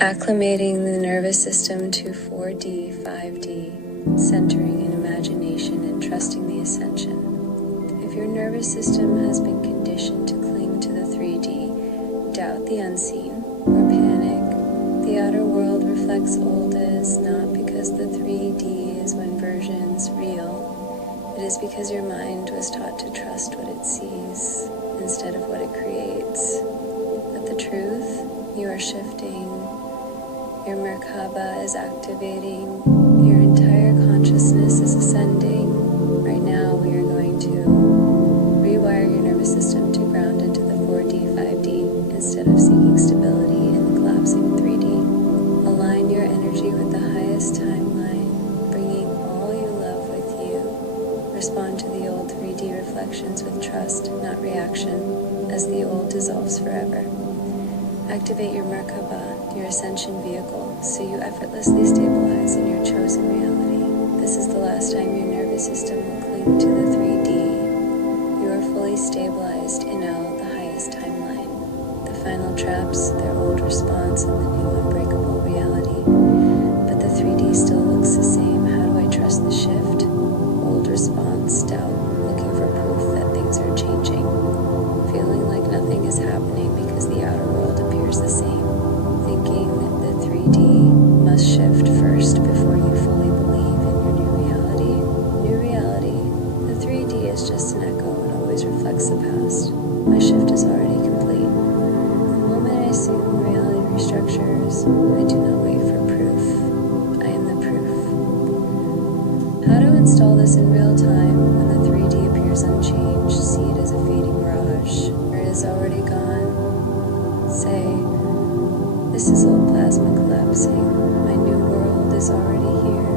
Acclimating the nervous system to 4D, 5D, centering in imagination and trusting the ascension. If your nervous system has been conditioned to cling to the 3D, doubt the unseen, or panic, the outer world reflects old as not because the 3D is when version's real. It is because your mind was taught to trust what it sees instead of what it creates. But the truth, you are shifting. Your Merkaba is activating. Your entire consciousness is ascending. Right now, we are going to rewire your nervous system to ground into the 4D, 5D instead of seeking stability in the collapsing 3D. Align your energy with the highest timeline, bringing all you love with you. Respond to the old 3D reflections with trust, not reaction, as the old dissolves forever. Activate your Merkaba, your ascension vehicle, so you effortlessly stabilize in your chosen reality. This is the last time your nervous system will cling to the 3D. You are fully stabilized in O, the highest timeline. The final traps, their old response, and the new unbreakable reality. But the 3D still looks the same. How do I trust the shift? Old response, doubt, looking for proof that things are changing. Feeling like nothing is happening because the outer world appears the same. Thinking the 3D must shift first before you fully believe in your new reality. New reality. The 3D is just an echo. It always reflects the past. My shift is already complete. The moment I assume reality restructures, I do not wait for proof. I am the proof. How to install this in real time when the 3D appears unchanged? See it as a fading mirage. It is already gone. Say, this is old plasma collapsing. My new world is already here.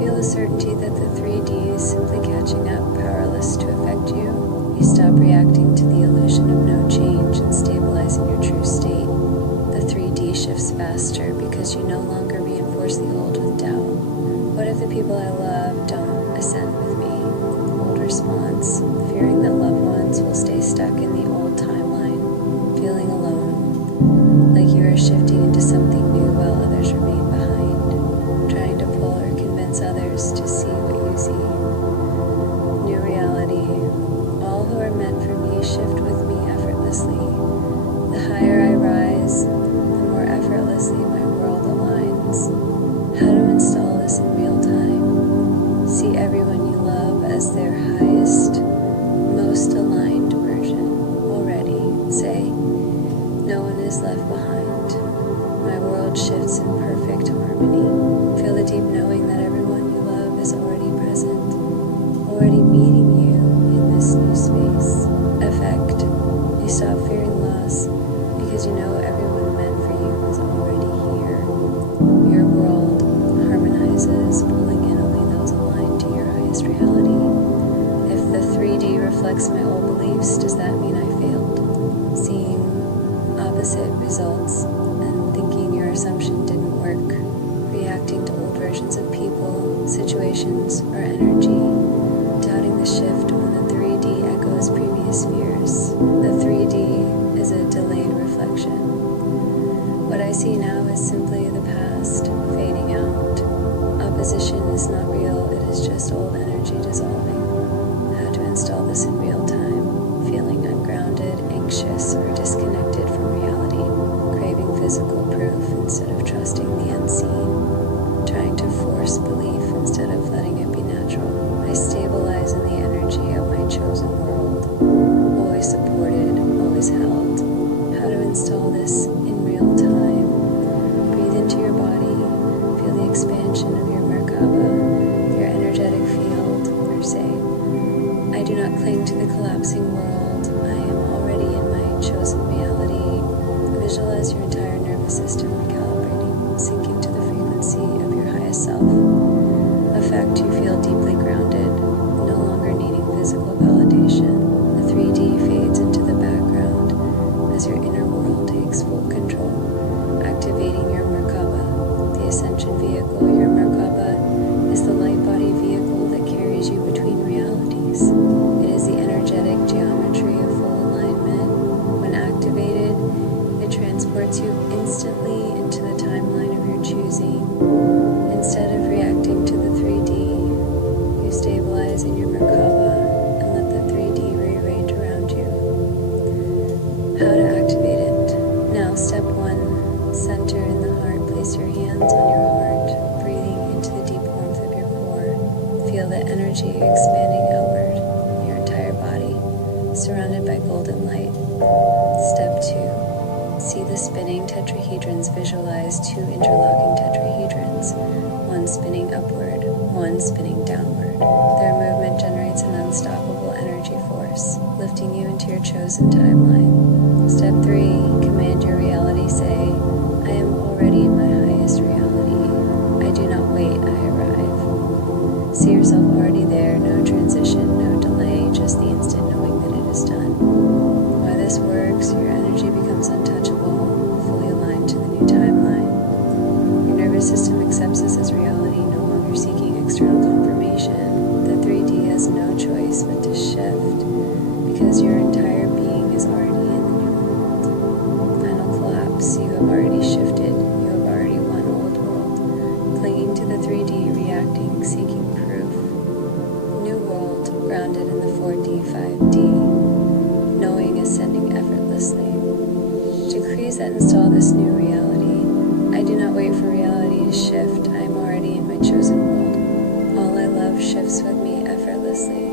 Feel the certainty that the 3D is simply catching up, powerless to affect you. You stop reacting to the illusion of no change and stabilize in your true state. The 3D shifts faster because you no longer reinforce the old with doubt. What if the people I love don't ascend with me? Old response, fearing that loved ones will stay stuck in the old timeline, feeling alone, like you are shifting into something new while others remain behind, trying to pull or convince others to see what you see. New reality, all who are meant for me shift with me effortlessly. The higher I rise, the more effortlessly my world aligns. How to install this in real time? See everyone you love as their highest, most aligned version already. Say, no one is left behind. My world shifts in perfect harmony. Feel the deep knowing that everyone you love is already present, already meeting you in this new space. Effect. You stop fearing loss because you know everyone meant for you is already here. Your world harmonizes, pulling in only those aligned to your highest reality. If the 3D reflects my old beliefs, does that mean I failed? Seeing opposite results and thinking your assumption didn't work, reacting to old versions of people, situations, or energy, doubting the shift when the 3D echoes previous fears. The 3D is a delayed reflection. What I see now is simply the past fading out. Opposition is not real, it is just old energy dissolving. How to install this in real time? Feeling ungrounded, anxious, or disconnected from reality, craving physical proof instead of trusting the unseen, trying to force belief instead of letting it be natural. I stabilize in the energy of my chosen world, always supported, always held. How to install this in real time? Breathe into your body, feel the expansion of your Merkaba, your energetic field, or say, I do not cling to the collapsing world. I am already in my chosen reality. Visualize your entire nervous system recalibrating, sinking to the frequency of your highest self. Effect, you feel deeply grounded, no longer needing physical validation. The 3D fades into the background as your inner world takes full control. surrounded by golden light. Step 2. See the spinning tetrahedrons. Visualize 2 interlocking tetrahedrons, one spinning upward, one spinning downward. Their movement generates an unstoppable energy force, lifting you into your chosen timeline. Step 3. Command your reality. Say, I am already in my highest reality. I do not wait, I arrive. See yourself already there, no transition, no delay, just the instant knowing that it is done. Why this works, your energy becomes untouchable, fully aligned to the new timeline. Your nervous system accepts this as reality, no longer seeking external confirmation. The 3D has no choice but to shift, because your entire being is already in the new world. Final collapse, you have already shifted, you have already won old world. Clinging to the 3D, reacting, seeking proof. New world, grounded in the 4D, 5D. Knowing, ascending effortlessly. Decrees that install this new reality. I do not wait for reality to shift. I am already in my chosen world. All I love shifts with me effortlessly.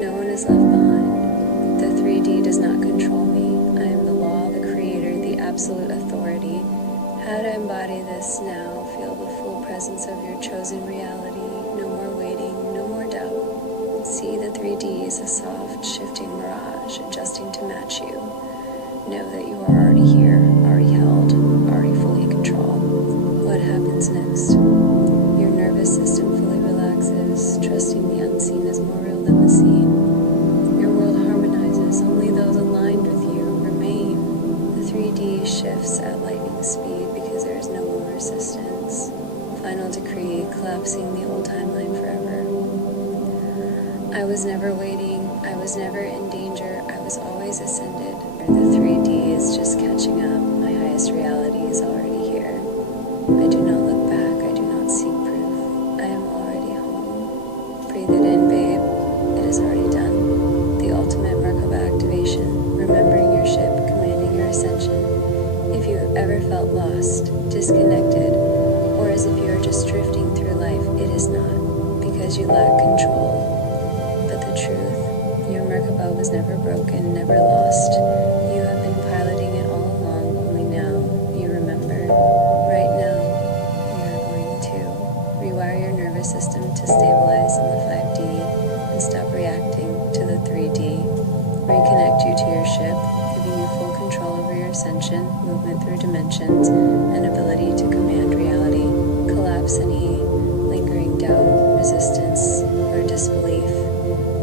No one is left behind. The 3D does not control me. I am the law, the creator, the absolute authority. How to embody this now? Feel the full presence of your chosen reality. No more waiting, no more doubt. See the 3D as a soft, shifting mirage, adjusting to match you. Know that you are already here, already held, already fully controlled. What happens next? Your nervous system fully relaxes, trusting the unseen is more real than the seen. Your world harmonizes, only those aligned with you remain. The 3D shifts at lightning speed because there is no more resistance. Final decree, collapsing the old timeline forever. I was never waiting, I was never in danger, I was always ascended. The 3D is just catching up, my highest reality is already here. I do not look back, I do not seek proof, I am already home. Breathe it in, babe, it is already done. The ultimate Merkaba activation, remembering your ship, commanding your ascension. If you have ever felt lost, disconnected, or as if you are just drifting through life, it is not, because you lack control. But the truth, your Merkaba was never broken, never lost. You have been piloting it all along, only now you remember. Right now, we are going to rewire your nervous system to stabilize in the 5D and stop reacting to the 3D. Reconnect you to your ship, giving you full control over your ascension, movement through dimensions, and ability to command reality. Collapse any lingering doubt, resistance, or disbelief,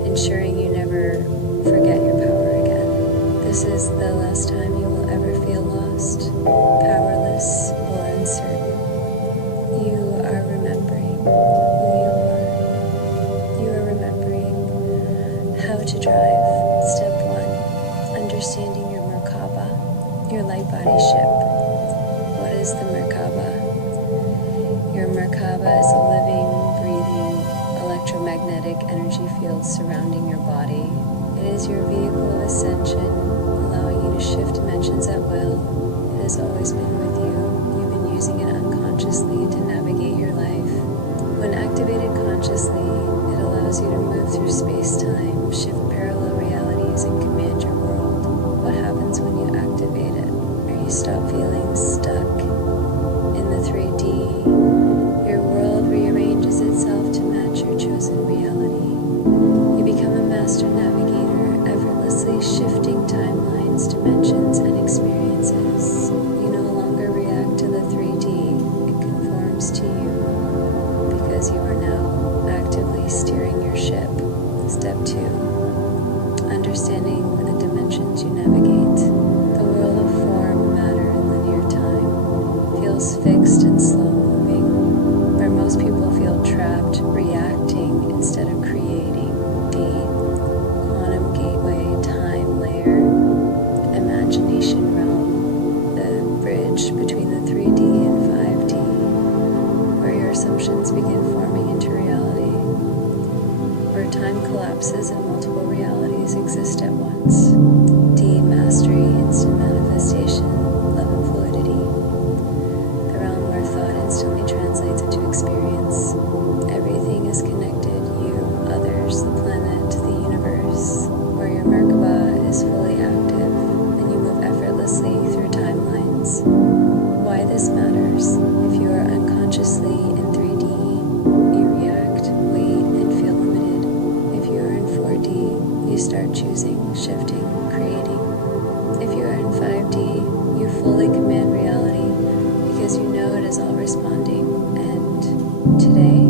ensuring you never forget your power again. This is the last time you will ever feel lost, powerless, or uncertain. You are remembering who you are. You are remembering how to drive. Step 1. Understanding your Merkaba, your light body ship. What is the Merkaba? Your Merkaba is a living, breathing, electromagnetic energy field surrounding your body. It is your vehicle of ascension, allowing you to shift dimensions at will. It has always been with you. You've been using it unconsciously to navigate your life. When activated consciously, it allows you to move through space-time, shift parallel realities, and command your world. What happens when you activate it? Or you stop feeling stuck in the 3D. Your world rearranges itself to match your chosen reality. You become a master navigator, effortlessly shifting timelines, dimensions, and experiences. You no longer react to the 3D, it conforms to you, because you are now actively steering your ship. Step 2. Understanding the dimensions you navigate. The world of form, matter, and linear time feels fixed and slow-moving, where most people feel trapped, reacting instead of creating. The quantum gateway, time layer, imagination realm, the bridge between the 3D and 5D, where your assumptions begin forming into reality, where time collapses and multiple realities exist at once. D, mastery, instant manifestation, love and fluidity, the realm where thought instantly translates into experience. Everything is connected, you, others, the planet, the universe, where your Merkaba is fully active, and you move effortlessly through timelines. Why this matters: if you are unconsciously in 3D, you react, wait, and feel limited. If you are in 4D, you start choosing, shifting, creating. If you are in 5D, you fully command reality because you know it is all responding. And today,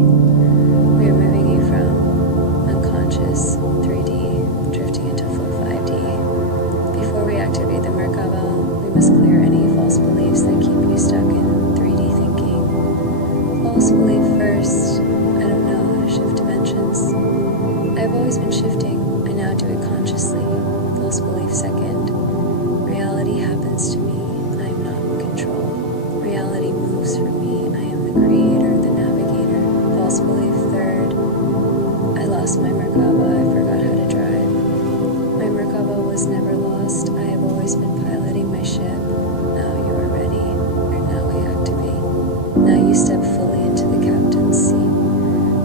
we are moving you from unconscious 3D, drifting into full 5D. Before we activate the Merkaba, we must clear any false beliefs that keep you stuck in 3D thinking. False belief first: I don't know how to shift dimensions. I've always been shifting, I now do it consciously. False belief second: reality happens to me, I am not in control. Reality moves for me, I am the creator, the navigator. False belief third: I lost my Merkaba, I forgot how to drive. My Merkaba was never lost, I have always been piloting my ship. Now you are ready, or now we activate. Now you step fully into the captain's seat.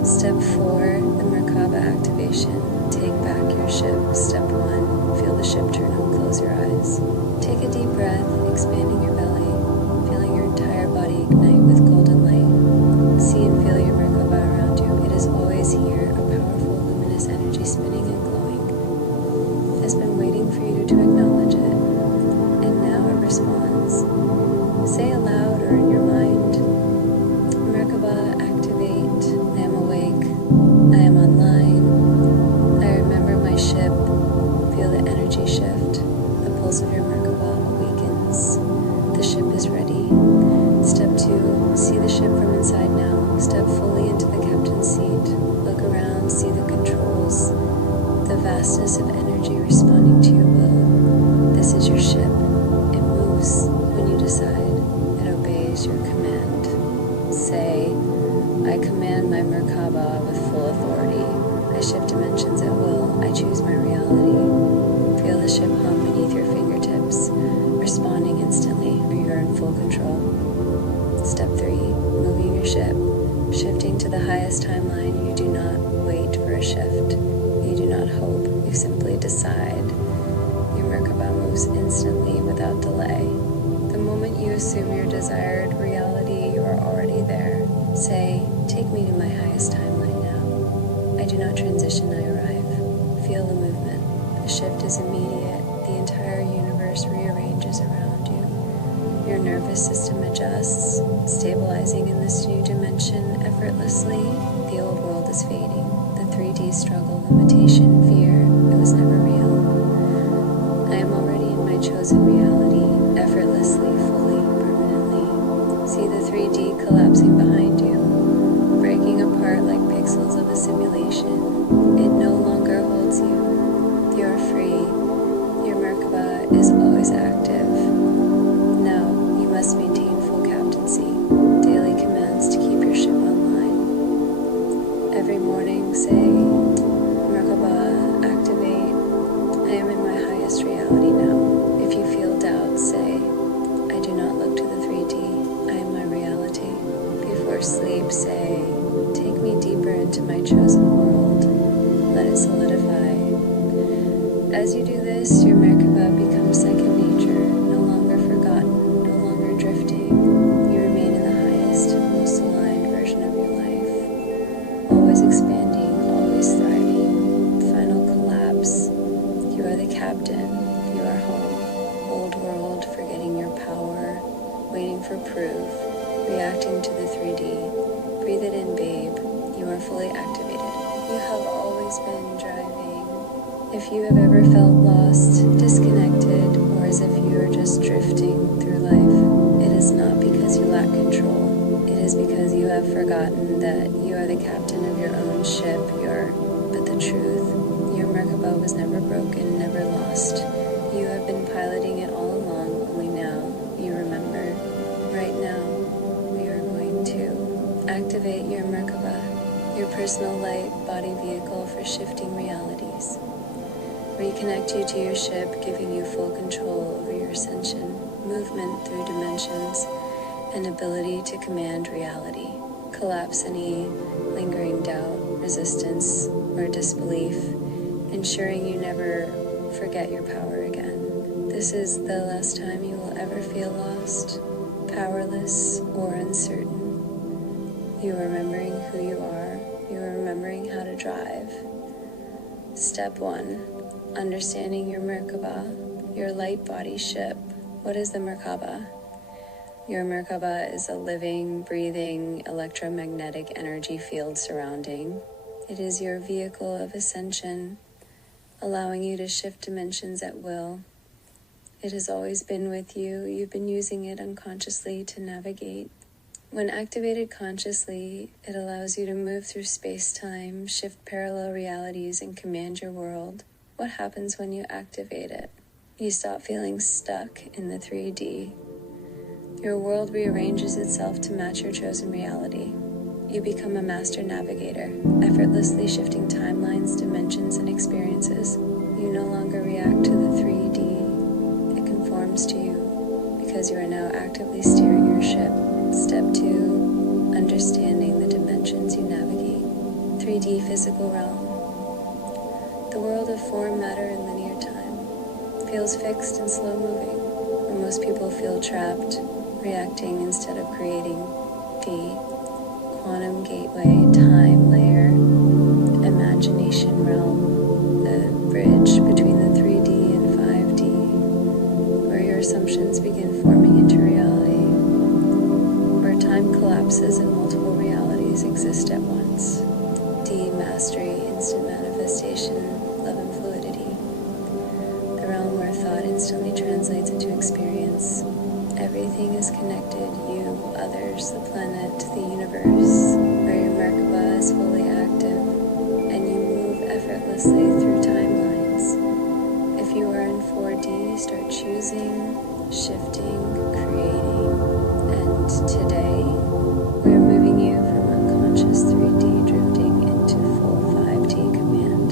Step 4, the Merkaba activation. Take back your ship. Step 1, feel the ship turn on, close your eyes. Take a deep breath, expanding your belly, feeling your entire body ignite with golden light. See and feel your Merkaba around you. It is always here, a powerful, luminous energy spinning and glowing. It has been waiting for you to acknowledge it, and now it responds. Say aloud or in your mind: Merkaba, activate. I am awake. I am online. I remember my ship. Feel the energy shift. The pulse of your Merkaba awakens. The ship is ready. Step 2, see the ship from inside now. Step fully into the captain's seat. Look around, see the controls, the vastness of energy responding to your will. This is your ship. It moves when you decide. It obeys your command. Say, I command my Merkaba with full authority. I shift dimensions at will. I choose my reality. Feel the ship hum beneath your fingertips, responding instantly, or you are in full control. Step 3, moving your ship. Shifting to the highest timeline, you do not wait for a shift. You do not hope. You simply decide. Your Merkaba moves instantly without delay. The moment you assume your desired reality, you are already there. Say, take me to my highest timeline now. I do not transition, I arrive. Feel the movement. The shift is immediate. The entire universe rearranges around you. Your nervous system adjusts, stabilizing in this new dimension effortlessly. The old world is fading. The 3D struggle, limitation, fear, it was never real. I am already in my chosen reality, effortlessly, fully, permanently. See the 3D collapsing behind you, breaking apart like pixels of a simulation. It no longer holds you. You are free. Your Merkaba is always active. Now, you must maintain full captaincy. Daily commands to keep your ship online. Every morning, say, Merkaba, activate. I am in my highest reality now. If you feel doubt, say, I do not look to the 3D. I am my reality. Before sleep, say, take me deeper into my chosen world. Let it solidify. As you do this, your Merkaba becomes second nature, no longer forgotten, no longer drifting. You remain in the highest, most aligned version of your life, always expanding, always thriving. Final collapse. You are the captain. You are home. Old world, forgetting your power, waiting for proof, reacting to the 3D. Breathe it in, babe. You are fully activated. You have always been driving. If you have ever felt lost, disconnected, or as if you are just drifting through life, it is not because you lack control. It is because you have forgotten that you are the captain of your own ship. But the truth, your Merkaba was never broken, never lost. You have been piloting it all along, only now you remember. Right now, we are going to activate your Merkaba, your personal light body vehicle for shifting realities. Reconnect you to your ship, giving you full control over your ascension, movement through dimensions, and ability to command reality. Collapse any lingering doubt, resistance, or disbelief, ensuring you never forget your power again. This is the last time you will ever feel lost, powerless, or uncertain. You are remembering who you are. You are remembering how to drive. Step 1, understanding your Merkaba, your light body ship. What is the Merkaba? Your Merkaba is a living, breathing, electromagnetic energy field surrounding. It is your vehicle of ascension, allowing you to shift dimensions at will. It has always been with you. You've been using it unconsciously to navigate. When activated consciously, it allows you to move through space-time, shift parallel realities, and command your world. What happens when you activate it? You stop feeling stuck in the 3D. Your world rearranges itself to match your chosen reality. You become a master navigator, effortlessly shifting timelines, dimensions, and experiences. You no longer react to the 3D. It conforms to you because you are now actively steering your ship. Step 2, understanding the dimensions you navigate. 3D physical realm. The world of form, matter, and linear time feels fixed and slow moving, where most people feel trapped, reacting instead of creating. D, quantum gateway, time layer, imagination realm, the bridge between the 3D and 5D, where your assumptions begin forming into reality, where time collapses and multiple realities exist at once. D, mastery, instant manifestation, love and fluidity, the realm where thought instantly translates into experience. Everything is connected, you, others, the planet, the universe, where your Merkaba is fully active, and you move effortlessly through timelines. If you are in 4D, start choosing, shifting, creating, and today, we are moving you from unconscious 3D drifting into full 5D command.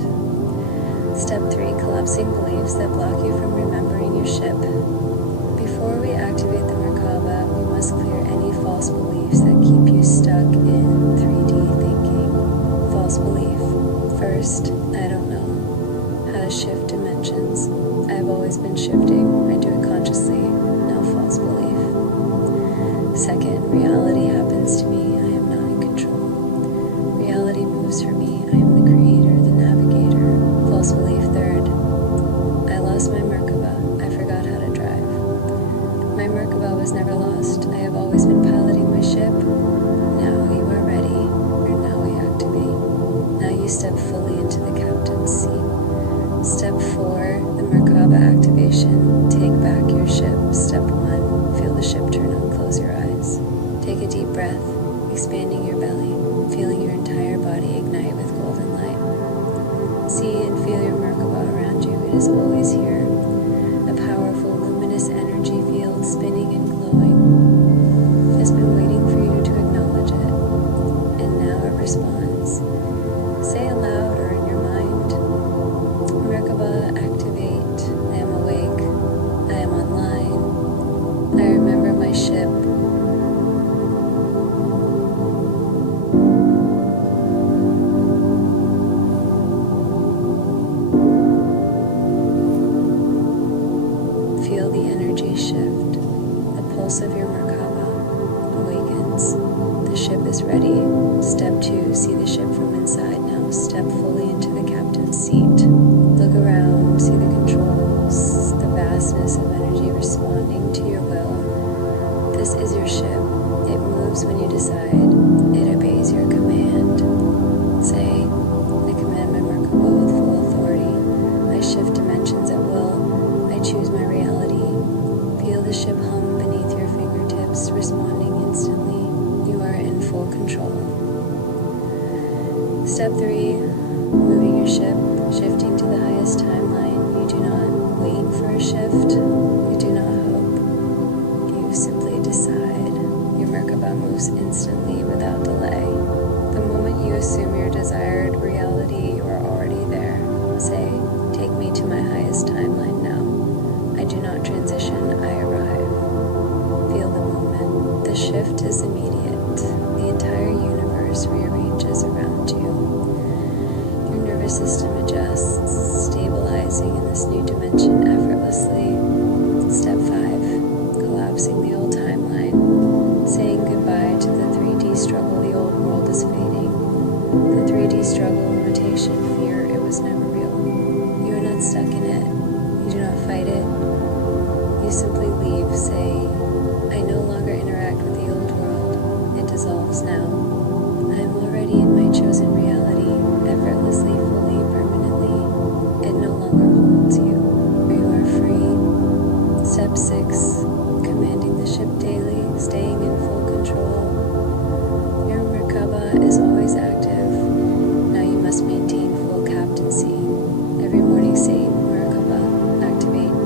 Step 3, collapsing beliefs that block you from remembering your ship. Before we activate the Merkaba, we must clear any false beliefs that keep you stuck in 3D thinking. False belief. First, I don't know how to shift dimensions. I've always been shifting. I do it consciously. No false belief. Second, reality happens to me. I am not in control. Reality moves for me. I am the creator, the navigator. False belief. Third, I lost my Merkaba. I forgot how to drive. My Merkaba was never lost. I have always been piloting my ship. Now you are ready, or now we activate. Now you step fully into the captain's seat. Step 4, the Merkaba activation. Take back your ship. Step 1, feel the ship turn on. Close your eyes. Take a deep breath, expanding your belly, feeling your entire body ignite with golden light. See and feel your Merkaba around you. It is always here. A powerful, luminous energy field spinning and glowing has been waiting for you to acknowledge it, and now it responds. Say aloud or in your mind, Merkaba, activate. I am awake. I am online. I remember my ship. Feel the energy shift. The pulse of your Merkaba awakens. The ship is ready. Step 2, see the ship from inside. Now step fully into the captain's seat. Look around, see the controls, the vastness of energy responding to your will. This is your ship. It moves when you decide. It obeys your command. Say, I command my Merkaba with full authority. I shift dimensions at will. I choose my reality. Feel the ship hum beneath your fingertips, responding instantly. You are in full control. Step 3, moving your ship, shifting to the highest timeline. You do not wait for a shift. You do not hope. You simply decide. Your Merkaba moves instantly without delay. The moment you assume your desired reality, you are already there. Say, take me to my highest timeline now. I do not transition, I arrive. Feel the moment. The shift is immediate. The entire universe rearranges around you. Your nervous system adjusts, stabilizing in this new dimension. effortlessly. Step 5, collapsing the old timeline, saying goodbye to the 3D struggle. The old world is fading. The 3D struggle, limitation, fear, it was never real. You are not stuck in it. You do not fight it. You simply leave, say, I no longer interact with the old world. It dissolves now. I am already in my chosen reality, effortlessly, fully, permanently. It no longer holds you. You are free. Step 6, commanding the ship daily, staying in full control. Your Merkaba is always active. Now you must maintain full captaincy. Every morning say, Merkaba, activate.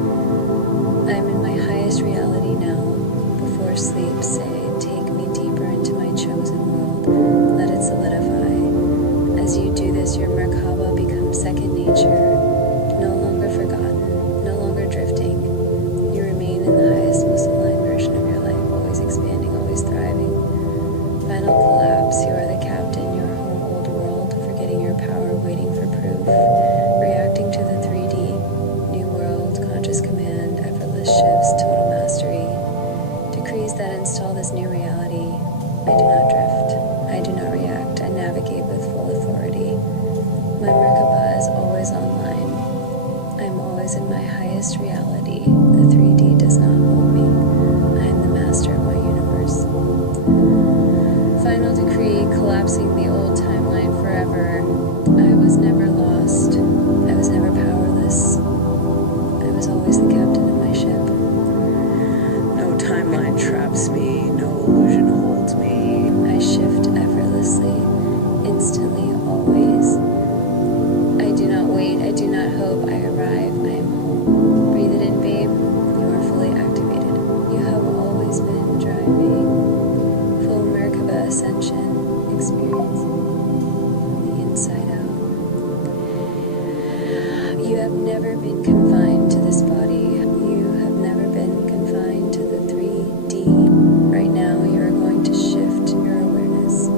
I am in my highest reality now. Before sleep, say, take me deeper into my chosen world. Let it solidify. As you do this, your Merkaba becomes second nature, no longer forgotten, no longer drifting. You remain in the highest, most aligned version of your life, always expanding, always thriving. Final collapse, you are the captain, your home old world, forgetting your power, waiting for proof, reacting to the 3D, new world, conscious command, effortless shifts, total mastery. Decrees that install this new reality. I do not drift. I do not react. I navigate with full authority. My Merkaba is always online. I am always in my highest reality. The 3D does not hold me. I am the master of my universe. Final decree, collapsing the old timeline forever. I was never lost. I was never powerless. I was always the captain of my ship. No timeline traps me, no illusion holds me. I shift effortlessly, instantly, always. I do not wait, I do not hope, I arrive, I am home. Breathe it in, babe. You are fully activated. You have always been driving. Full Merkaba ascension, experience from the inside out. You have never been confined to this body. You have never been confined to the 3D. Right now, you are going to shift your awareness,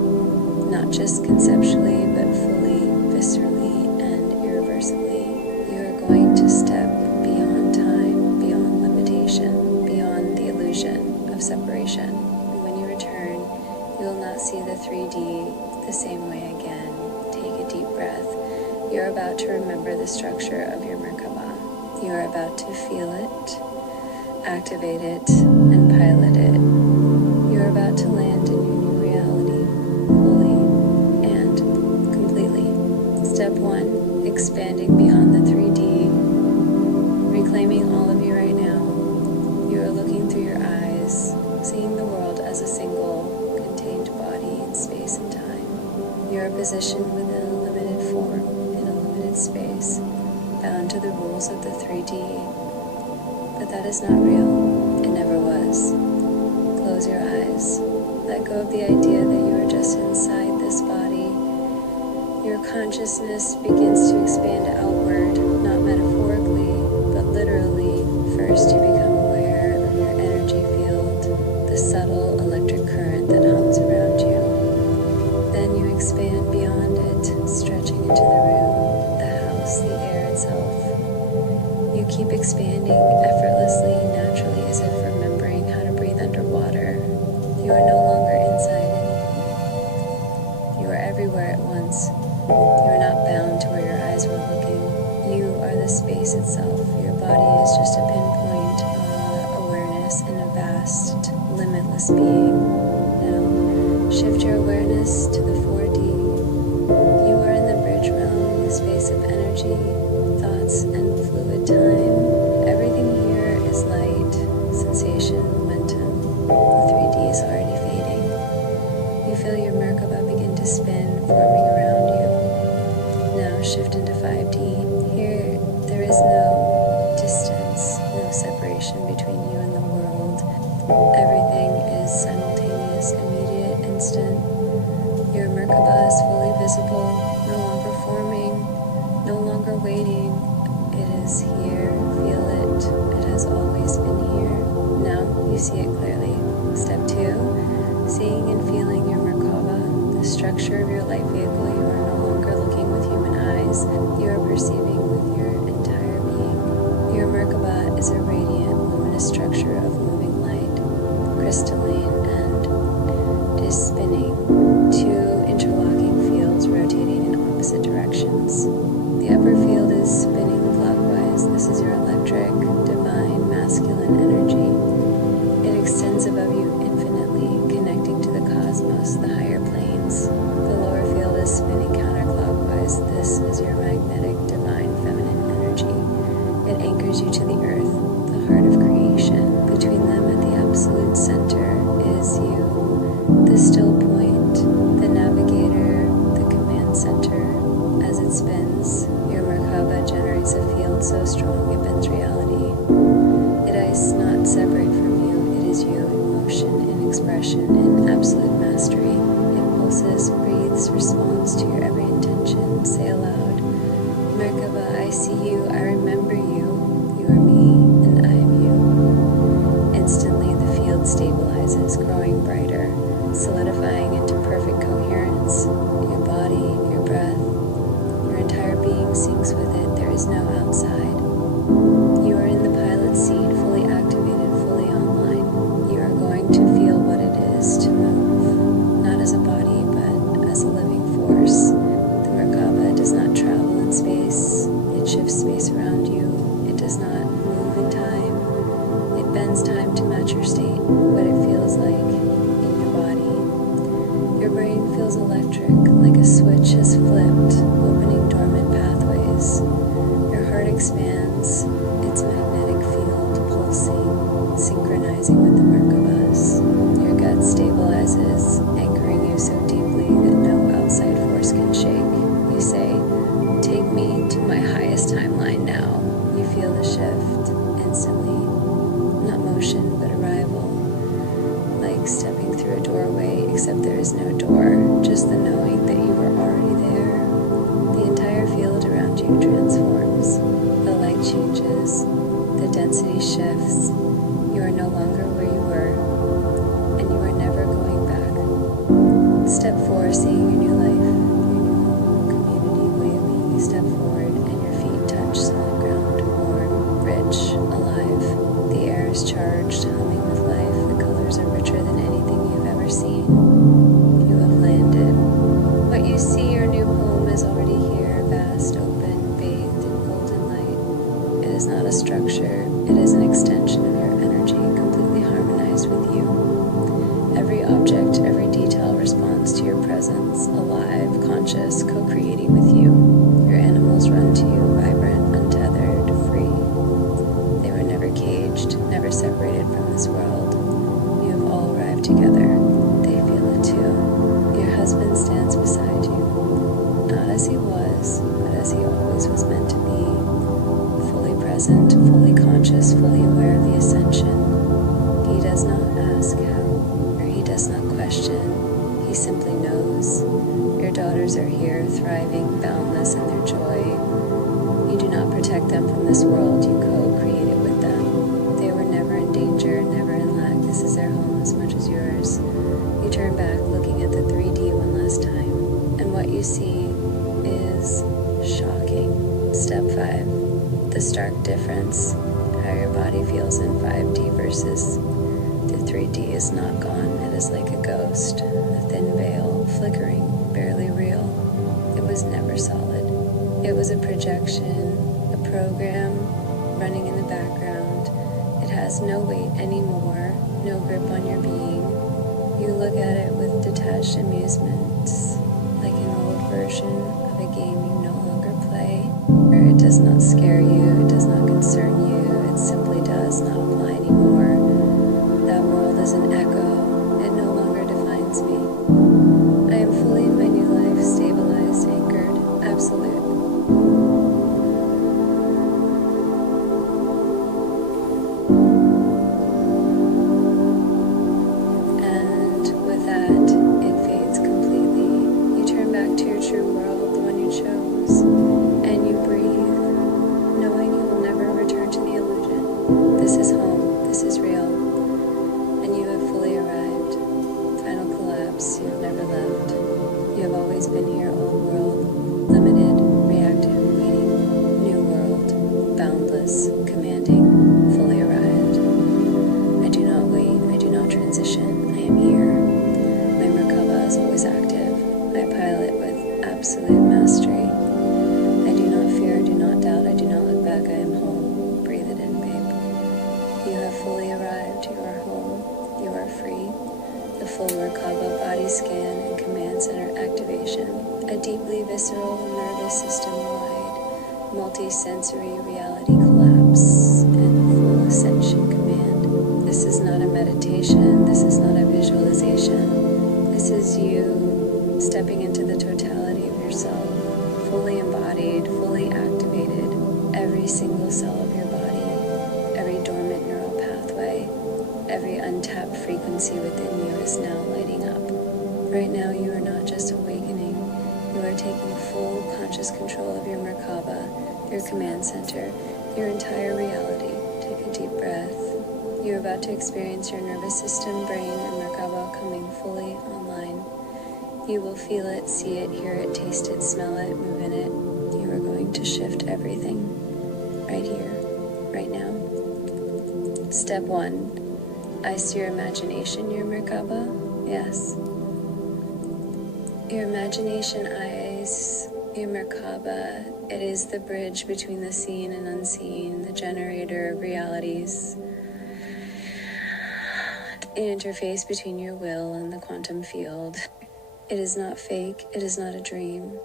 not just conceptually, but fully, viscerally, and irreversibly. You are going to step beyond time, beyond limitation, beyond the illusion of separation. And when you return, you will not see the 3D the same way again. Take a deep breath. You are about to remember the structure of your Merkaba. You are about to feel it, activate it, and pilot it. You are about to land in your new reality, fully and completely. Step 1, expanding beyond the 3D, reclaiming all of you right now. You are looking through your eyes, seeing the world as a single, contained body in space and time. You are positioned within a limited form, in a limited space, bound to the rules of the 3D. But that is not real. It never was. Close your eyes. Let go of the idea that you are just inside this body. Your consciousness begins to expand outward, not metaphorically, but literally. First, you become aware of your energy field, the subtle electric current that hums around you. Then you expand beyond it, stretching into the room, the house, the air itself. You keep expanding effortlessly, naturally, as if remembering how to breathe underwater. You are no longer inside it. You are everywhere at once. You are not bound to where your eyes were looking. You are the space itself. Your body is just a pinpoint of awareness in a vast, limitless being. Now, shift your awareness to the 4D. You are in the bridge realm, the space of energy, thoughts, and fluid time. Everything here is light, sensation, momentum. The 3D is already fading. You feel your Merkaba begin to spin, forming around you. Now shift into 5D. Here, there is no distance, no separation between you and the world. Everything is simultaneous, immediate, instant. Your Merkaba is fully visible, no longer forming, no longer waiting. It is here. Feel it. It has always been here. Now you see it clearly. Step 2, seeing and feeling your Merkaba, the structure of your life vehicle. You are no longer looking with human eyes. You are perceiving with your entire being. Your Merkaba is a radiant, luminous structure of moving light, crystalline, and is spinning two interlocking fields rotating in opposite directions. The upper field is spinning clockwise. This is your electric, divine, masculine energy. It extends above you infinitely, connecting to the cosmos, the higher planes. The lower field is spinning counterclockwise. This is your magnetic, divine, feminine energy. It anchors you to the earth, the heart of creation. Between them at the absolute center is you, the still point, the navigator, the command center. As it spins, your Merkaba generates a field so strong it bends reality. It is not separate from you, it is you in motion, in expression, in absolute mastery. It pulses, breathes, responds to your every intention. Say aloud, Merkaba, I see you, I remember you, you are me, and I am you. Instantly the field stabilizes, growing brighter, solidifying into perfect coherence. Your body, your breath, your entire being syncs with it. There is no outside. You are in the pilot seat, fully activated, fully online. You are going to feel what it is to move, not as a body, but as a living force. The Merkaba does not travel in space. It shifts space around you. It does not move in time. It bends time to match your state, what it feels like in your body. Your brain feels electric, like a switch has flipped, opening dormant pathways. Your heart expands, its magnetic field pulsing, synchronizing with the Merkabas. Your gut stabilizes, anchoring you so deeply that no outside force can shake. You say, take me to my highest timeline now. You feel the shift instantly. Not motion, but arrival. Like stepping through a doorway, except there is no door, just the knowing that you are already there. The entire field around you transforms. The light changes. The density shifts. You are no longer where you were, and you are never going back. Step 4, seeing your new life, your new home, community, way of being. You step forward, and your feet touch solid ground, warm, rich, alive. The air is charged, humming with life. The colors are richer than anything you've ever seen. You have landed. What you see, your new home, is already here, vast, open, bathed in golden light. It is not a structure, it is an extension of your energy, completely harmonized with you. Every object, every detail responds to your presence, alive, conscious, co-creating with you. Your animals run to you, vibrant, untethered, free. They were never caged, never separated from this world. You have all arrived together. They feel it too. Your husband stands beside you, not as he was, but as he always was meant to be. Fully present, fully conscious, fully aware of the ascension. He does not ask how, or he does not question. He simply knows. Your daughters are here, thriving, boundless in their joy. You do not protect them from this world, you co-create it with them. They were never in danger, never in lack. This is their home as much as yours. You turn back, looking at the 3D one last time, and what you see is shocking. Step 5, the stark difference, how your body feels in 5D versus the 3D is not gone. It is like a ghost, a thin veil, flickering, barely real. It was never solid. It was a projection, a program running in the background. It has no weight anymore, no grip on your being. You look at it with detached amusement, like an old version of a game you no longer play. It does not scare you, it does not concern you, it simply does not apply anymore. That world is an echo, it no longer defines me. I am fully in my new life, stabilized, anchored, absolute. And with that, it fades completely. You turn back to your true world, the one you chose, and you breathe, knowing you will never return to the illusion. This is home, this is real, and you have fully fully arrived. You are home. You are free. The full Merkaba body scan and command center activation. A deeply visceral, nervous system-wide, multi-sensory reality collapse and full ascension command. This is not a meditation. This is not a visualization. This is you stepping into the totality of yourself, fully embodied, fully activated, every single cell of your body, every dormant neural pathway, every untapped frequency within you is now lighting up. Right now you are not just awakening, you are taking full conscious control of your Merkaba, your command center, your entire reality. Take a deep breath. You are about to experience your nervous system, brain, and Merkaba coming fully online. You will feel it, see it, hear it, taste it, smell it, move in it. You are going to shift everything right here, right now. Step 1. Ice your imagination, your Merkaba. Yes. Your imagination eyes your Merkaba. It is the bridge between the seen and unseen, the generator of realities, an interface between your will and the quantum field. It is not fake, it is not a dream.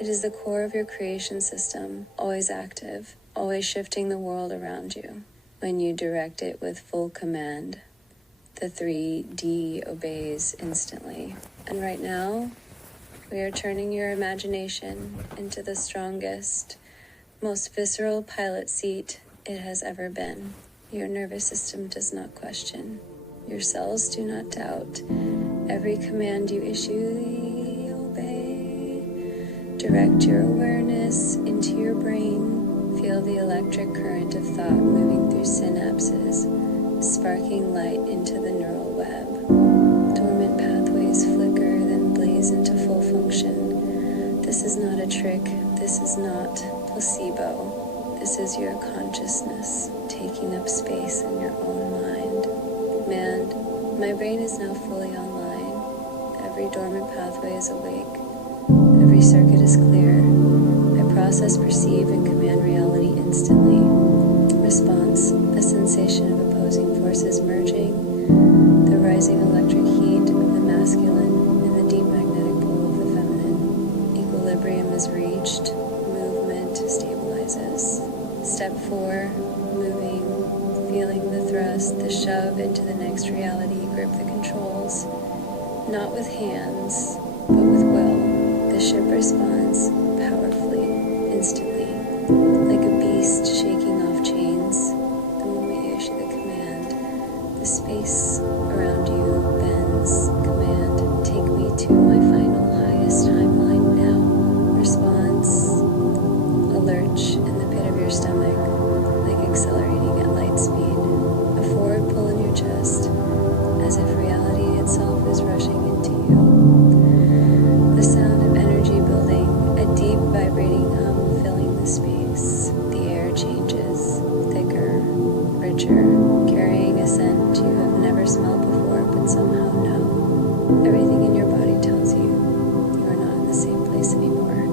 It is the core of your creation system, always active, always shifting the world around you. When you direct it with full command, the 3D obeys instantly. And right now, we are turning your imagination into the strongest, most visceral pilot seat it has ever been. Your nervous system does not question. Your cells do not doubt. Every command you issue, they obey. Direct your awareness into your brain. Feel the electric current of thought moving through synapses, sparking light into the neural web. Dormant pathways flicker, then blaze into full function. This is not a trick. This is not placebo. This is your consciousness taking up space in your own mind. Command, my brain is now fully online. Every dormant pathway is awake. Every circuit is clear. I process, perceive, and command reality instantly. Response, a sensation of opposing forces merging, the rising electric heat of the masculine and the deep magnetic pull of the feminine. Equilibrium is reached. Movement stabilizes. Step 4, moving, feeling the thrust, the shove into the next reality. Grip the controls, not with hands, but with will. The ship responds powerfully, instantly, like a beast shaking off chains. The moment you issue the command, the space around you bends. Command, take me to my final highest timeline now. Response, a lurch in the pit of your stomach, like accelerating at light speed. A forward pull in your chest, as if reality itself is rushing into you. The sound of energy building, a deep vibrating hum filling the space. The air changes, thicker, richer, carrying a scent you have never smelled before but somehow know. Everything in your body tells you you are not in the same place anymore.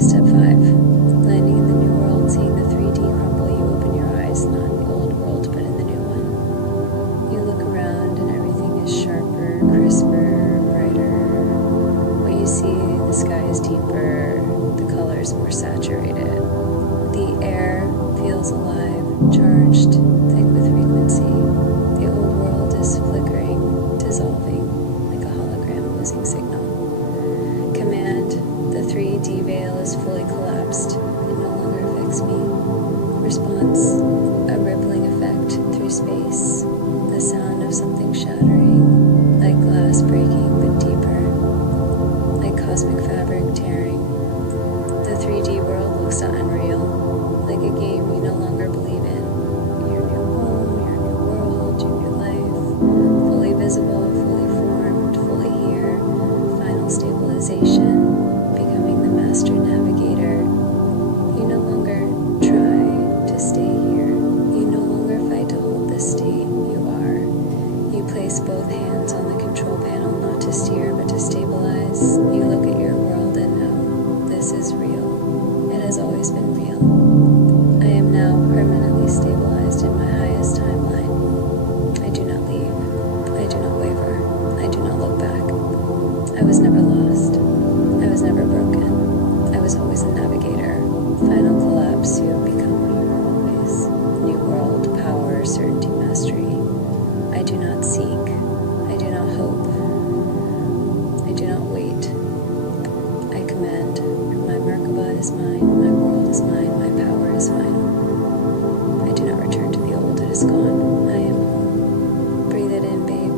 Step 5, landing in the new world, seeing the 3D crumble. You open your eyes, not in the old world but in the new one. You look around and everything is sharper, crisper, brighter. What you see, the sky is deeper, the colors more saturated. The air feels alive, charged, thick with frequency. The old world is flickering, dissolving, like a hologram losing signal. Command, the 3D veil is fully collapsed. It no longer affects me. Response, a rippling effect through space. The sound of something shattering, like glass breaking but deeper, like cosmic fabric tearing. The 3D world looks unreal, like a game you no longer believe in. Your new home, your new world, your new life, fully visible, fully formed, fully here. Final stabilization, becoming the master navigator. You no longer try to stay here. You no longer fight to hold this state. You are. You place both hands on the control panel, not to steer but to stabilize. You look at your world and know this is real. It has always been real. I am now permanently stabilized in my highest timeline. mastery. I do not seek. I do not hope. I do not wait. I command. My Merkaba is mine. My world is mine. My power is final. I do not return to the old. It is gone. I am home. Breathe it in, babe.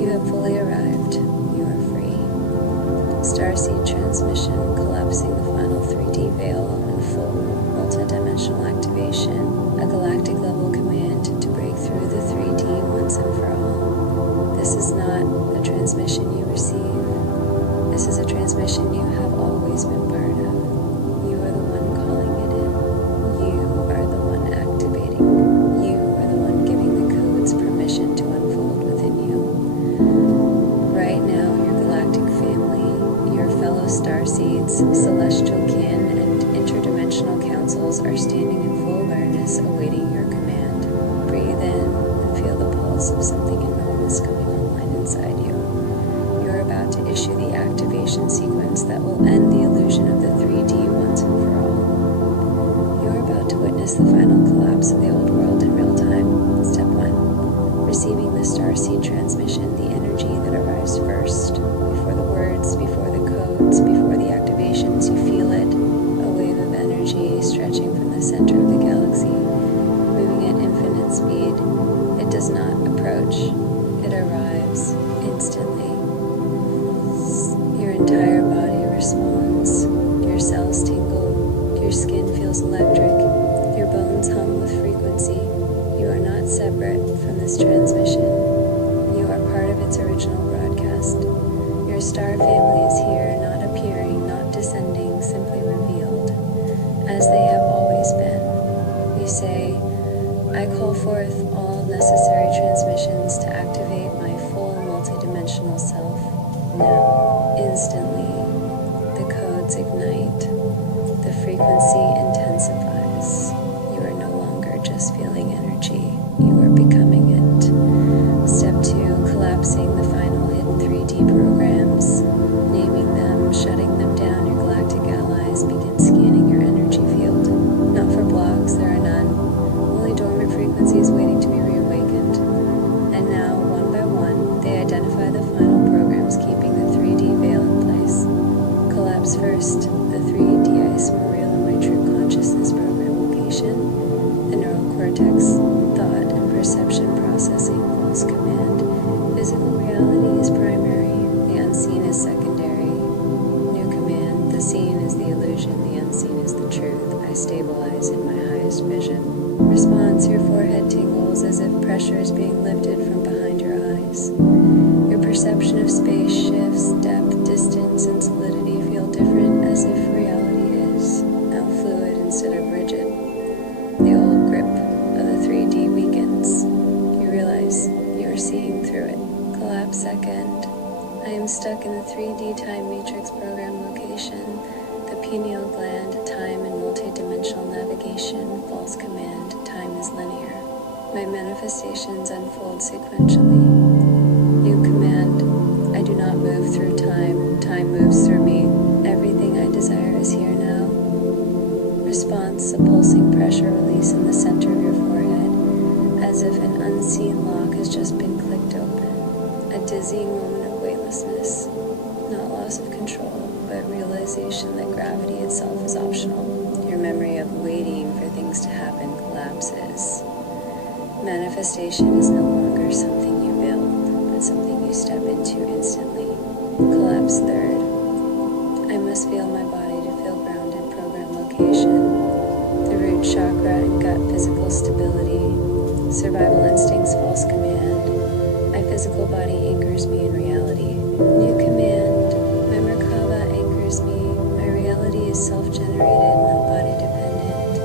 You have fully arrived. You are free. Starseed transmission, collapsing the final 3D veil and full multidimensional activation. A galactic level command to break through the 3D once and for all. This is not a transmission you receive. This is a transmission you have always been part of. You are the one calling it in. You are the one activating. You are the one giving the codes permission to unfold within you. Right now, your galactic family, your fellow starseeds, celestial kin, and interdimensional councils are standing in full awareness, awaiting your command. Breathe in and feel the pulse of something enormous coming online inside you. You're about to issue the activation sequence that will end the illusion of the 3D once and for all. You're about to witness the final collapse of the old world in real time. Step 1. Receiving the starseed transmission, the energy that arrives first. Before the words, before the codes, before the activations, you feel it. A wave of energy stretching from the center of the galaxy, moving at infinite speed. It does not approach. It arrives instantly. Your entire body responds. Your cells tingle. Your skin feels electric. Your bones hum with frequency. You are not separate from this transmission. You are part of its original broadcast. Your star family is here, not appearing, not descending, simply revealed, as they have always been. You say, I call forth all necessary transmissions to activate my full multidimensional self. Now, instantly, the codes ignite. The frequency intensifies. You are no longer just feeling energy. You are becoming it. Step 2, collapsing the final hidden 3D programs. Naming them, shutting them down. Your galactic allies begin scanning your energy field. Not for blocks, there are none. Only dormant frequencies waiting to be reawakened. And now, one by one, they identify the final programs keeping the 3D veil in place. Collapse first, the 3D ice more real than my true consciousness program location. The neural cortex, thought and perception processing, false command. Physical reality is primary, the unseen is secondary. New command, the seen is the illusion, the unseen is the truth. I stabilize in my highest vision. Response, your forehead tingles as if pressure is being lifted from behind your eyes. Your perception of space shifts, depth, distance, and solidity feel different, as if reality is now fluid instead of rigid. The old grip of the 3D weakens. You realize you are seeing through it. Collapse second. I am stuck in the 3D time matrix program location. The pineal gland, time and multidimensional navigation, false command, time is linear. My manifestations unfold sequentially. New command, I do not move through time, time moves through me. Everything I desire is here now. Response, a pulsing pressure release in the center of your forehead, as if an unseen lock has just been clicked open. A dizzying moment of weightlessness, not loss of control, but realization that gravity itself is optional. Your memory of waiting for things to happen collapses. Manifestation is no longer something you build, but something you step into instantly. Collapse third. I must feel my body to feel grounded, program location. The root chakra and gut physical stability. Survival instincts, false command. My physical body anchors me in reality. New command. My Merkaba anchors me. My reality is self-generated, not body-dependent.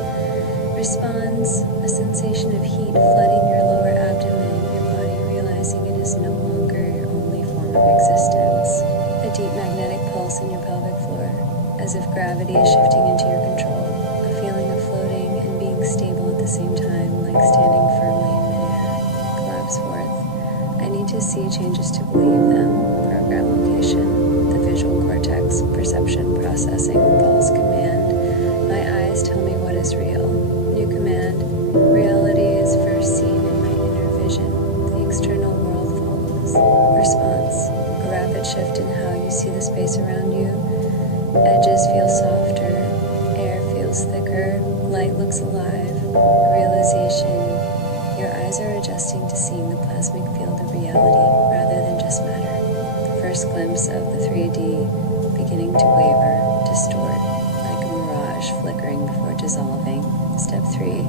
Responds, a sensation of heat flooding your lower abdomen, your body realizing it is no longer your only form of existence. A deep magnetic pulse in your pelvic floor, as if gravity is shifting into your control. A feeling of floating and being stable at the same time, like standing firmly in midair. Collapse forth. I need to see changes to believe them. Program location. The visual cortex, perception, processing, false command. My eyes tell me what is real. New command. Reality is first seen in my inner eyes are adjusting to seeing the plasmic field of reality rather than just matter. The first glimpse of the 3D beginning to waver, distort, like a mirage flickering before dissolving. Step 3.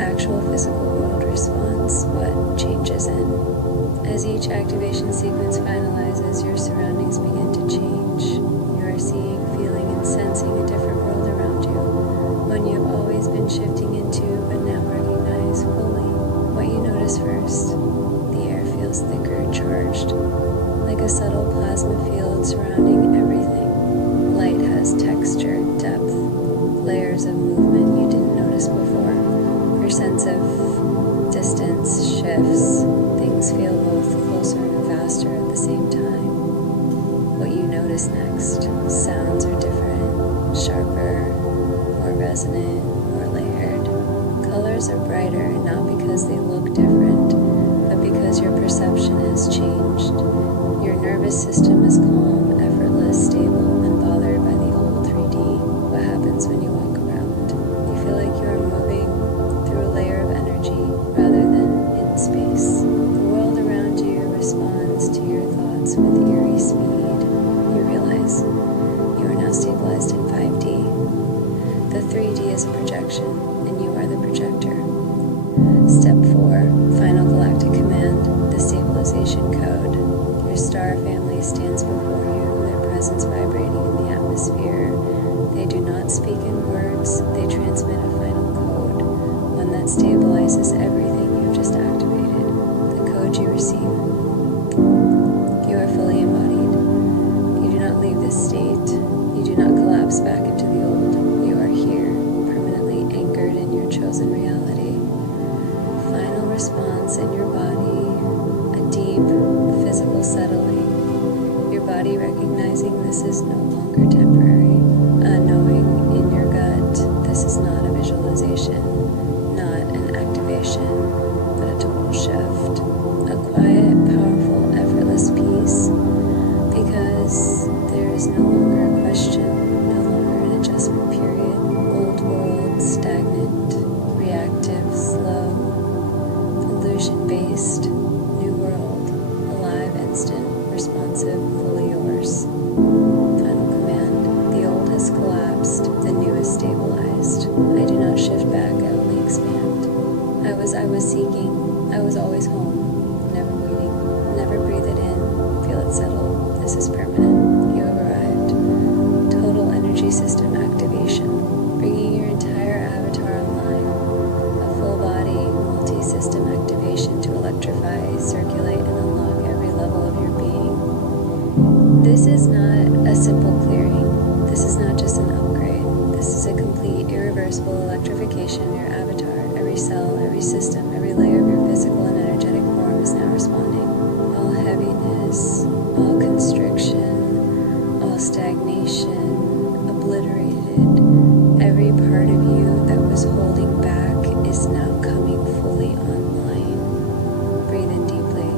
Actual physical world response, what changes in. As each activation sequence finalizes, your surroundings begin to change. You are seeing, feeling, and sensing a different world around you, one you have always been shifting into but now recognize fully. What you notice first. The air feels thicker, charged, like a subtle plasma field surrounding everything. Light has texture, depth, layers of movement you didn't notice before. Your sense of distance shifts. Things feel both closer and faster at the same time. What you notice next. Sounds are different, sharper, more resonant, more layered. Colors are brighter, not because they look different, but because your perception has changed. Your nervous system is calm, effortless, stable, unbothered by the old 3D. What happens when you walk around? You feel like you are moving through a layer of energy rather than in space. The world around you responds to your thoughts with eerie speed. You realize you are now stabilized in 5D. The 3D is a projection, and you are the projector. Step 4. Final galactic command, the stabilization code. Your star family stands before you, their presence vibrating in the atmosphere. They do not speak in words, they transmit a final code, one that stabilizes everything you've just activated. The code you receive. You are fully embodied. You do not leave this state. You do not collapse back into the old. You are here, permanently anchored in your chosen reality. Final response in your body, a deep physical settling. Your body recognizing this is no longer temporary. A knowing in your gut, this is not a visualization, not an activation, but a total shift. A quiet, powerful, effortless peace, because there is no longer a question, no longer an adjustment period. Old world, stagnant, reactive, slow, illusion-based. New world, alive, instant, responsive, fully yours. Final command. The old has collapsed, the new is stabilized. I do not shift back, I only expand. I was seeking, I was always home, never waiting. Never breathe it in, feel it settle. This is permanent. You have arrived. Total energy system activation, bringing your entire avatar online. A full body, multi-system activation to electrify, circulate, and unlock every level of your being. This is not a simple clearing. This is not just an upgrade. This is a complete, irreversible electrification of your avatar. Every cell, every system, every layer of your physical and energetic form is now responding. All heaviness, all constriction, all stagnation, obliterated. Every part of you that was holding back is now coming fully online. Breathe in deeply.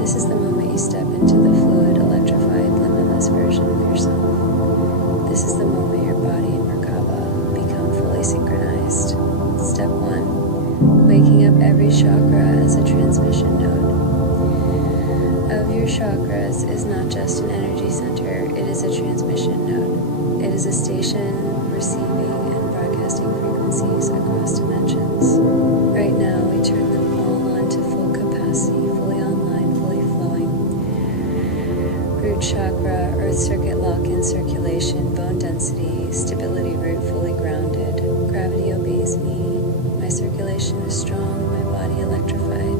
This is the moment you step into the fluid, electrified, limitless version of yourself. This is the moment your body and Merkaba become fully synchronized. Step 1. Waking up every chakra as a transmission node. Of your chakras is not just an energy center, it is a transmission node. It is a station receiving and broadcasting frequencies across dimensions. Right now, we turn them all on to full capacity, fully online, fully flowing. Root chakra, earth circuit lock-in circulation, bone density, stability root fully grounded. Gravity obeys me. My circulation is strong, my body electrified.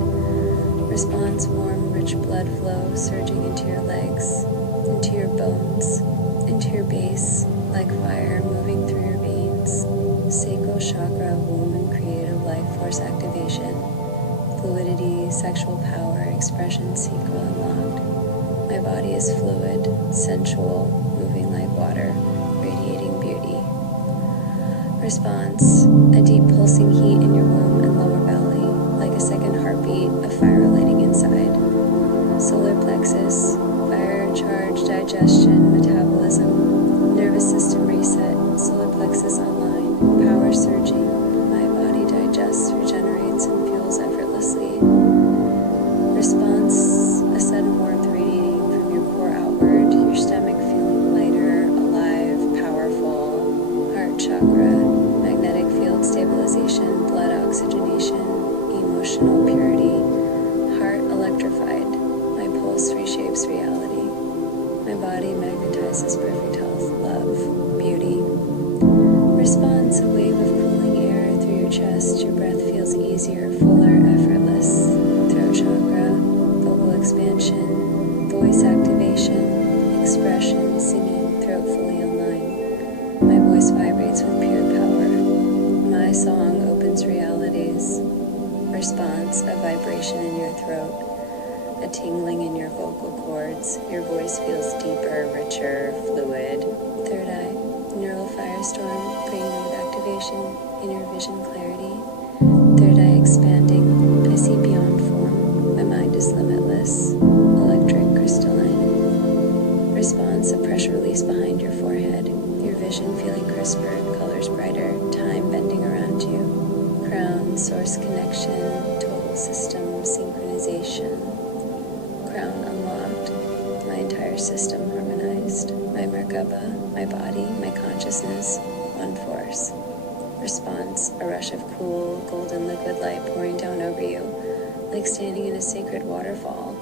Responds warm, rich blood flow surging into your legs, into your bones, into your base, like fire moving through your veins. Sacral chakra, womb and creative life force activation. Fluidity, sexual power, expression, secret unlocked. My body is fluid, sensual, moving like water, radiating beauty. Response, a deep pulsing heat in your womb and lower belly, like a second heartbeat of fire lighting inside. Solar plexus, fire, charge, digestion, metabolism, nervous system reset, solar plexus online, power surging. My body digests, regenerates, and fuels effortlessly. electrified. My pulse reshapes reality. My body magnetizes perfect health, love, beauty. Response, a wave of cooling air through your chest. Your breath feels easier, fuller, effortless. Throat chakra, vocal expansion, voice activation, expression, singing, throat fully online. My voice vibrates with pure power. My song opens realities. Response, a vibration in your throat, a tingling in your vocal cords. Your voice feels deeper, richer, fluid. Third eye, neural firestorm, brainwave activation, inner vision clarity. Third eye expanding, I see beyond form. My mind is limitless, electric, crystalline. Response, a pressure release behind your forehead. Your vision feeling crisper, colors brighter, time bending around you. Crown, source connection, total system, synchronization. Crown unlocked, my entire system harmonized. My Merkaba, my body, my consciousness, one force. Response, a rush of cool, golden liquid light pouring down over you, like standing in a sacred waterfall.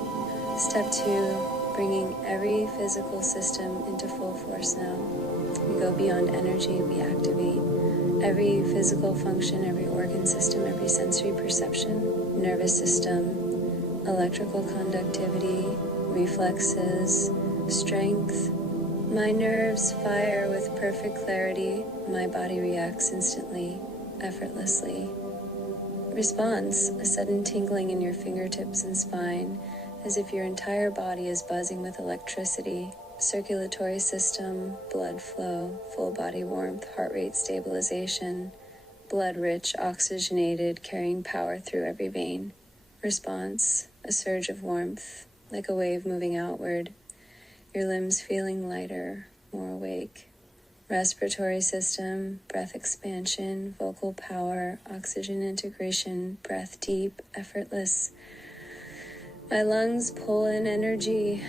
Step 2, bringing every physical system into full force now. We go beyond energy, we activate every physical function, every organ system, every sensory perception, nervous system, electrical conductivity, reflexes, strength. My nerves fire with perfect clarity. My body reacts instantly, effortlessly. Response, a sudden tingling in your fingertips and spine, as if your entire body is buzzing with electricity. Circulatory system, blood flow, full body warmth, heart rate stabilization, blood rich, oxygenated, carrying power through every vein. Response, a surge of warmth, like a wave moving outward, your limbs feeling lighter, more awake. Respiratory system, breath expansion, vocal power, oxygen integration, breath deep, effortless. My lungs pull in energy,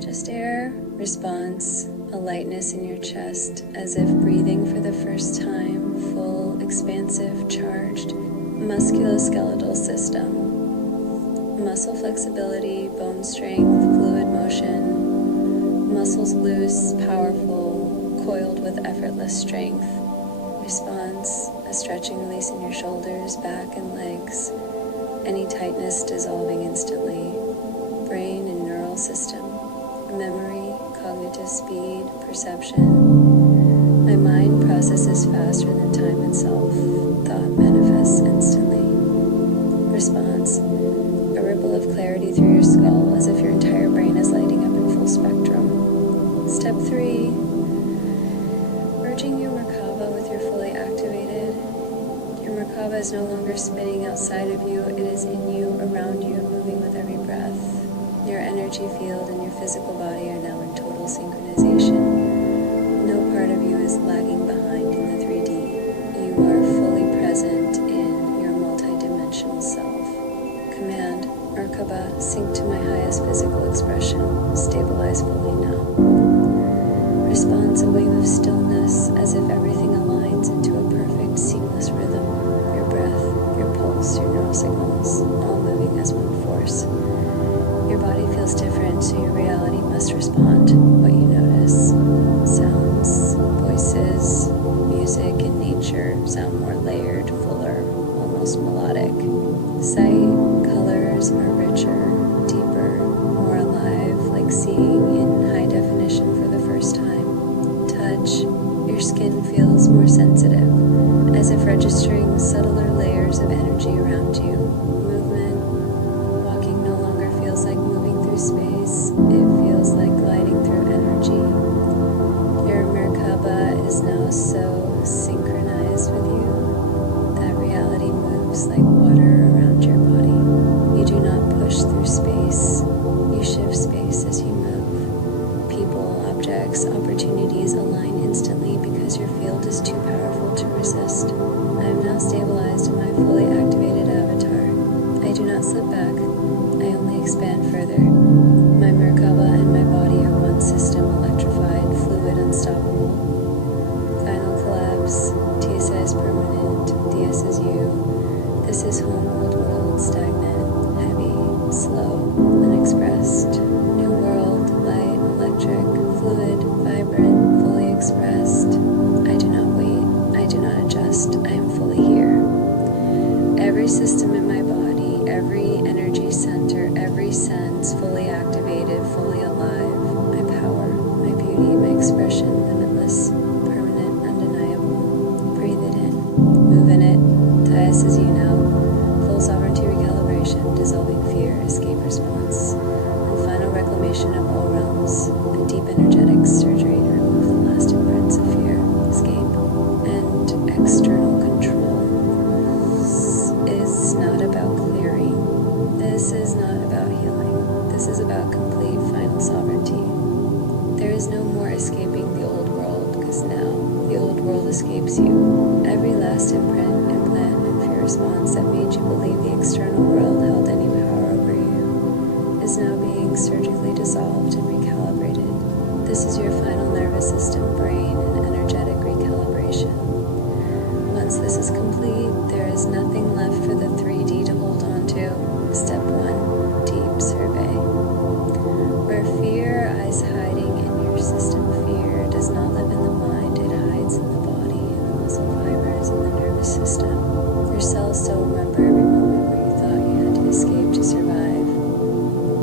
just air. Response, a lightness in your chest, as if breathing for the first time, full, expansive, charged. Musculoskeletal system, muscle flexibility, bone strength, fluid motion, muscles loose, powerful, coiled with effortless strength. Response, a stretching release in your shoulders, back, and legs, any tightness dissolving instantly. Brain and neural system, memory, cognitive speed, perception. My mind processes faster than time itself. Thought manifests instantly. Response, a ripple of clarity through your skull, as if your entire brain is lighting up in full spectrum. Step 3, merging your Merkaba with your fully activated. Your Merkaba is no longer spinning outside of you, it is in you, around you, moving with every breath. Your energy field and your physical body are now in total synchronization. No part of you is lagging behind in the 3D. You are fully present in your multidimensional self. Command, Merkaba, sync to my highest physical expression. Stabilize fully now. Response, a wave of stillness, as if everything aligns into a perfect, seamless rhythm. Your breath, your pulse, your neural signals, all moving as one force. Your body feels different, so your reality must respond. What you notice, sounds, voices, music, and nature sound more layered, fuller, almost melodic. Sight, colors are richer, deeper, more alive, like seeing in high definition for the first time. Touch, your skin feels more sensitive, as if registering subtler layers of energy around you. Like moving through space, it feels like gliding through energy. Your Merkaba is now so synchronized with you that reality moves like water around your body. You do not every sense fully activated, fully alive. My power, my beauty, my expression, limitless, permanent, undeniable. Breathe it in, move in it, ties as you know, full sovereignty recalibration, dissolving fear, escape response, and final reclamation of all realms, a deep energetic surgery to remove the last imprints of fear, escape, and external control. This is not about clearing. This is not about healing. This is about complete final sovereignty. There is no more escaping the old world, because now the old world escapes you. Every last imprint, implant, and fear response that made you believe the external world held any power over you is now being surgically dissolved and recalibrated. This is your final nervous system, brain, and energetic recalibration. Once this is complete, there is nothing left for the 3D to hold on to. Step 1, deep survey. Where fear is hiding in your system, fear does not live in the mind, it hides in the body, in the muscle fibers, in the nervous system. Your cells still remember every moment where you thought you had to escape to survive.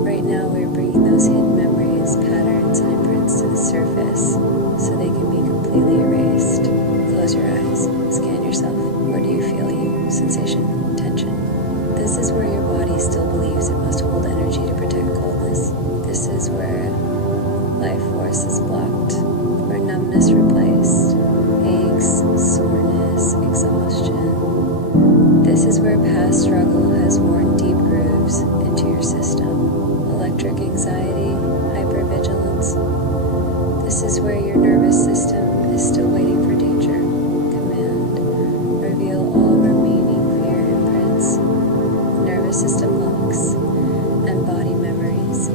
Right now we're bringing those hidden memories, patterns, and imprints to the surface so they can be completely erased. Close your eyes, scan yourself. Where do you feel you? Sensation, tension. This is where your body still believes it must hold energy to protect coldness. This is where life force is blocked, where numbness replaced, aches, soreness, exhaustion. This is where past struggle has worn deep grooves into your system. Electric anxiety, hypervigilance. This is where your nervous system is still waiting for danger. Command, reveal all remaining fear imprints, nervous system locks, and body memories.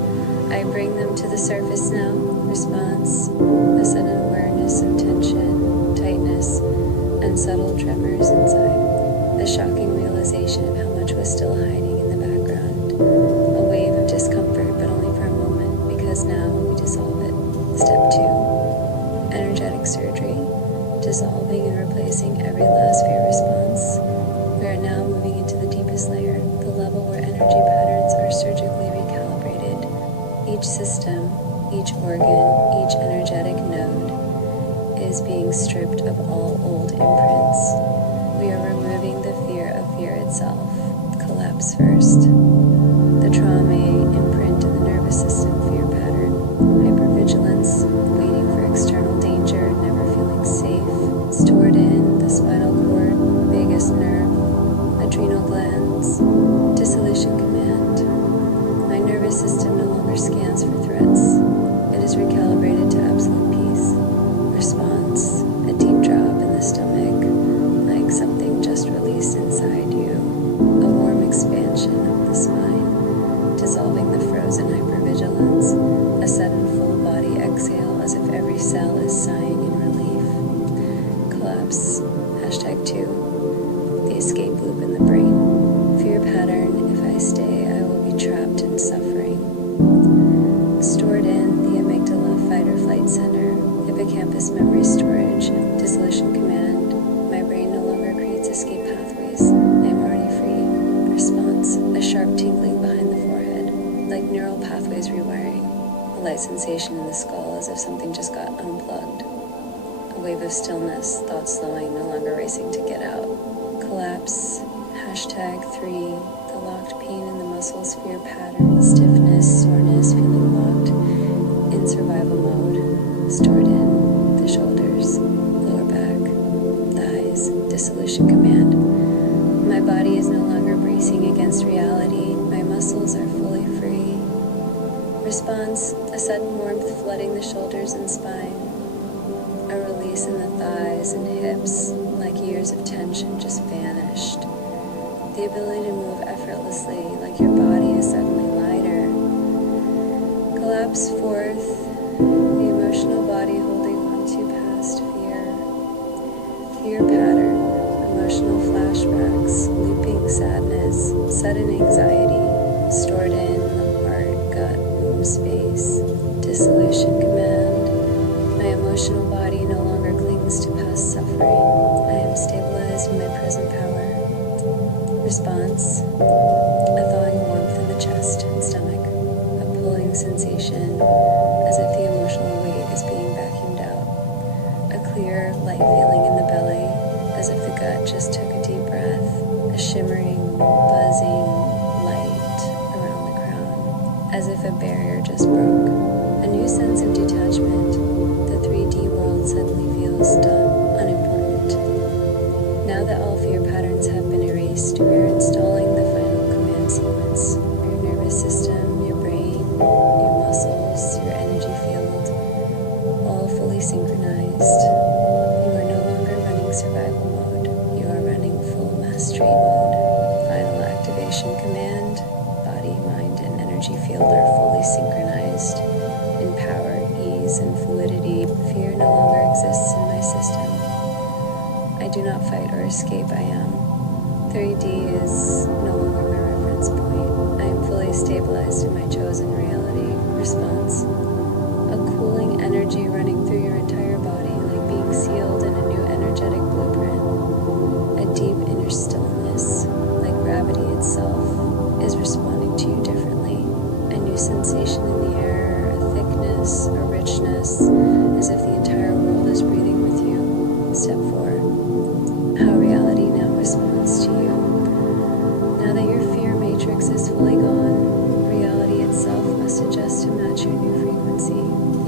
I bring them to the surface now. Response, a sudden awareness of tension, tightness, and subtle tremors inside. A shocking realization of how much was still hiding in the background. A wave of discomfort, but only for a moment, because now we dissolve it. Step 2, energetic surgery, dissolving and replacing every last fear response. We are now moving into the deepest layer, the level where energy patterns are surgically recalibrated. Each system, each organ, each energetic node is being stripped of all old imprints. We are removing the fear of fear itself. Collapse first. The trauma imprint in the nervous system fear pattern. Hypervigilance, waiting for external danger, never feeling safe. Stored in the spinal cord, vagus nerve, adrenal glands. Dissolution command. My nervous system no longer scans for threats. It is recalibrated to absolute peace. Response, a deep drop in the stomach, like something just released inside you. A warm expansion of the spine, dissolving the frozen hypervigilance. A sudden full body exhale as if every cell is sighing in relief. Collapse, hashtag 2, the escape loop in the brain. Fear pattern, if I stay, I will be trapped in suffering. Stored in the amygdala fight or flight center, hippocampus memory storage, dissolution command. My brain no longer creates escape pathways. I am already free. Response, a sharp tingling behind the forehead, like neural pathways rewiring. A light sensation in the skull as if something just got unplugged. A wave of stillness, thoughts slowing, no longer racing to get out. Collapse, hashtag 3, the locked pain in the muscles, fear pattern, stiffness, soreness, feeling locked in survival mode. Stored in the shoulders, lower back, thighs, dissolution command. My body is no longer bracing against reality. My muscles are fully free. Response, a sudden warmth flooding the shoulders and spine. A release in the thighs and hips, like years of tension just vanished. The ability to move effortlessly, like your body is suddenly lighter. Collapse forth, the emotional body holding on to past fear. Fear pattern, emotional flashbacks, looping sadness, sudden anxiety, stored in the heart, gut, womb space. Dissolution command. My emotional body no longer clings to past suffering. I am stabilized in my present power. Response, a thawing warmth in the chest and stomach. as if a barrier just broke. A new sense of detachment. The 3D world suddenly feels unimportant. Now that all fear patterns have been erased, we are installing the final command sequence. Your nervous system, your brain, your muscles, your energy field, all fully synchronized. You are no longer running survival mode. You are running full mastery mode. Final activation command. Body, mind, and energy field are fully synchronized in power, ease, and fluidity. Fear no longer exists in my system. I do not fight or escape, I am. 3D is no longer my reference point. I am fully stabilized in my chosen reality. Response. A cooling energy running through your entire body, like being sealed in a new energetic blueprint. A deep inner stillness, like gravity itself, is responding to you differently. A new sensation in the air, a thickness, a richness, as if the entire world is breathing with you. Step 4. How reality now responds to you. Now that your fear matrix is fully gone, reality itself must adjust to match your new frequency.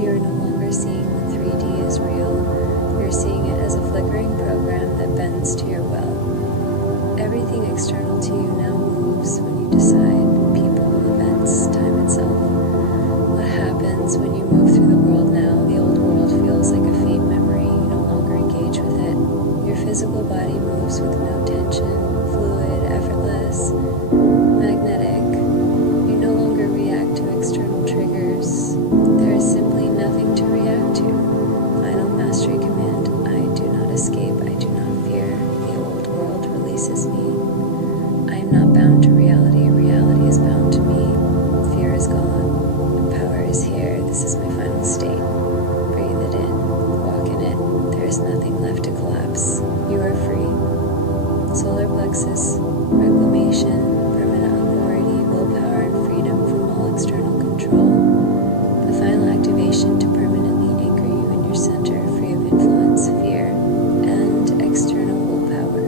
You are no longer seeing the 3D as real. You're seeing it as a flickering program that bends to your will. Everything external to you now moves when you decide. People, events, time itself. What happens when you move through the world now? The old world feels like a faint memory. You no longer engage with it. Your physical body moves with no tension, fluid, effortless, magnetic. You no longer react to external triggers. There is simply nothing to react to. Final mastery command. I do not escape. I do not fear. The old world releases me. I am not bound to reality. Reality is bound to me. Fear is gone. Power is here. This is my final state. Breathe it in. Walk in it. There is nothing left to collapse. You are free. Solar plexus, reclamation, permanent authority, willpower, and freedom from all external control. The final activation to permanently anchor you in your center, free of influence, fear, and external willpower.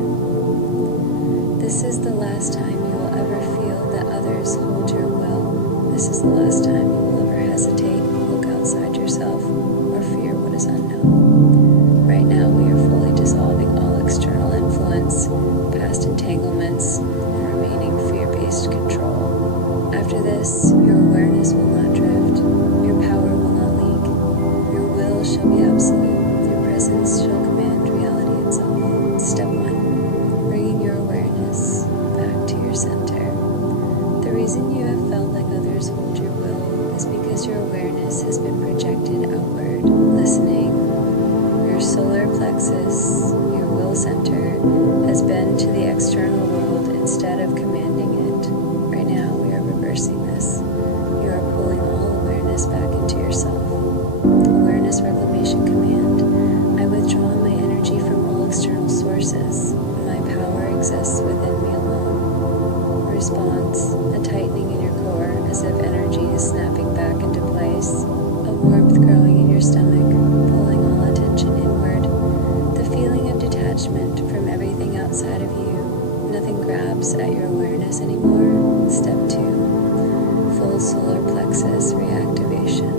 This is the last time you will ever feel that others hold your will. This is the last time you will ever hesitate, look outside yourself, or fear what is unknown. Right now, we are fully dissolving all external influence, past entanglements, and remaining fear-based control. After this, your awareness will not drift, your power will not leak, your will shall be absolute, your presence shall command reality itself. Step 1. Bringing your awareness back to your center. The reason you have felt like others hold your will is because your awareness has been projected outward, listening. Your solar plexus, your will center, has been to the external world instead of commanding it. Right now, we are reversing this. You are pulling all awareness back into yourself. Awareness reclamation command. I withdraw my energy from all external sources. My power exists within me alone. Response. A tightening in your core as if energy is snapping back into place. A warmth growing in your stomach, pulling all attention inward. The feeling of detachment from everything outside of you. Nothing grabs at your awareness anymore. Step 2. Full solar plexus reactivation.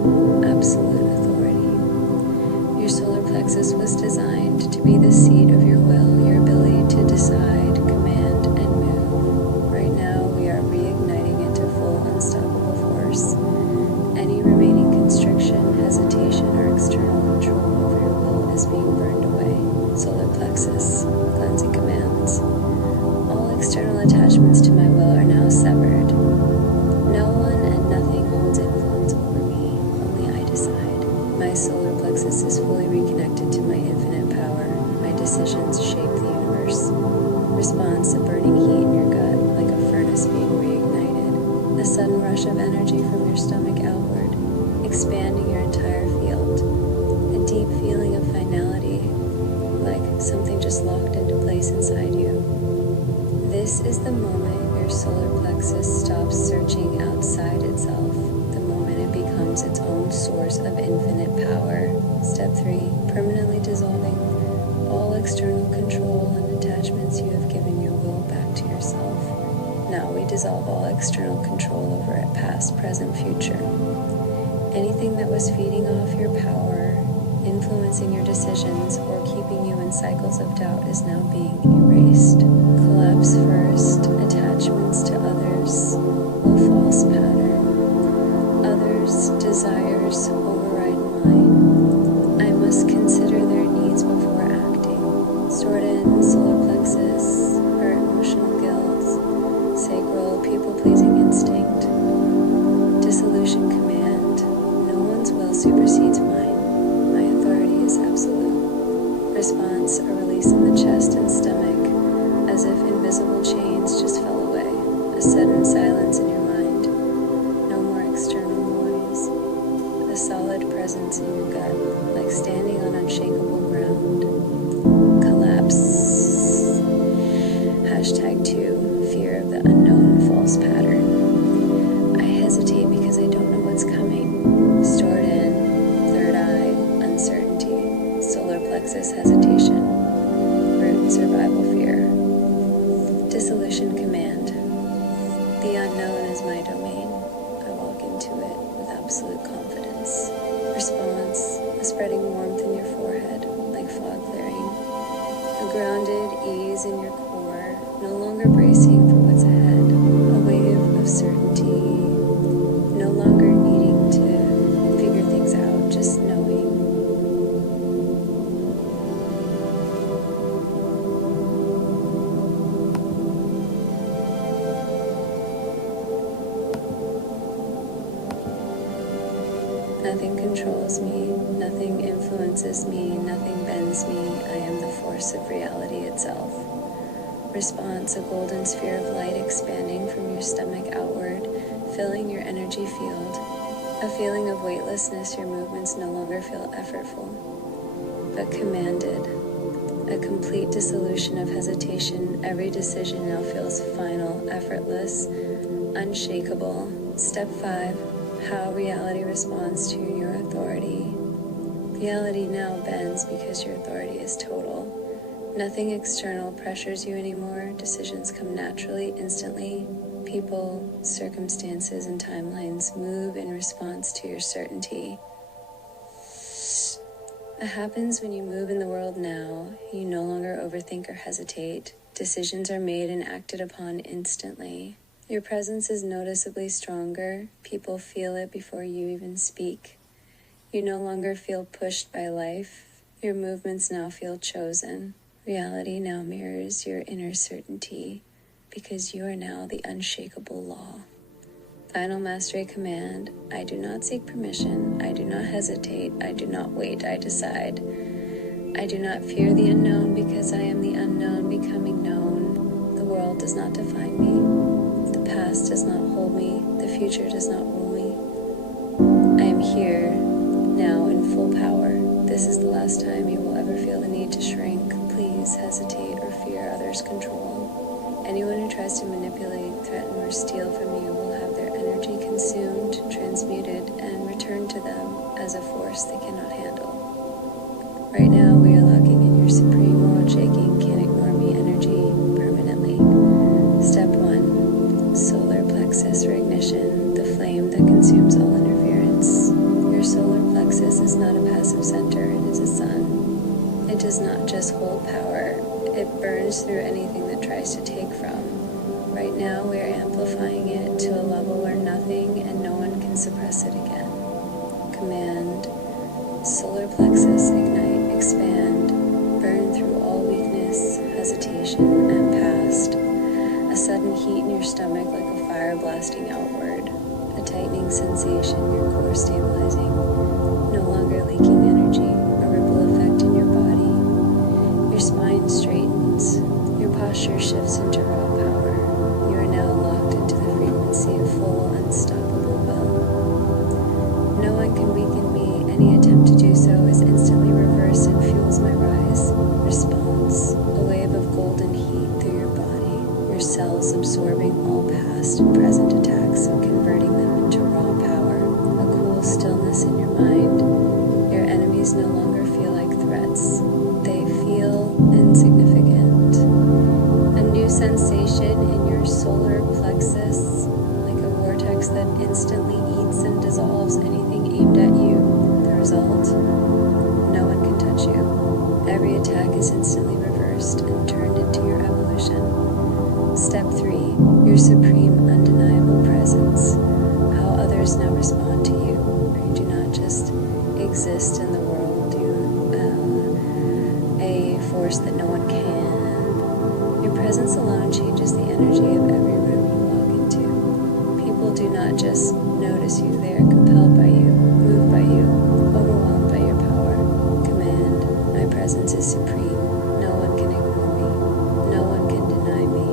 Absolute authority. Your solar plexus was designed to be the seat of your will, your ability to decide, command, and move. Right now, we are reigniting into full unstoppable force. Any remaining constriction, hesitation, or external control over your will is being burned away. Solar plexus, cleansing commands. All external attachments to my will are now severed. No one and nothing holds influence over me, only I decide. My solar plexus is fully reconnected to my infinite power. My decisions shape the universe. Response, a burning heat in your gut, like a furnace being reignited. A sudden rush of energy from your stomach outward, expanding your entire field. A deep feeling of finality, like something just locked into place inside you. This is the moment your solar plexus stops searching outside itself, the moment it becomes its own source of infinite power. Step 3. Permanently dissolving all external control and attachments you have given your will back to yourself. Now we dissolve all external control over it, past, present, future. Anything that was feeding off your power, influencing your decisions, or keeping you in cycles of doubt is now being erased. Collapse first. Attachments to others, a false pattern. Others' desires override mine. I must consider their needs before acting. Stored in solar plexus, or emotional guilt, sacral, people-pleasing instinct. Dissolution command. No one's will supersedes mine. My authority is absolute. Response, a release in the chest and stomach, as if invisible chains just fell away. A sudden silence in your mind. No more external noise. A solid presence in your gut, like standing on unshakable ground. Collapse. #2, fear of the unknown, false pattern. I hesitate because I don't know what's coming. Stored in, third eye, uncertainty, solar plexus hesitation, root survival fear. Dissolution command. The unknown is my domain. I walk into it with absolute confidence. Response, a spreading warmth in your forehead, like fog clearing. A grounded ease in your core, no longer bracing for what's ahead. A wave of certainty, no longer needing to figure things out, just knowing. Nothing controls me, nothing influences me, nothing bends me. I am the force of reality itself. Response, a golden sphere of light expanding from your stomach outward, filling your energy field. A feeling of weightlessness, your movements no longer feel effortful, but commanded. A complete dissolution of hesitation. Every decision now feels final, effortless, unshakable. Step 5. How reality responds to your authority. Reality now bends because your authority is total. Nothing external pressures you anymore. Decisions come naturally, instantly. People, circumstances, and timelines move in response to your certainty. It happens when you move in the world now. You no longer overthink or hesitate. Decisions are made and acted upon instantly. Your presence is noticeably stronger. People feel it before you even speak. You no longer feel pushed by life. Your movements now feel chosen. Reality now mirrors your inner certainty because you are now the unshakable law. Final mastery command. I do not seek permission. I do not hesitate. I do not wait. I decide. I do not fear the unknown because I am the unknown becoming known. The world does not define me. The past does not hold me. The future does not rule me. I am here, now in full power. This is the last time you will ever feel the need to shrink, please, hesitate, or fear others' control. Anyone who tries to manipulate, threaten, or steal from you will have their energy consumed, transmuted, and returned to them as a force they cannot handle. Right now, we are locking in your supreme world-shaking, can't ignore me energy permanently. Step 1. Solar plexus reignition, the flame that consumes all interference. Your solar plexus is not a passive center, it is a sun. It does not just hold power, it burns through anything that tries to take from. Right now we are amplifying it to a level where nothing and no one can suppress it again. Command, solar plexus ignite, expand, burn through all weakness, hesitation, and past. A sudden heat in your stomach like a fire blasting outward. A tightening sensation, your core stabilizing. No longer leaking energy. A ripple effect in your body. Your spine straightens. Your posture shifts into raw power. You are now locked into the frequency of full, unstoppable will. No one can weaken me. Any attempt to do so is instantly reversed and fuels my rise. Response, a wave of golden heat through your body. Your cells absorbing all past and present attacks and converting them into raw power. A cool stillness in your mind. Your enemies no longer feel like threats. They feel insignificant. A new sensation reflex that instantly eats and dissolves anything aimed at you. The result? No one can touch you. Every attack is instantly reversed and turned into your evolution. Step 3. Your supreme, undeniable presence. How others now respond to you. You do not just exist in the world. You a force that no one can. Your presence alone changes the energy of every room you walk into. People do not just notice you, they are compelled by you, moved by you, overwhelmed by your power. Command, my presence is supreme. No one can ignore me. No one can deny me.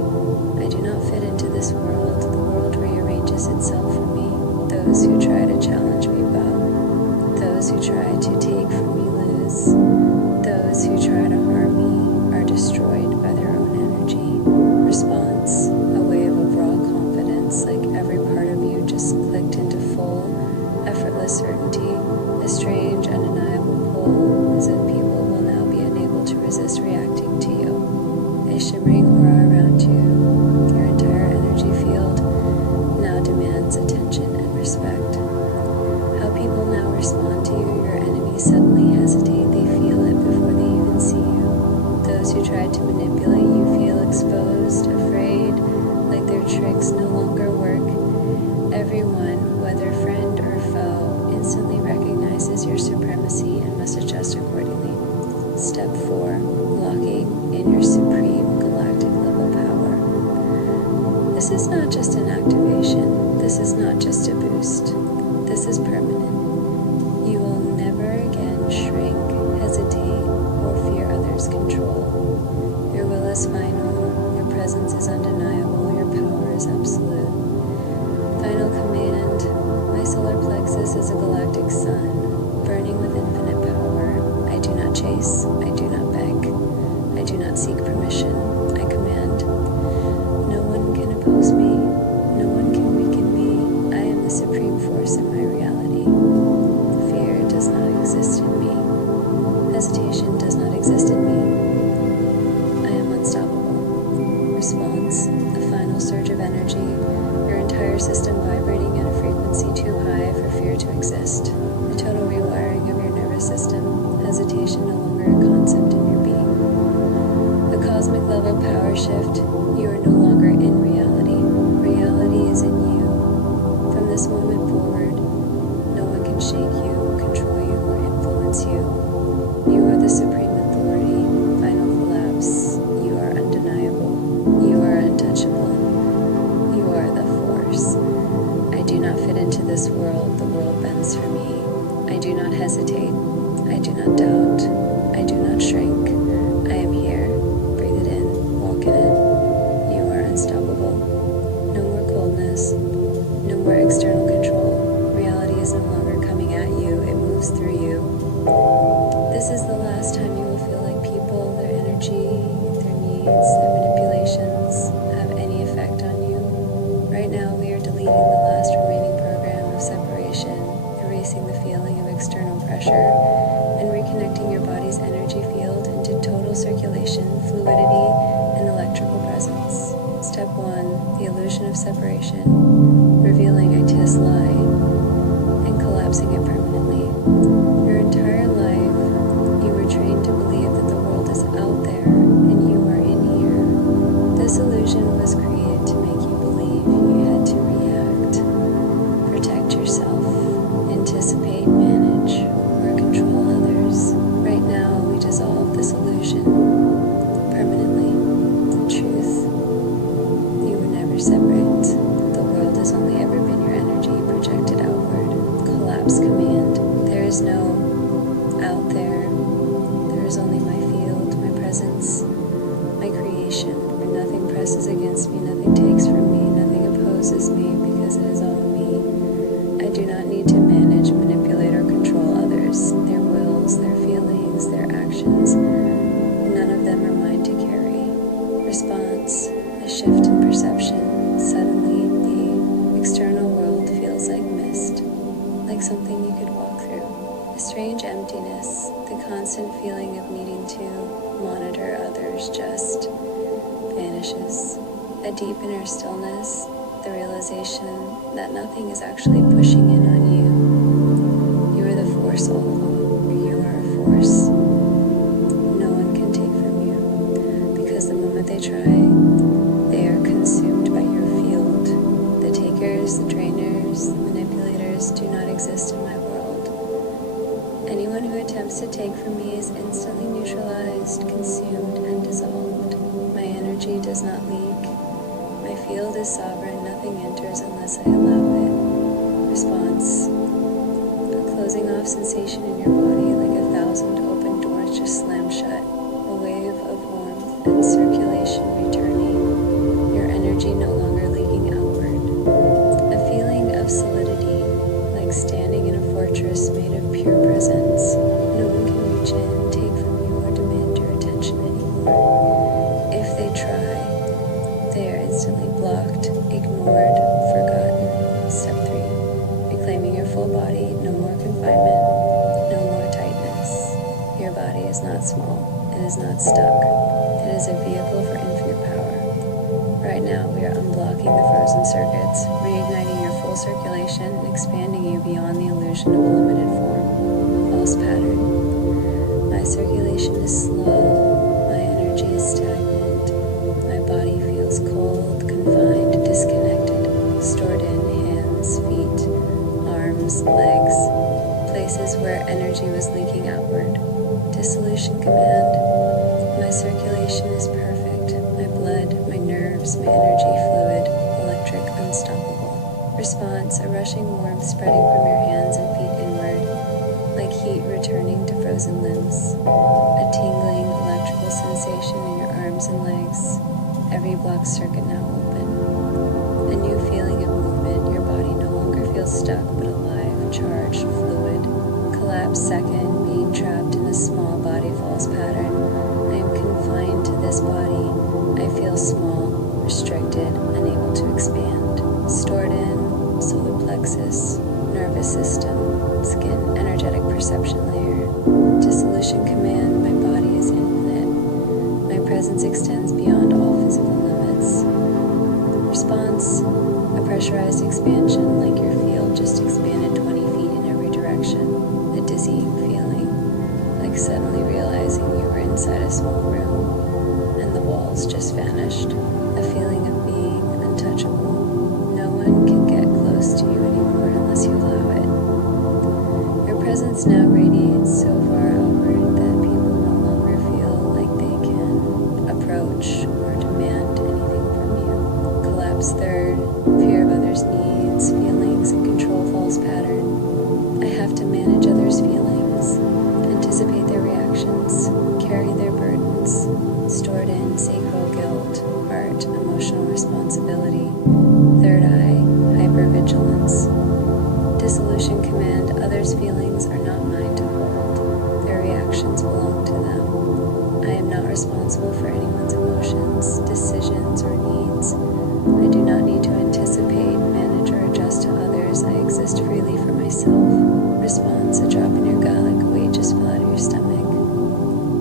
I do not fit into this world. The world rearranges itself for me. Those who try to challenge me bow. Those who try to take from me lose. Those who try to harm me are destroyed by their own energy. Response, a wave of raw confidence, like every part of you just clicked into full, effortless certainty. A strange, undeniable pull, as if people will now be unable to resist reacting to you. A shimmering aura around you, your entire energy field, now demands attention and respect. How people now respond to you, your enemies suddenly hesitate, they feel it before they even see you. Those who tried to manipulate you feel exposed, afraid, like their tricks no longer work. Everyone, whether friend or foe, instantly recognizes your supremacy and must adjust accordingly. Step 4. Locking in your supreme galactic level power. This is not just an activation. This is not just a boost. This is permanent. You will never again shrink, hesitate, or fear others' control. Your will is final. Your presence is undeniable. Your power is absolute. Final command. My solar plexus is a galactic sun, burning with infinite power. I do not chase. I do not beg. I do not seek permission. I command. No one can oppose me. No one can weaken me. I am the supreme force in my reality. Fear does not exist in me. Hesitation does not exist in me. I am unstoppable. Response, the final surge of energy, your entire system vibrating at a frequency too high for fear to exist. The total rewiring of your nervous system, hesitation no longer a concept in your being. A cosmic level power shift, you are no longer in reality. Reality is in you. From this moment forward, no one can shake you, control you, or influence you. You are the supreme authority. Final collapse. You are undeniable. You are untouchable. You are the force. I do not fit into this world. The world bends for me. I do not hesitate. I do not doubt. I do not shrink. I am here. Breathe it in. Walk in it. You are unstoppable. No more coldness. No more external control. Reality is no longer coming at you. It moves through you. This is the last time you will feel like people, their energy, their needs, their manipulations have any effect on you. Right now we are deleting the last remaining program of separation, erasing the feeling of external pressure, and reconnecting your body's energy field into total circulation, fluidity, and electrical presence. Step 1. The illusion of separation, revealing a test lie, and collapsing it permanently. Your entire life, you were trained to believe that the world is out there and you are in here. This illusion was created to make you believe you had to react, protect yourself, anticipate, manage, or control others. Right now, we dissolve this illusion permanently. Truth, you were never separate. The world has only ever been your energy projected outward. Collapse command. There is no out there. There is only my field, my presence, my creation, where nothing presses against me, nothing takes from me, nothing opposes me, because it is all me. I do not need to manage, manipulate, or control others, their wills, their feelings, their actions. None of them are mine to carry. Response, a shift in perception. Suddenly, the external world feels like mist, like something you could walk through. A strange emptiness, the constant feeling of needing to monitor others just vanishes. A deep inner stillness, the realization that nothing is actually pushing in on you. You are the force all along. You are a force. No one can take from you, because the moment they try, they are consumed by your field. The takers, the drainers, the manipulators do not exist in my world. Anyone who attempts to take from me is instantly neutralized, consumed, and dissolved. My energy does not leak. My field is sovereign. Nothing enters unless I allow it. Response: a closing off sensation in your body, like 1,000 open doors just slammed shut. A wave of warmth and circulation returning. Your energy no longer leaking outward. A feeling of solidity, like standing in a fortress made of pure presence. No one can reach in, take from you, or demand your attention anymore. If they try, they are instantly blocked, ignored, forgotten. Step 3. Reclaiming your full body. No more confinement. No more tightness. Your body is not small. It is not stuck. It is a vehicle for infinite power. Right now, we are unblocking the frozen circuits, reigniting your full circulation, and expanding you beyond the illusion of limited form. False pattern. My circulation is slow. My energy is stagnant. My body feels cold, confined, disconnected, stored in hands, feet, arms, legs, places where energy was leaking outward. Dissolution command. My circulation is perfect. My blood, my nerves, my energy fluid, electric, unstoppable. Response: a rushing warmth spreading from your hands and feet inward, like heat returning to frozen limbs. A tingling electrical sensation in your arms and legs. Every blocked circuit now open. A new feeling of movement. Your body no longer feels stuck, but alive, charged, fluid. Collapse second, being trapped in a small body false pattern. I am confined to this body. I feel small, restricted, unable to expand. Stored in solar plexus, nervous system, skin, energetic perception layer. Dissolution command. My body is infinite. My presence extends beyond all physical limits. Response: a pressurized expansion, like your field just expanded 20 feet in every direction. A dizzying feeling, like suddenly realizing you were inside a small room and the walls just vanished. A feeling of being untouchable. No one can get close to you anymore unless you allow it. Your presence now radiates so far outward that people no longer feel like they can approach or demand anything from you. Collapse third, fear of others' needs, feelings, and control false pattern. I have to manage others' feelings, anticipate their reactions, carry their burdens. Stored in sacral guilt, heart, emotional responsibility. Third eye, hypervigilance. Dissolution command. Others' feelings are not mine to hold. Their reactions belong to them. I am not responsible for anyone's emotions, decisions, or needs. I do not need to anticipate, manage, or adjust to others. I exist freely for myself. Response: a drop in your gut, like a weight just fell out of your stomach.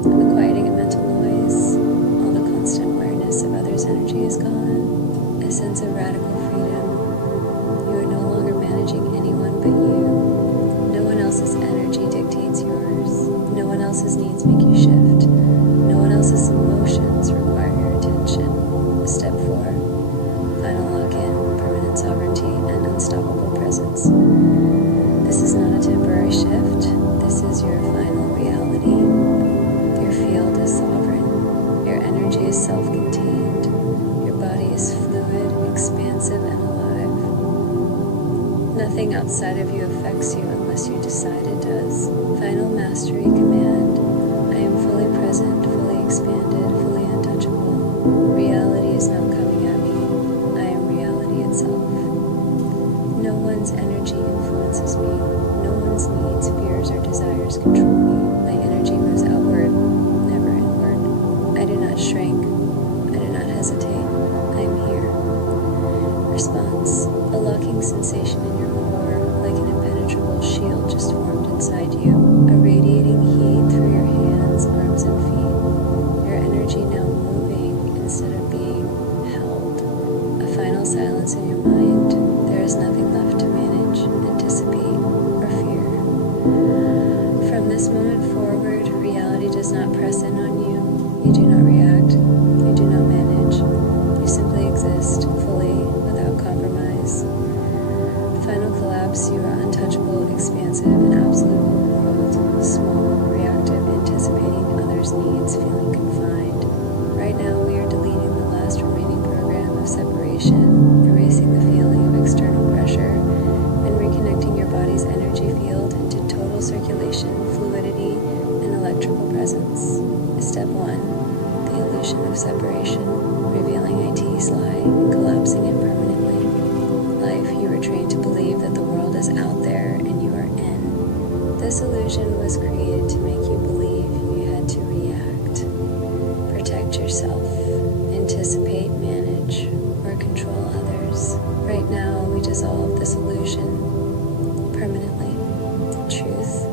A quieting of mental noise. All the constant awareness of others' energy is gone. A sense of radical freedom. You are no longer managing anyone but you. No one else's energy dictates yours. No one else's needs make you shift. No one else's emotions require your attention. Step 4. Final lock-in, permanent sovereignty, and unstoppable presence. This is not a temporary shift. This is your final reality. Your field is sovereign. Your energy is self-contained. Your body is fluid, expansive, and alive. Nothing outside of you affects you unless you decide it does. Final mastery command. I am fully present, fully expanded, fully untouchable. Reality is not coming at me. I am reality itself. No one's energy influences me. No one's needs, fears, or desires control me. My energy moves outward, never inward. I do not shrink. I do not hesitate. I am here. Response: a locking sensation in your core, like an impenetrable shield just formed inside you. A radiating heat through your hands, arms, and feet. Your energy now moving instead of being held. A final silence in your mind. collapse, you are untouchable, expansive, and absolute overworld, small, reactive, anticipating others' needs, feeling confined. Right now, we are deleting the last remaining program of separation, erasing the feeling of external pressure, and reconnecting your body's energy field into total circulation, fluidity, and electrical presence. Step 1. The illusion of separation, revealing IT's lie and collapsing it permanently. Life, you were trained to believe that the world is out there and you are in. This illusion was created to make you believe you had to react, protect yourself, anticipate, manage, or control others. Right now, we dissolve this illusion permanently. Truth,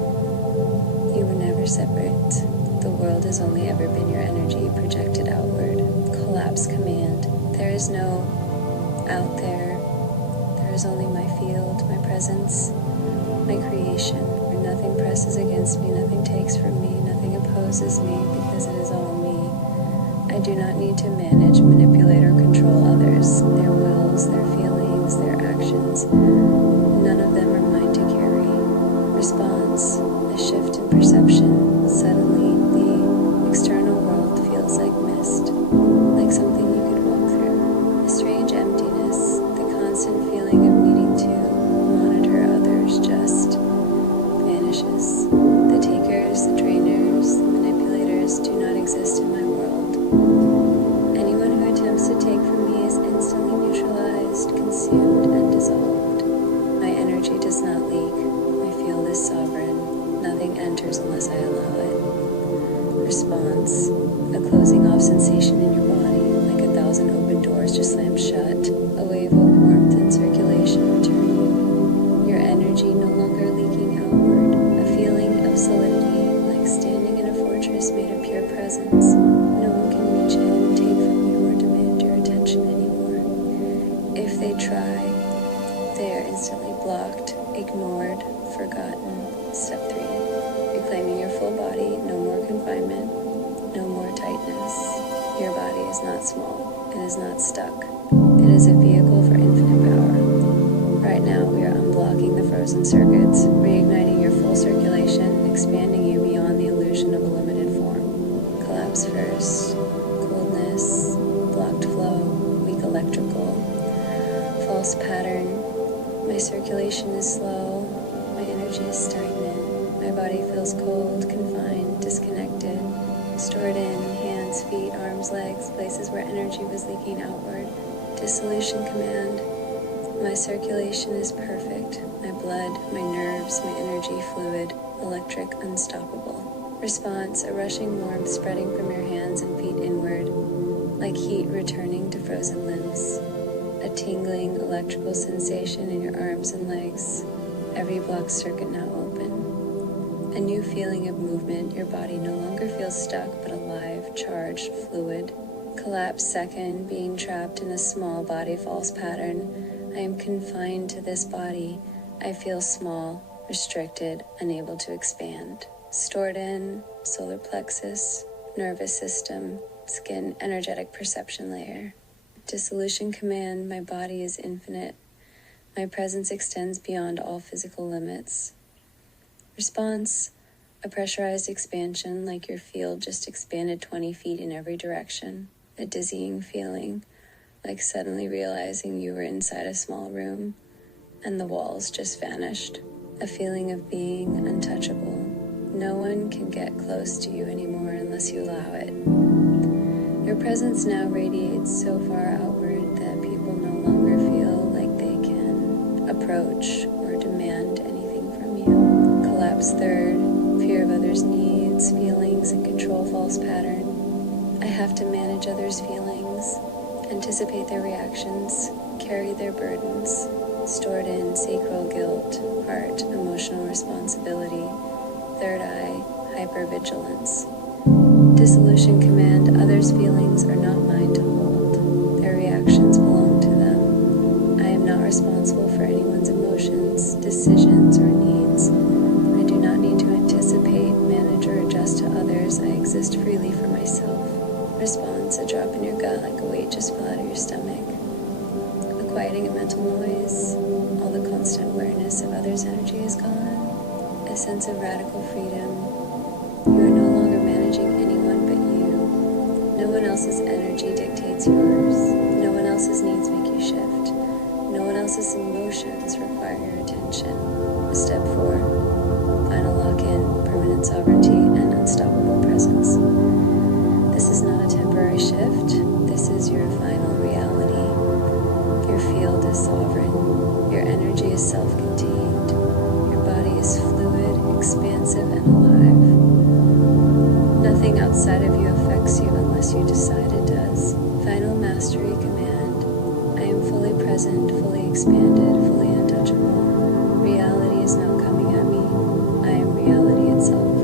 you were never separate. The world has only ever been your energy projected outward. Collapse command. There is no out there. There is only my field, my presence, my creation, where nothing presses against me, nothing takes from me, nothing opposes me, because it is all me. I do not need to manage, manipulate, or control others, their wills, their feelings, their actions. None of them are mine to carry. Response, a shift in perception. Suddenly, the external world feels like mist, like something you could walk through. A strange emptiness, the constant feeling of needing to monitor others just vanishes. The takers, the drainers, the manipulators do not exist in my world. Anyone who attempts to take from me is instantly neutralized, consumed, and dissolved. My energy does not leak. My field is sovereign. Nothing enters unless I allow it. Response, a closing off sensation in your body, like 1,000 open doors just slammed shut, a wave of warmth and circulation returning, your energy no longer leaking outward, a feeling of solidity, like standing in a fortress made of pure presence. No one can reach in, take from you, or demand your attention anymore. If they try, they are instantly blocked, ignored, forgotten. Step 3. Reclaiming your full body, no more confinement, no more tightness. Your body is not small, it is not stuck. It is a vehicle for infinite power. Right now, we are unblocking the frozen circuits, reigniting your full circulation, expanding you beyond the illusion of a limited form. Collapse first, coldness, blocked flow, weak electrical, false pattern. My circulation is slow, my energy is stagnant, my body feels cold, confined, disconnected, stored in hands, feet, arms, legs, places where energy was leaking outward. Dissolution command. My circulation is perfect, my blood, my nerves, my energy fluid, electric, unstoppable. Response, a rushing warmth spreading from your hands and feet inward, like heat returning to frozen limbs. A tingling electrical sensation in your arms and legs, every blocked circuit now open. A new feeling of movement, your body no longer feels stuck but alive, charged, fluid. Collapse second, being trapped in a small body false pattern. I am confined to this body. I feel small, restricted, unable to expand. Stored in solar plexus, nervous system, skin, energetic perception layer. Dissolution command, my body is infinite. My presence extends beyond all physical limits. Response, a pressurized expansion like your field just expanded 20 feet in every direction. A dizzying feeling, like suddenly realizing you were inside a small room and the walls just vanished. A feeling of being untouchable. No one can get close to you anymore unless you allow it. Your presence now radiates so far outward that people no longer feel like they can approach or demand anything from you. Collapse third, fear of others' needs, feelings, and control false pattern. I have to manage others' feelings, anticipate their reactions, carry their burdens. Stored in sacral guilt, heart, emotional responsibility. Third eye, hypervigilance. Dissolution command, others' feelings are not mine to hold. Their reactions belong to them. I am not responsible for anyone's emotions, decisions, or needs. I do not need to anticipate, manage, or adjust to others. I exist freely for myself. Response, a drop in your gut like a weight just fell out of your stomach. A quieting of mental noise, all the constant awareness of sense of radical freedom. You are no longer managing anyone but you. No one else's energy dictates yours. No one else's needs make you shift. No one else's emotions require your attention. Step 4. Final lock-in, permanent sovereignty, and unstoppable presence. This is not a temporary shift. This is your final reality. Your field is sovereign. Your energy is self-contained. Your body is fluid, expansive, and alive. Nothing outside of you affects you unless you decide it does. Final mastery command. I am fully present, fully expanded, fully untouchable. Reality is not coming at me. I am reality itself.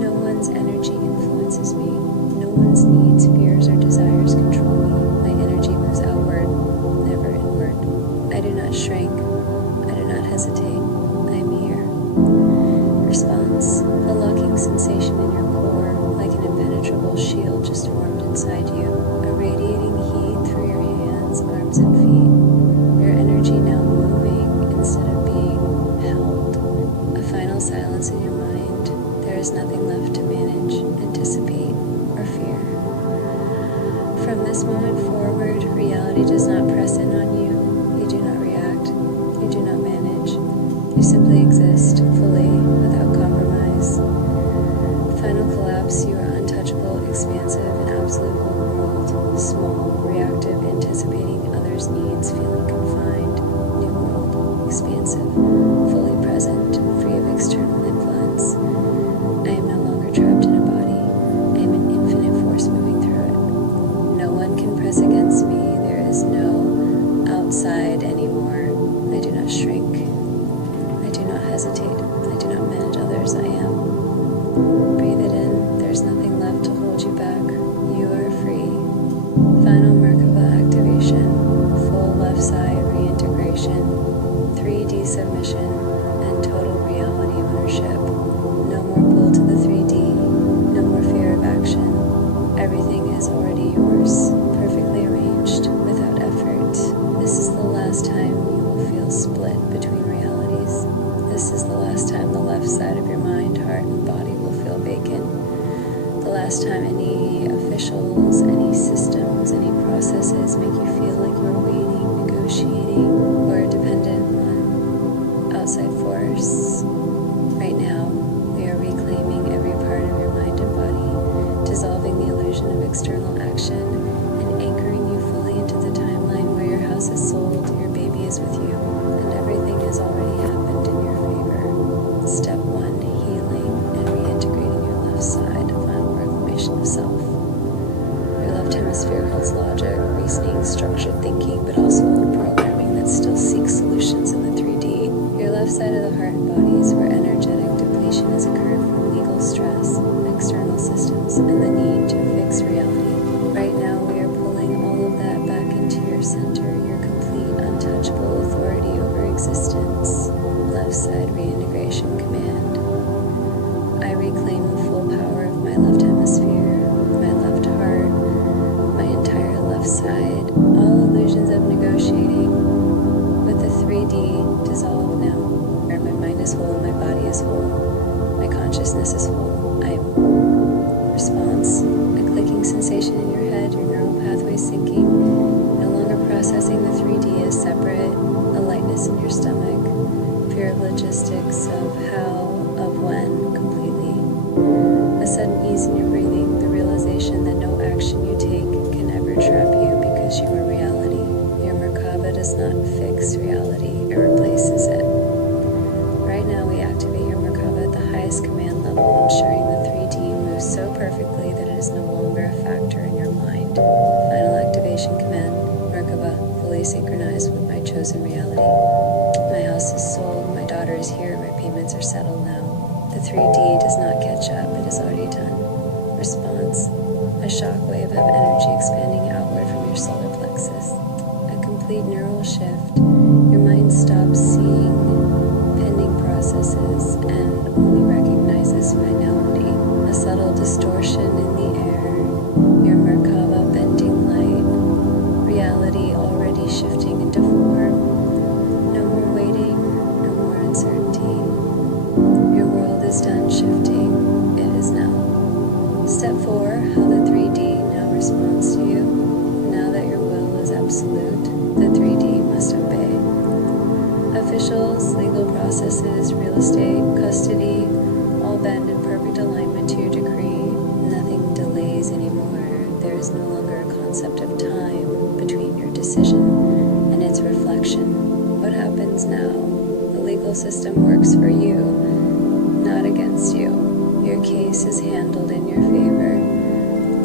No one's energy influences me. No one's needs, fears, or desires control me. My energy moves outward, never inward. I do not shrink. I do not hesitate. I am here. Response. A locking sensation in your core, like an impenetrable shield just formed inside you. A radiating heat through your hands, arms, and feet. Your energy now moving instead of being held. A final silence in your mind. There is nothing left to manage, anticipate, or fear. From this moment forward, reality does not press in on you. You do not react. You do not manage. You simply exist, fully, without compromise. Final collapse, you are untouchable, expansive, and absolute world. Small, reactive, anticipating others' needs, feeling confined. New world, expansive, fully present, free of external influence. I am no longer trapped in a body. I am an infinite force moving through it. No one can press against me. There is no outside anymore. I do not shrink. I do not hesitate. I do not manage others. I am. Breathe it in. There's nothing left to hold you back. You are free. Final Merkaba activation. Full left side reintegration. 3D submission and total reality ownership. No more pull to the 3D. No more fear of action. Everything is already yours. Perfectly arranged. Without effort. This is the last time you will feel split between realities. This is the last time the left side of your mind, heart, and body will feel vacant. The last time any officials, any systems, any processes make you feel like you're waiting, negotiating, or dependent on outside force. Right now, we are reclaiming every part of your mind and body, dissolving the illusion of external action, and anchoring you fully into the timeline where your house is sold, your baby is with you, and everything has already happened in your favor. Step 1, healing and reintegrating your left side, final reclamation of self. Your left hemisphere holds logic, reasoning, structured thinking, but also old programming that still seeks solutions in the 3D. Your left side of the heart and body is where energetic depletion has occurred from legal stress, external systems, and the need to fix reality. Right now, we are pulling all of that back into your center, your complete, untouchable authority over existence. Left side reintegration command. I reclaim the full power of my left hemisphere, my left heart, my entire left side. All illusions of negotiating with the 3D dissolve now. Where my mind is whole, my body is whole, my consciousness is whole. I am. Response. A clicking sensation in your head, your neural pathways syncing, no longer processing the 3D as separate, a lightness in your stomach, fear of logistics, of how, of when, completely. A sudden ease in your breathing, the realization that no action you take can ever trap you because you are reality. Your Merkaba does not fix reality, it replaces it. Right now we activate your Merkaba at the highest command level, ensuring the 3D moves so perfectly that it is no longer a factor in your mind. Final activation command, Merkaba, fully synchronized with my chosen reality. My house is sold, my daughter is here, my payments are settled now. The 3D does not catch up, it is already done. Response. A shock wave of energy expanding outward from your solar plexus. A complete neural shift. Your mind stops seeing pending processes and only recognizes finality. A subtle distortion in the air. Your Merkaba bending light. Reality already shifting into form. No more waiting, no more uncertainty. is done shifting, it is now. Step 4, how the 3D now responds to you. Now that your will is absolute, the 3D must obey. Officials, legal processes, real estate, custody, all bend in perfect alignment to your decree. Nothing delays anymore. There is no longer a concept of time between your decision and its reflection. What happens now? The legal system works for you, not against you. Your case is handled in your favor.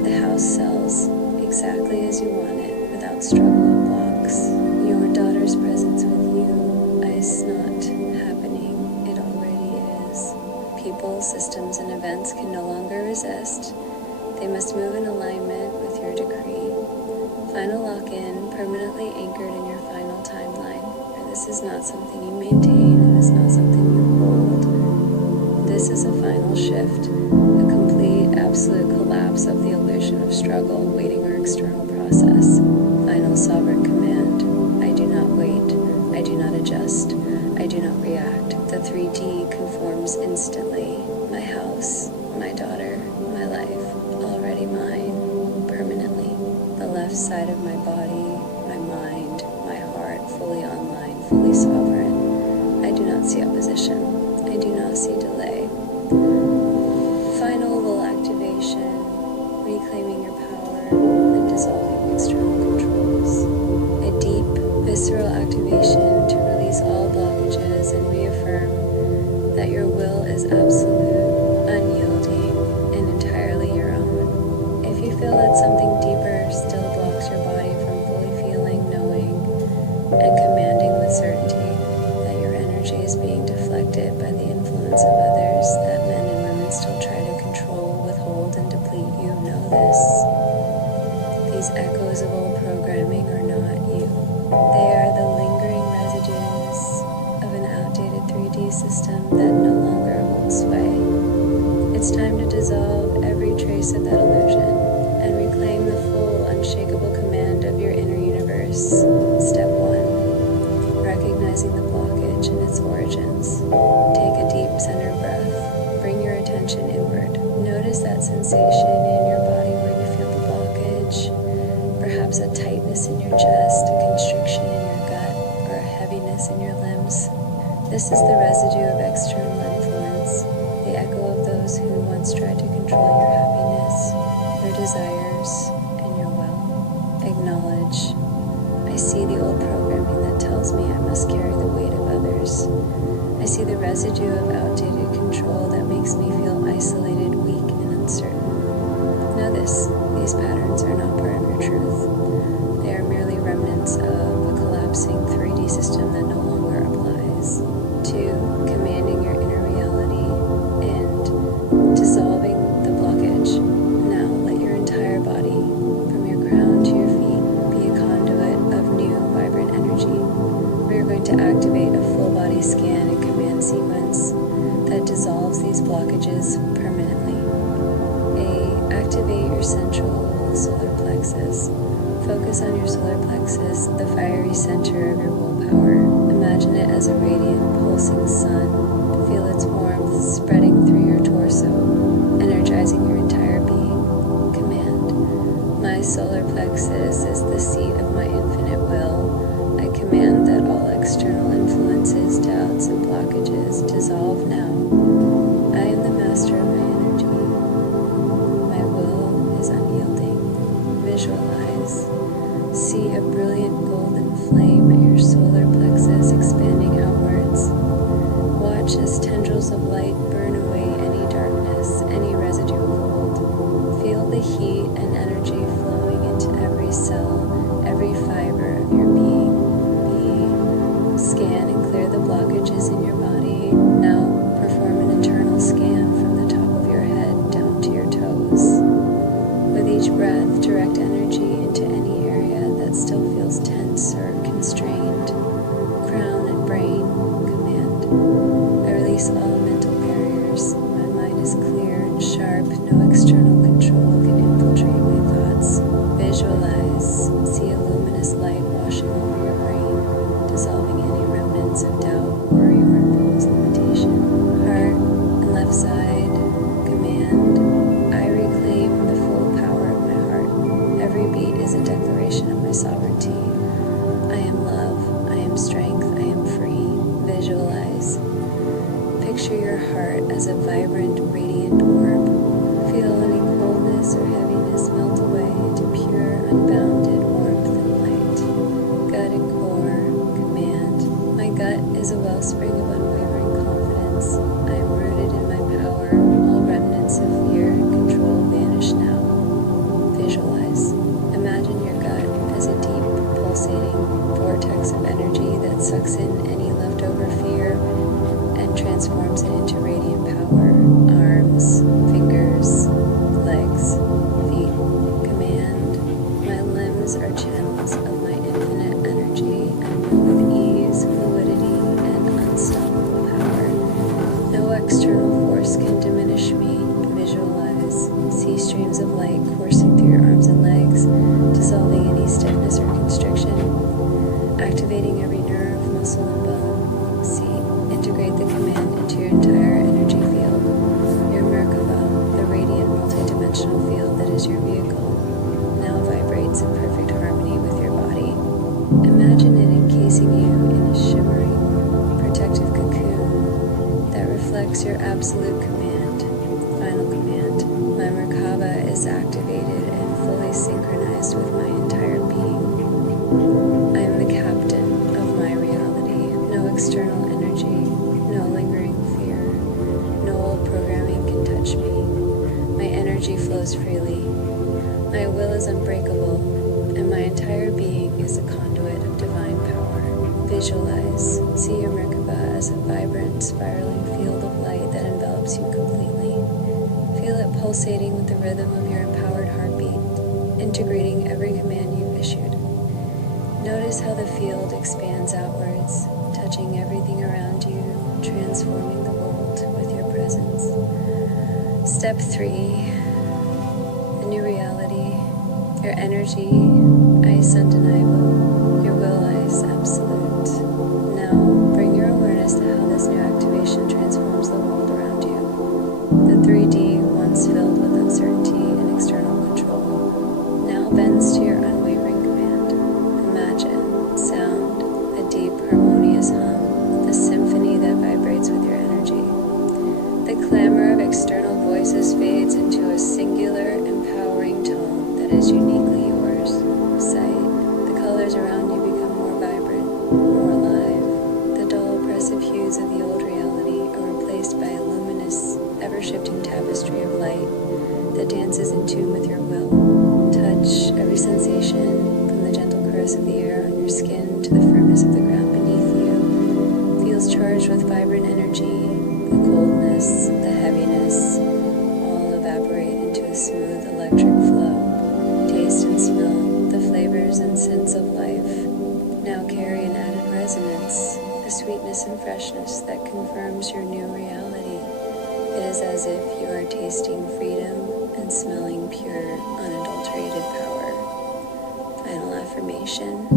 The house sells exactly as you want it, without struggle or blocks. Your daughter's presence with you is not happening. It already is. People, systems, and events can no longer resist. They must move in alignment with your decree. Final lock-in, permanently anchored in your final timeline. For this is not something you maintain, and is not something you hold. This is a final shift, a complete, absolute collapse of the illusion of struggle, waiting, or external process. Final sovereign command. I do not wait. I do not adjust. I do not react. The 3D conforms instantly. My house, my daughter, my life, already mine, permanently. The left side of my body, my mind, my heart, fully online, fully sovereign. I do not see opposition. I do not see delay. Final will activation, reclaiming your power and dissolving external controls. A deep, visceral activation to release all blockages and reaffirm that your will is absolute, unyielding, and entirely your own. If you feel that something deeper still blocks your body from fully feeling, knowing, and commanding with certainty that your energy is being deflected by the influence of others, that men and women still try to control, withhold, and deplete you, know this. These echoes of old programming are not you. They are the lingering residues of an outdated 3D system that no longer holds sway. It's time to dissolve every trace of that illusion and reclaim the full, unshakable command of your inner universe. Step 1. Recognizing the blockage and its origins. Take a deep center breath. Bring your attention inward. Notice that sensation in your body where you feel the blockage. Perhaps a tightness in your chest, a constriction in your gut, or a heaviness in your limbs. This is the residue of external influence, the echo of those who once tried to control your happiness, your desires, and your will. Acknowledge. I see the old programming that tells me I must carry the weight of others. I see the residue of outdated control that makes me feel isolated, weak, and uncertain. Know this, these patterns are not part of your truth. They are merely remnants of a collapsing 3D system that no longer applies. 2. Commanding your inner reality and dissolving the blockage. Now let your entire body, from your crown to your feet, be a conduit of new, vibrant energy. We are going to activate a full body scan and command sequence that dissolves these blockages permanently. A. Activate your central solar plexus. Focus on your solar plexus, the fiery center of your willpower. Imagine it as a radiant, pulsing sun. Feel its warmth spreading through your torso, energizing your entire being. Command. My solar plexus is the seat of my infinite will. I command that all external influences, doubts, and blockages dissolve now. I am the master of my energy. My will is unyielding. Visualize. See a brilliant golden flame at your solar plexus expanding outwards. Watch as tendrils of light burn away any darkness, any residue of cold. Feel the heat and energy flowing into every cell, every fiber of your being. Scan and clear the blockages in your body. Now perform an internal scan from the top of your head down to your toes. With each breath, direct energy into any area that still feels tense or constrained. Crown and brain, command. I release all mental barriers. My mind is clear and sharp. No external control can infiltrate my thoughts. Visualize. See a luminous light washing over your brain, dissolving any remnants of doubt, worry, or imposed limitation. Heart, left side, command. I reclaim the full power of my heart. Every beat is a declaration of my sovereignty. I am love, I am strength, I am free. Visualize. Picture your heart as a vibrant, radiant orb. Feel any coldness or heaviness melt away into pure, unbounded warmth and light. Gut and core, command. My gut is a wellspring of unwavering confidence. I am rooted in my power. All remnants of fear and control vanish now. Visualize. Imagine your gut as a deep, pulsating vortex of energy that sucks in any leftover fear and transforms it into radiant power. Arms, fingers, legs, feet, command. My limbs are channels of my infinite energy and move with ease, fluidity, and unstoppable power. No external force can diminish me. Visualize. See streams of light coursing through your arms and legs, dissolving any stiffness or constriction, activating every nerve, muscle, and bone. See. Integrate the command into your entire energy field. Your Merkaba, the radiant multidimensional field that is your vehicle, now vibrates in perfect harmony with your body. Imagine it encasing you in a shimmering, protective cocoon that reflects your absolute command. Final command. My Merkaba is activated and fully synchronized with my entire being. I am the captain of my reality. No external energy, no lingering fear, no old programming can touch me. My energy flows freely. My will is unbreakable, and my entire being is a conduit of divine power. Visualize. See your Merkaba as a vibrant, spiraling field of light that envelops you completely. Feel it pulsating with the rhythm of your empowered heartbeat, integrating every command you've issued. Notice how the field expands outwards, touching everything around you, transforming the world with your presence. Step 3, the new reality. Your energy, ice undeniable. Your will, ice absolute. Now, bring your awareness to how this new activation transforms the world around you. The 3D, once filled with uncertainty and external control, now bends to your unwavering command. Imagine sound, a deep, harmonious hum, a symphony that vibrates with your energy. The clamor of external voices fades into a singular, empowering tone that is uniquely yours. Sight. The colors around you become more vibrant, more alive. The dull, oppressive hues of the old reality are replaced by a luminous, ever-shifting tapestry of light that dances in tune with your will. Touch. Every sensation, from the gentle caress of the air on your skin to the firmness of the ground beneath you, feels charged with vibrant energy. The coldness, the heaviness, all evaporate into a smooth electric flow. Taste and smell, the flavors and scents of life, now carry an added resonance, a sweetness and freshness that confirms your new reality. It is as if you are tasting freedom and smelling pure, unadulterated power. Final affirmation.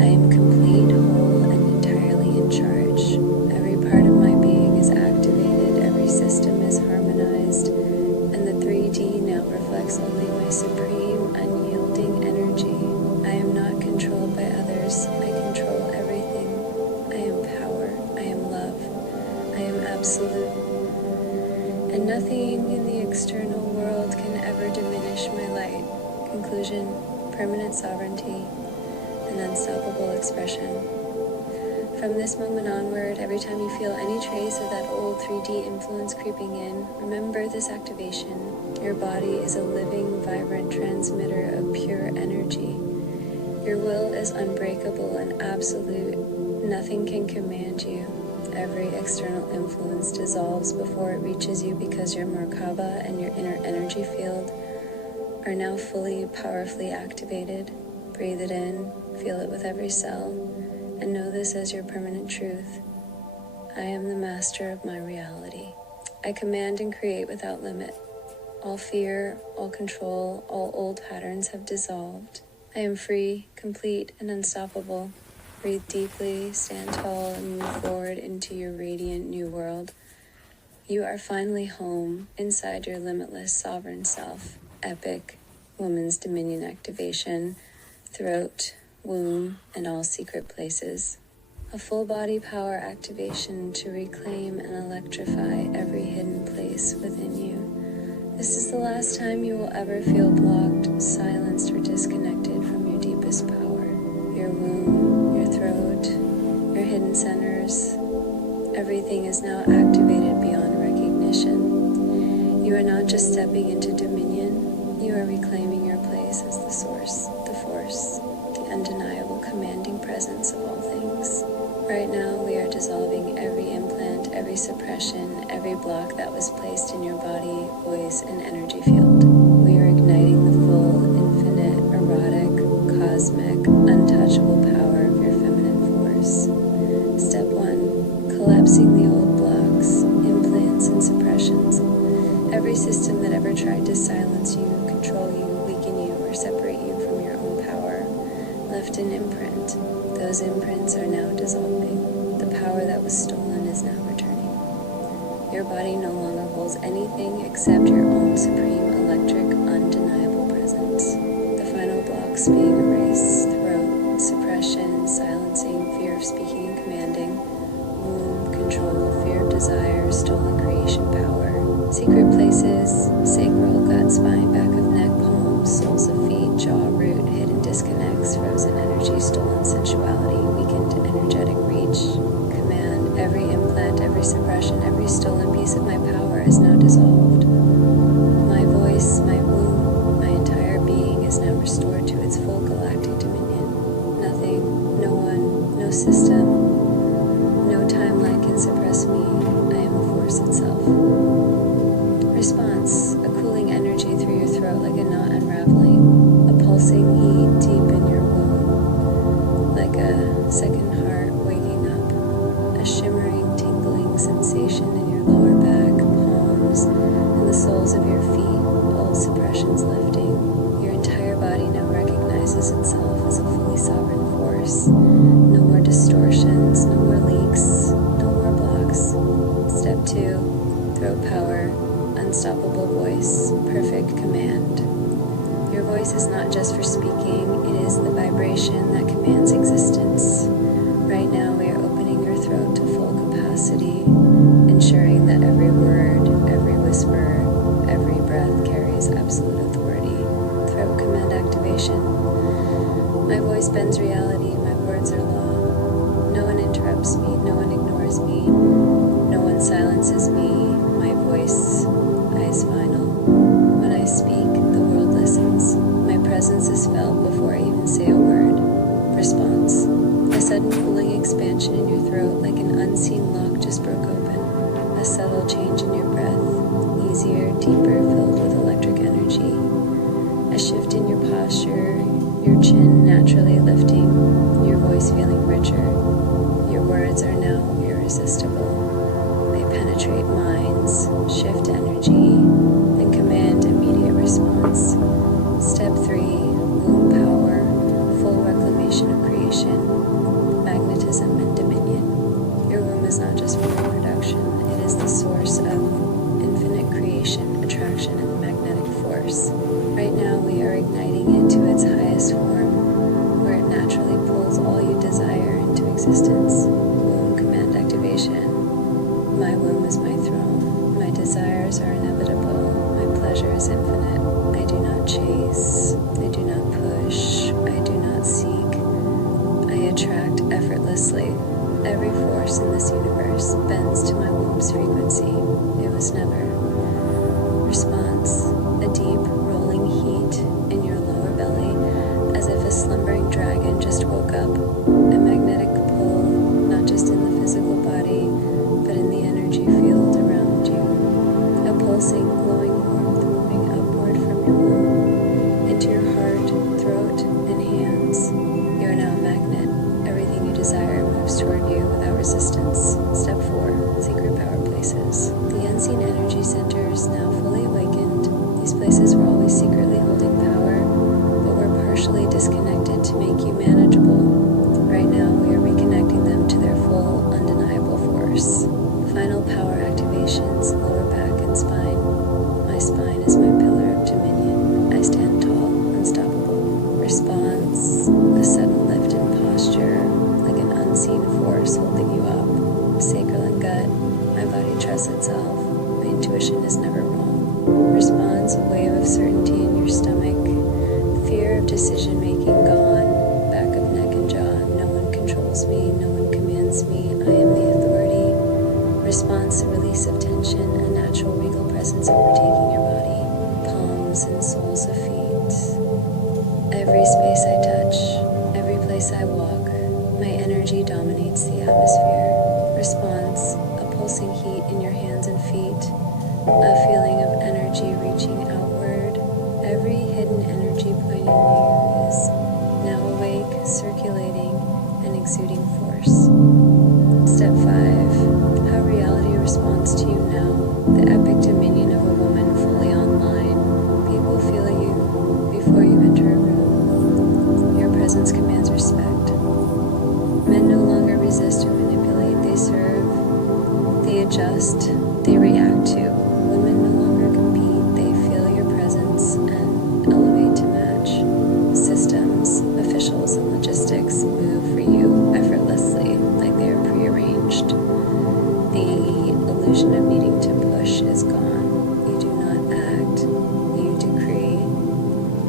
I am complete, whole, and entirely in charge. Every part of my being is activated, every system is harmonized, and the 3D now reflects only my supreme, unyielding energy. I am not controlled by others. I control everything. I am power. I am love. I am absolute. And nothing in the external world can ever diminish my light. Conclusion. Permanent sovereignty and unstoppable expression. From this moment onward, every time you feel any trace of that old 3D influence creeping in, remember this activation. Your body is a living, vibrant transmitter of pure energy. Your will is unbreakable and absolute. Nothing can command you. Every external influence dissolves before it reaches you because your Merkaba and your inner energy field are now fully, powerfully activated. Breathe it in, feel it with every cell, and know this as your permanent truth. I am the master of my reality. I command and create without limit. All fear, all control, all old patterns have dissolved. I am free, complete, and unstoppable. Breathe deeply, stand tall, and move forward into your radiant new world. You are finally home inside your limitless sovereign self. Epic woman's dominion activation, throat, womb, and all secret places. A full body power activation to reclaim and electrify every hidden place within you. This is the last time you will ever feel blocked, silenced, or disconnected from your deepest power. Your womb, your throat, your hidden centers, everything is now activated beyond recognition. You are not just stepping into dominion, you are reclaiming your place as the source, the force, the undeniable commanding presence of all things. Right now, we are dissolving every implant, every suppression, every block that was placed in your body, voice, and energy field. We are igniting the full, infinite, erotic, cosmic, untouchable power of your feminine force. Step 1. Collapsing the old blocks, implants, and suppressions. Every system that ever tried to silence you, control you, weaken you, or separate you from your own power left an imprint. Those imprints are now dissolving. The power that was stolen is now returning. Your body no longer holds anything except your own supreme electric, undeniable presence. The final blocks being erased: throat, suppression, silencing, fear of speaking and commanding, womb, control, fear of desire, stolen creation power, secret places, sacral, gut, spine, back of neck, palms, soles of feet, jaw, root, hidden disconnects, frozen energy, stolen sensuality, weakened energetic reach. Command: every implant, every suppression, every stolen piece of my power is now dissolved. My voice, my womb, my entire being is now restored to its full galactic dominion. Nothing, no one, no system, no timeline can suppress me. I am the force itself. Response: a cooling energy through your throat like a knot unraveling, a pulsing heat deep in your womb, like a second heart waking up, a shimmering, tingling sensation in your lower back, palms, and the soles of your feet, old suppressions lifting. Your entire body now recognizes itself as a fully sovereign force. No more distortions, no more leaks, no more blocks. Step 2, throat power, unstoppable voice, perfect command. Your voice is not just for speaking, it is the vibration that commands existence. Right now we are opening your throat to full capacity, ensuring that every word, every whisper, every breath carries absolute authority. Throat command activation. My voice bends reality, my words are law. No one interrupts me, no one ignores me, no one silences me. My voice is final. When I speak, the world listens. My presence is felt before I even say a word. Response: a sudden cooling expansion in your throat like an unseen lock just broke open. A subtle change in your breath, easier, deeper, filled with electric energy. A shift in your posture, your chin naturally lifting, your voice feeling richer. Your words are now irresistible. They penetrate minds, shift energy, and command immediate response. Step 3, womb power, full reclamation of creation, magnetism and dominion. Your womb is not just for reproduction, it is the source of infinite creation, attraction, and magnetic force. Right now we are igniting it to its highest form, where it naturally pulls all you desire into existence. Womb command activation. My womb is my throne. My desires are inevitable. My pleasure is infinite. I do not chase. I do not push. I do not seek. I attract effortlessly. Every force in this universe bends to my womb's frequency. It was never. Response: a deep, rolling heat in your lower belly, as if a slumbering dragon just woke up. A magnetic pull, not just in the physical body, but in the energy field around you. A pulsing, glowing warmth moving upward from your womb, into your heart, throat, and hands. You are now a magnet. Everything you desire moves toward you without resistance. Step 4, secret power places. The unseen energy centers now fully awakened. These places were always secretly holding power, but were partially disconnected to make you manageable. Right now, we are reconnecting them to their full, undeniable express itself. My intuition is never wrong. Response, a wave of certainty in your stomach. Fear of decision making gone. Back of neck and jaw. No one controls me. No one commands me. I am the authority. Response, a release of tension. A natural regal presence overtaking your body. Palms and soles of feet. Every space I touch. Every place I walk. My energy dominates the atmosphere. Response, a pulsing heat in your hands and feet, a feeling of energy reaching outward. Every hidden energy pointing you is now awake, circulating, and exuding force. Step 5, how reality responds to you now. The epic dominion of a woman fully online. People feel you before you enter a room. Your presence commands respect. Men no longer resist or manipulate, they serve, they adjust, they react to. Women no longer compete, they feel your presence and elevate to match. Systems, officials, and logistics move for you effortlessly, like they are prearranged. The illusion of needing to push is gone. You do not act, you decree.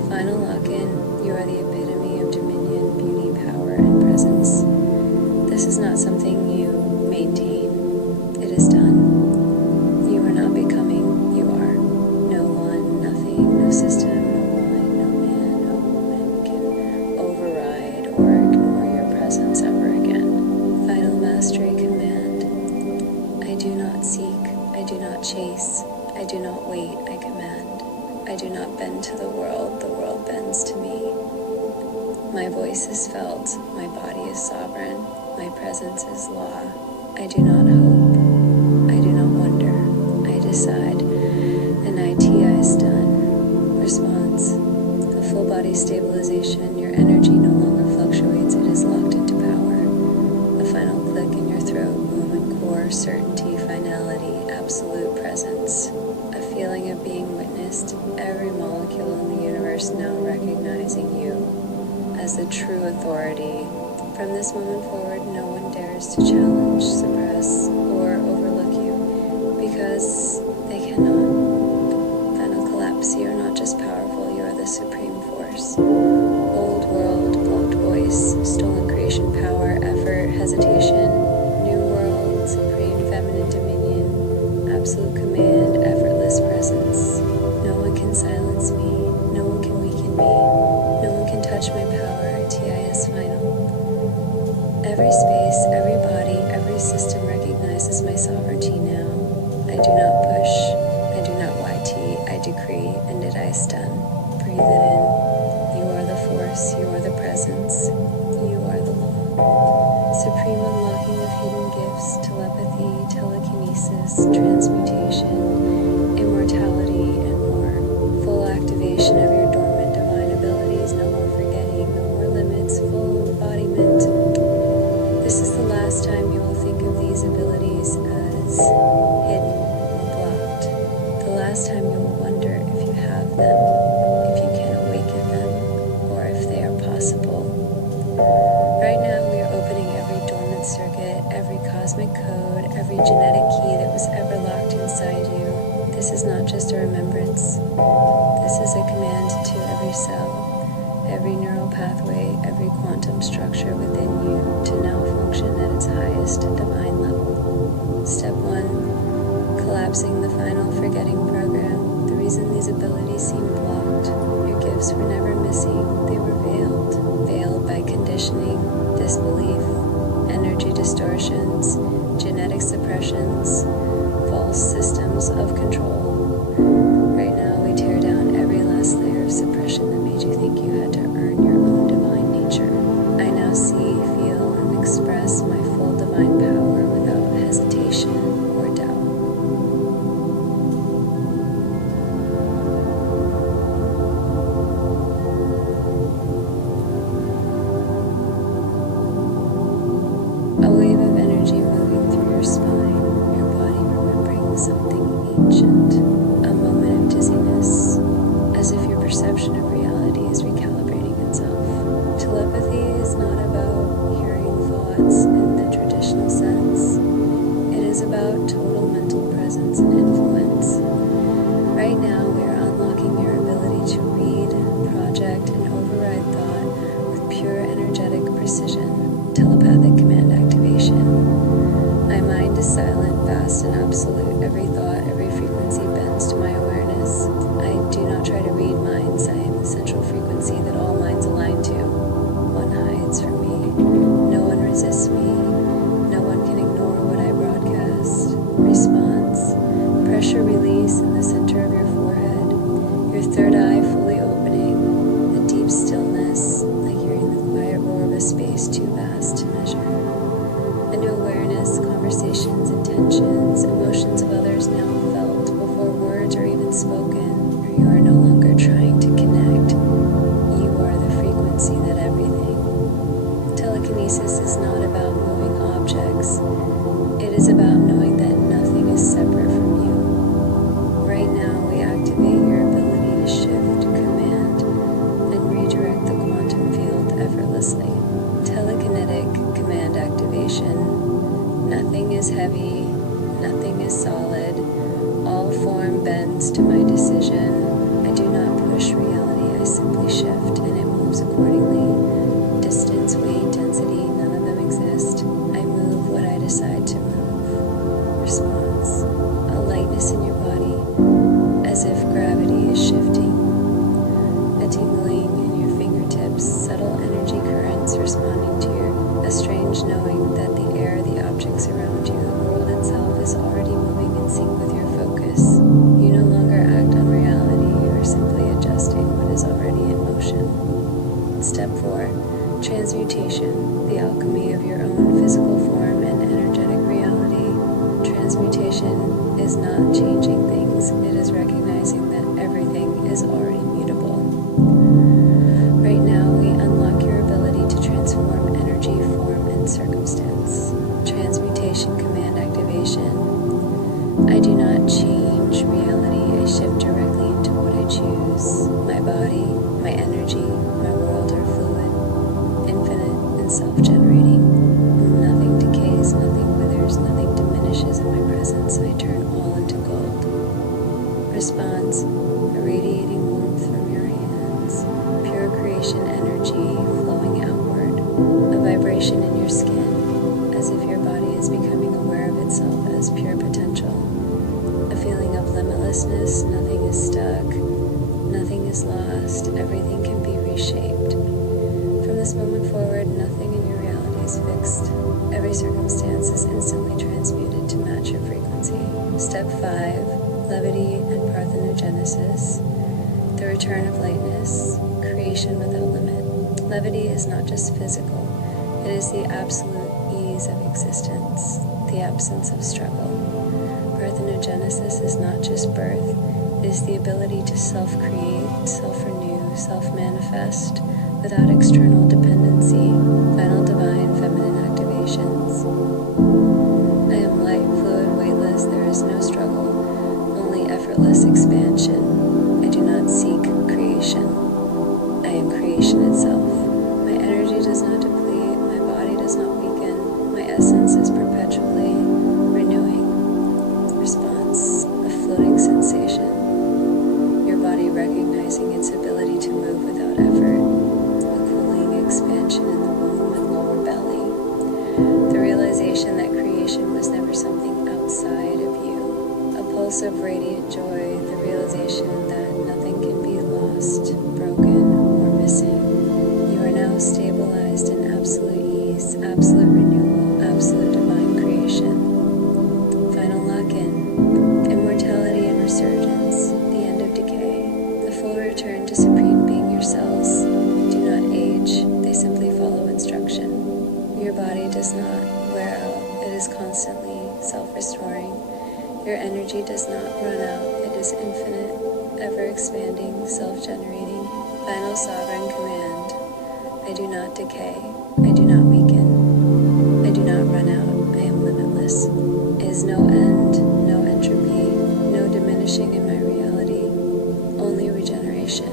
Final lock-in, you are the epitome of dominion, beauty, power, and presence. This is not something you maintain. It is done. You are not becoming. You are. No one, nothing, no system, no mind, no man, no woman can override or ignore your presence ever again. Final mastery command. I do not seek. I do not chase. I do not wait. I command. I do not bend to the world bends to me. My voice is felt. My body is sovereign. My presence is law. I do not hope. I do not wonder. I decide. And ITI is done. Response. A full body stabilization. Your energy no longer fluctuates. It is locked into power. A final click in your throat, womb and core, certainty, finality, absolute presence. A feeling of being witnessed. Every molecule in the universe now recognizing you as the true authority. From this moment forward, no one dares to challenge, suppress, or overlook you, because they cannot. Final collapse, you are not just powerful, you are the supreme force. Old world, blocked voice, stolen creation power, effort, hesitation. New world, supreme feminine dominion, absolute command, effortless presence. No one can silence me, no one can weaken me, no one can touch my power. TIS final. Every space, every body, every system recognizes my sovereignty now. I do not push, I do not YT, I decree, and it is done. Breathe it in. You are the force, you are the presence, you are the law. Supreme unlocking of hidden gifts, telepathy, telekinesis, transmutation, immortality, and more. Full activation of your dormant divine abilities, no more forgetting, no more limits, full embodiment. This is the last time you will think of these abilities as hidden or blocked. The last time you will wonder if you have them, if you can awaken them, or if they are possible. Right now we are opening every dormant circuit, every cosmic code, every genetic key that was ever locked inside you. This is not just a remembrance. This is a command to every cell. Every neural pathway, every quantum structure within you to now function at its highest divine level. Step 1, collapsing the final forgetting program. The reason these abilities seem blocked, your gifts were never missing, they were veiled by conditioning, disbelief, energy distortions, genetic suppressions, false systems of control. Right now we tear down every last layer of suppression that made you think you had to earn your own divine nature. I now see, feel, and express my full divine power without hesitation or doubt. A wave of energy moving through your spine, your body remembering something ancient, a moment of dizziness, as if your perception of reality is recalibrating itself. Telepathy is not about hearing thoughts in the traditional sense. It is about total mental presence. mind is silent, vast, and absolute. Every thought, every frequency bends to my awareness. I do not try to read minds. I am the central frequency that all minds align to. One hides from me. No one resists me. No one can ignore what I broadcast. Response. Pressure release in the center of your forehead. Your third eye fully opening. A deep stillness, like you're in the quiet roar of a space too vast to measure. A new awareness, conversations, intentions, emotions of others now felt before words are even spoken, or you are no longer trying to connect. You are the frequency that everything. Telekinesis is not about moving objects. It is about knowing that nothing is separate from you. Right now, we activate your ability to shift, command, and redirect the quantum field effortlessly. Telekinetic command activation. Nothing is heavy, nothing is solid. All form bends to my decision. I do not push reality, I simply shift, and it moves accordingly. Distance, weight, density, none of them exist. I move what I decide to move. Response. A lightness in your body, as if gravity is shifting. A tingling in your fingertips, subtle energy currents responding to a strange knowing that the air, the objects around you, the world itself is already moving in sync with your focus. You no longer act on reality, you are simply adjusting what is already in motion. Step 4. Transmutation, the alchemy of your own physical form and energetic reality. Transmutation is not changing things, it is recognizing that everything is already mutable. Right now, we unlock your ability to transform energy, form, and circumstance. Transmutation command activation. I do not change reality, I shift directly into what I choose. My body, my energy, my world are fluid, infinite, and self-generating. Nothing decays, nothing withers, nothing diminishes in my presence. I turn all into gold. Response. A radiating warmth from your hands. Pure creation energy flowing outward. A vibration in your skin, as if your body is becoming aware of itself as pure potential. A feeling of limitlessness, nothing is stuck, nothing is lost, everything can be reshaped. From this moment forward, nothing in your reality is fixed. Every circumstance is instantly transmuted to match your frequency. Step 5, levity and parthenogenesis, the return of lightness, creation without limit. Levity is not just physical, it is the absolute ease of existence, the absence of struggle. Parthenogenesis is not just birth, it is the ability to self-create, self-renew, self-manifest without external dependency, final divine feminine activations. I am light, fluid, weightless, there is no struggle, only effortless expansion. I do not seek creation, I am creation itself. My energy does not deplete, my body does not weaken, my essence is perpetually renewing. Response, a floating sensation. Your body recognizing its ability to move without effort. A cooling expansion in the womb and lower belly. The realization that creation was never something outside of you. A pulse of radiant joy, the realization that nothing can be lost, broken, or missing. You are now stabilized in absolute ease, absolute renewal, absolute divine creation. Final lock-in, immortality and resurgence, the end of decay, the full return to supreme being. Your cells do not age, they simply follow instruction. Your body does not wear out, it is constantly self-restoring. Your energy does not run out, it is infinite, ever-expanding, self-generating. Final sovereign command. I do not decay, I do not weaken, I do not run out, I am limitless. Is no end, no entropy, no diminishing in my reality, only regeneration.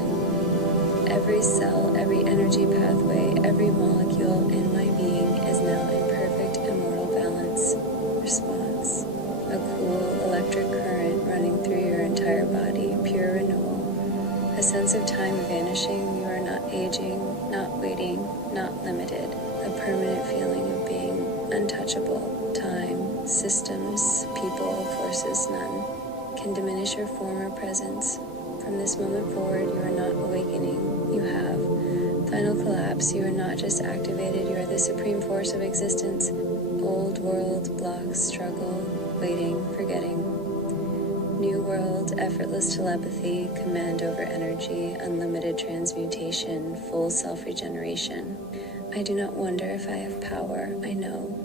Every cell, every energy pathway, every molecule in my being is now in perfect immortal balance. Response. A cool electric current running through your entire body, pure renewal. A sense of time vanishing, you are not aging, not waiting, not limited. A permanent feeling of being untouchable, time, systems, people, forces, none, can diminish your form or presence. From this moment forward, you are not awakening. You have final collapse. You are not just activated, you are the supreme force of existence. Old world, blocks, struggle, waiting, forgetting. New world, effortless telepathy, command over energy, unlimited transmutation, full self-regeneration. I do not wonder if I have power. I know.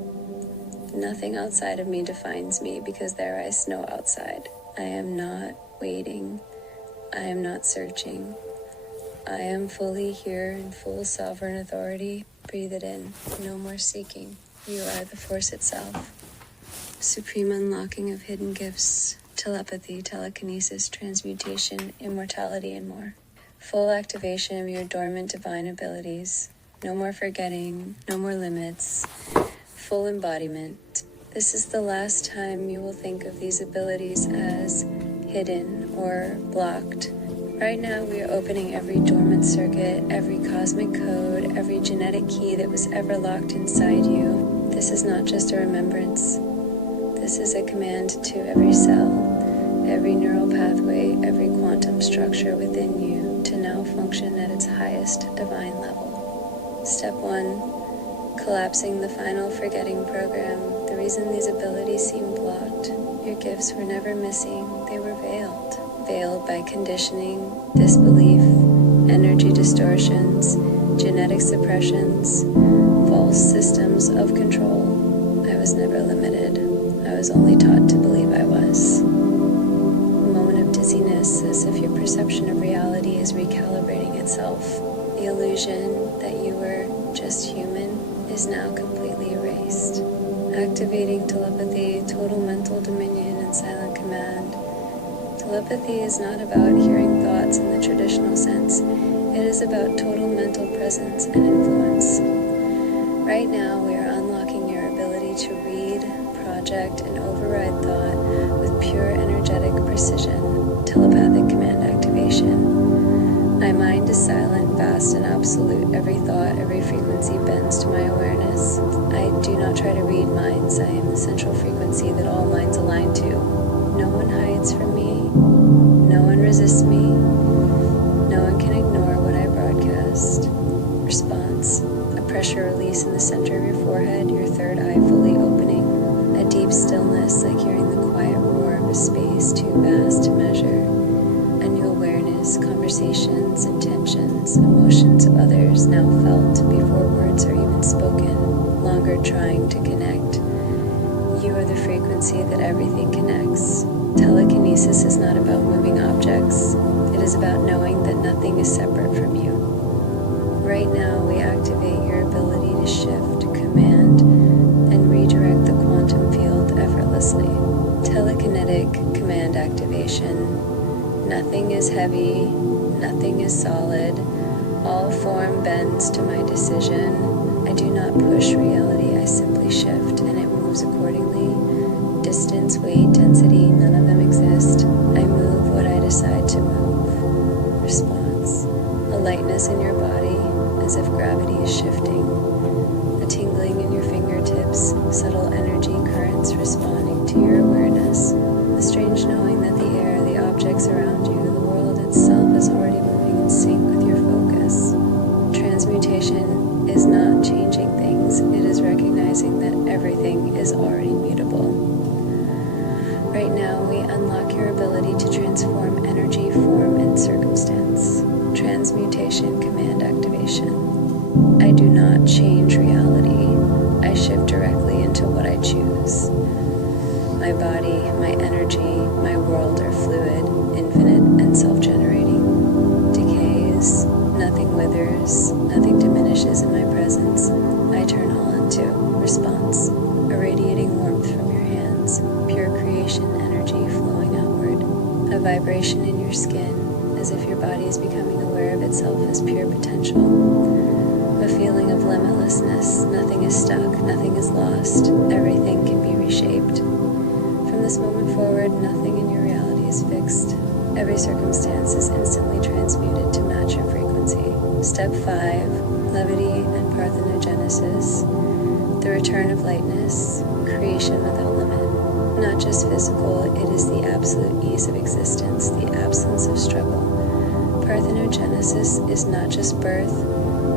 Nothing outside of me defines me because there is no outside. I am not waiting. I am not searching. I am fully here in full sovereign authority. Breathe it in. No more seeking. You are the force itself. Supreme unlocking of hidden gifts, telepathy, telekinesis, transmutation, immortality, and more. Full activation of your dormant divine abilities. No more forgetting, no more limits. Full embodiment. This is the last time you will think of these abilities as hidden or blocked. Right now we are opening every dormant circuit, every cosmic code, every genetic key that was ever locked inside you. This is not just a remembrance. This is a command to every cell, every neural pathway, every quantum structure within you to now function at its highest divine level. Step 1, collapsing the final forgetting program. The reason these abilities seem blocked, your gifts were never missing, they were veiled. Veiled by conditioning, disbelief, energy distortions, genetic suppressions, false systems of control. I was never limited. I was only taught to believe I was. A moment of dizziness, as if your perception of reality is recalibrating itself. The illusion that you were just human is now completely erased. Activating telepathy, total mental dominion, and silent command. Telepathy is not about hearing thoughts in the traditional sense. It is about total mental presence and influence. Right now, we are unlocking your ability to read, project, and override thought with pure energetic precision, telepathic command activation. My mind is silent, vast, and absolute. Every thought, every frequency bends to my awareness. I do not try to read minds. I am the central frequency that all minds align to. No one hides from me. No one resists me. No one can ignore what I broadcast. Response. A pressure release in the center of your forehead, your third eye fully opening. A deep stillness, like hearing the quiet roar of a space too vast to measure. A new awareness, conversations, intentions, emotions of others now felt before words are even spoken, longer trying to connect. You are the frequency that everything connects. Telekinesis is not about moving objects. It is about knowing that nothing is separate from you. Right now, we activate your ability to shift, command, and redirect the quantum field effortlessly. Telekinetic command activation. Nothing is heavy. Nothing is solid. All form bends to my decision. I do not push reality. I simply shift, and it moves accordingly. Distance, weight, density, none of them exist. I move what I decide to move. Response. A lightness in your body, as if gravity is shifting. A tingling in your fingertips, subtle energy currents responding to your awareness. A strange knowing that the air, the objects around you, the world itself is already moving in sync with your focus. Transmutation is not changing things. It is recognizing that everything is already mutable. Right now, we unlock your ability to transform energy, form, and circumstance. Transmutation command activation. I do not change reality. I shift directly into what I choose. My body, my energy, my world are fluid, infinite, and self-generating. Decays, nothing withers, nothing diminishes in my presence. I turn all into response, irradiating warmth from your hands, pure creation energy flowing outward, a vibration in your skin, as if your body is becoming aware of itself as pure potential, a feeling of limitlessness. Nothing is stuck, nothing is lost, everything can be reshaped. From this moment forward, nothing in your reality is fixed. Every circumstance is instantly transmuted to match your frequency. Step 5, levity and parthenogenesis, the return of lightness, creation without limits. not just physical, it is the absolute ease of existence, the absence of struggle. Parthenogenesis is not just birth,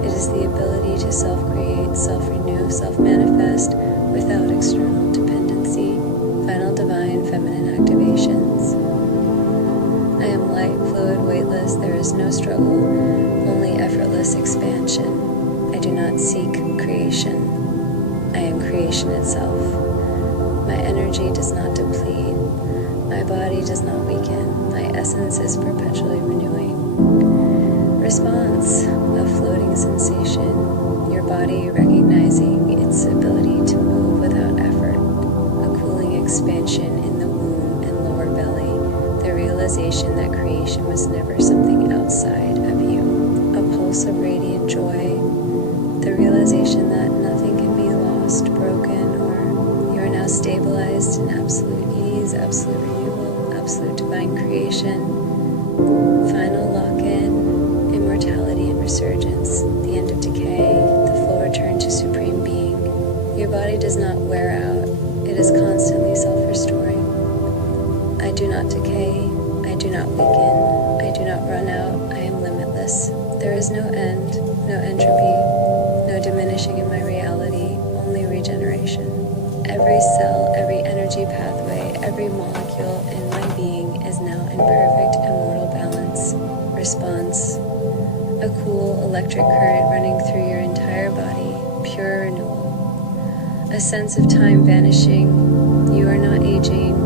it is the ability to self-create, self-renew, self-manifest without external dependency, final divine feminine activations. I am light, fluid, weightless, there is no struggle, only effortless expansion. I do not seek creation. I am creation itself. My energy does not deplete. My body does not weaken. My essence is perpetually renewing. Response, a floating sensation, your body recognizing its ability to move without effort, a cooling expansion in the womb and lower belly, the realization that creation was never something outside of you, a pulse of radiant joy, the realization that nothing can be lost, broken, or you are now stabilized in absolute ease, absolute renewal, absolute divine creation, final lock-in, immortality and resurgence, the end of decay, the full return to supreme being. Your body does not wear out, it is constantly self-restoring. I do not decay, I do not weaken, I do not run out, I am limitless. There is no end, no entropy, no diminishing in my reality, only regeneration. Every cell, every energy pathway, every molecule in my being is now in perfect immortal balance. Response, a cool electric current running through your entire body, pure renewal. A sense of time vanishing, you are not aging,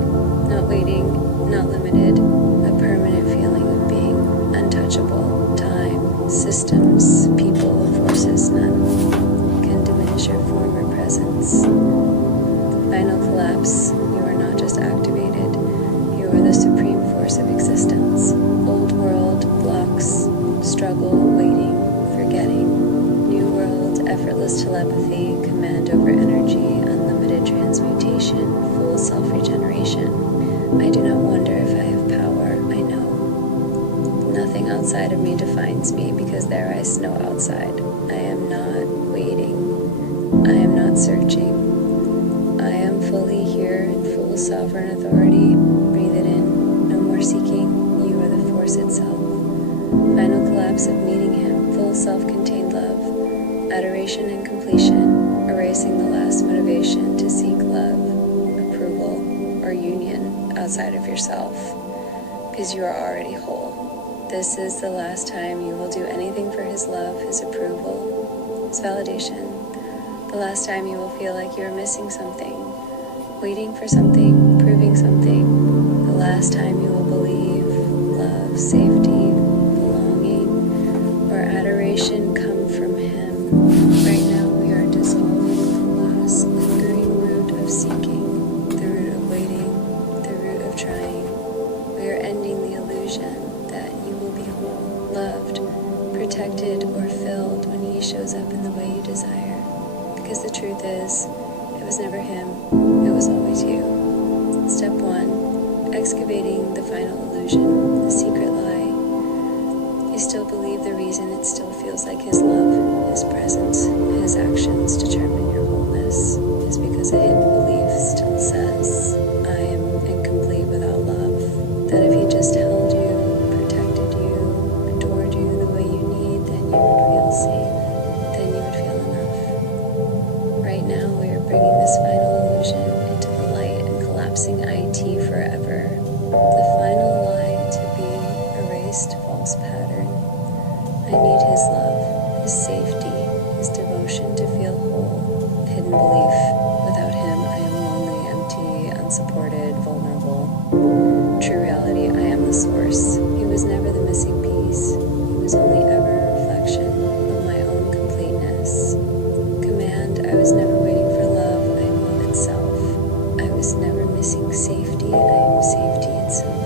not waiting, not limited, a permanent feeling of being untouchable. Time, systems, people, forces, none can diminish your form or presence. Final collapse, you are not just activated, you are the supreme force of existence. Old world, blocks, struggle, waiting, forgetting. New world, effortless telepathy, command over energy, unlimited transmutation, full self-regeneration. I do not wonder if I have power, I know. Nothing outside of me defines me because there is no outside. I am not waiting. I am not searching. I am fully here in full sovereign authority. Breathe it in. No more seeking. You are the force itself. Final collapse of meeting him. Full self-contained love. Adoration and completion. Erasing the last motivation to seek love, approval, or union outside of yourself. Because you are already whole. This is the last time you will do anything for his love, his approval, his validation. The last time you will feel like you are missing something, waiting for something, proving something. The last time you will believe love, safety, belonging, or adoration come from him. Right now we are dissolving the last lingering root of seeking, the root of waiting, the root of trying. We are ending the illusion that you will be whole, loved, protected, or filled when he shows up in the way you desire. Because the truth is, it was never him, it was always you. Step 1, excavating the final illusion, the secret lie. You still believe the reason it still feels like his love, his presence, his actions determine your wholeness is because a hidden belief still says, I am incomplete without love. That if he just held you, protected you, adored you the way you need, then you would feel safe, then you would feel enough. Right now we are bringing this final illusion into the light and collapsing IT forever. The final lie to be erased false pattern. I need his love, his safety, his devotion to feel whole. Hidden belief. Without him I am lonely, empty, unsupported, vulnerable. True reality, I am the source. He was never the missing piece. He was only ever a reflection of my own completeness. I was never waiting for love, I am love itself. I was never missing safety, I am safety itself.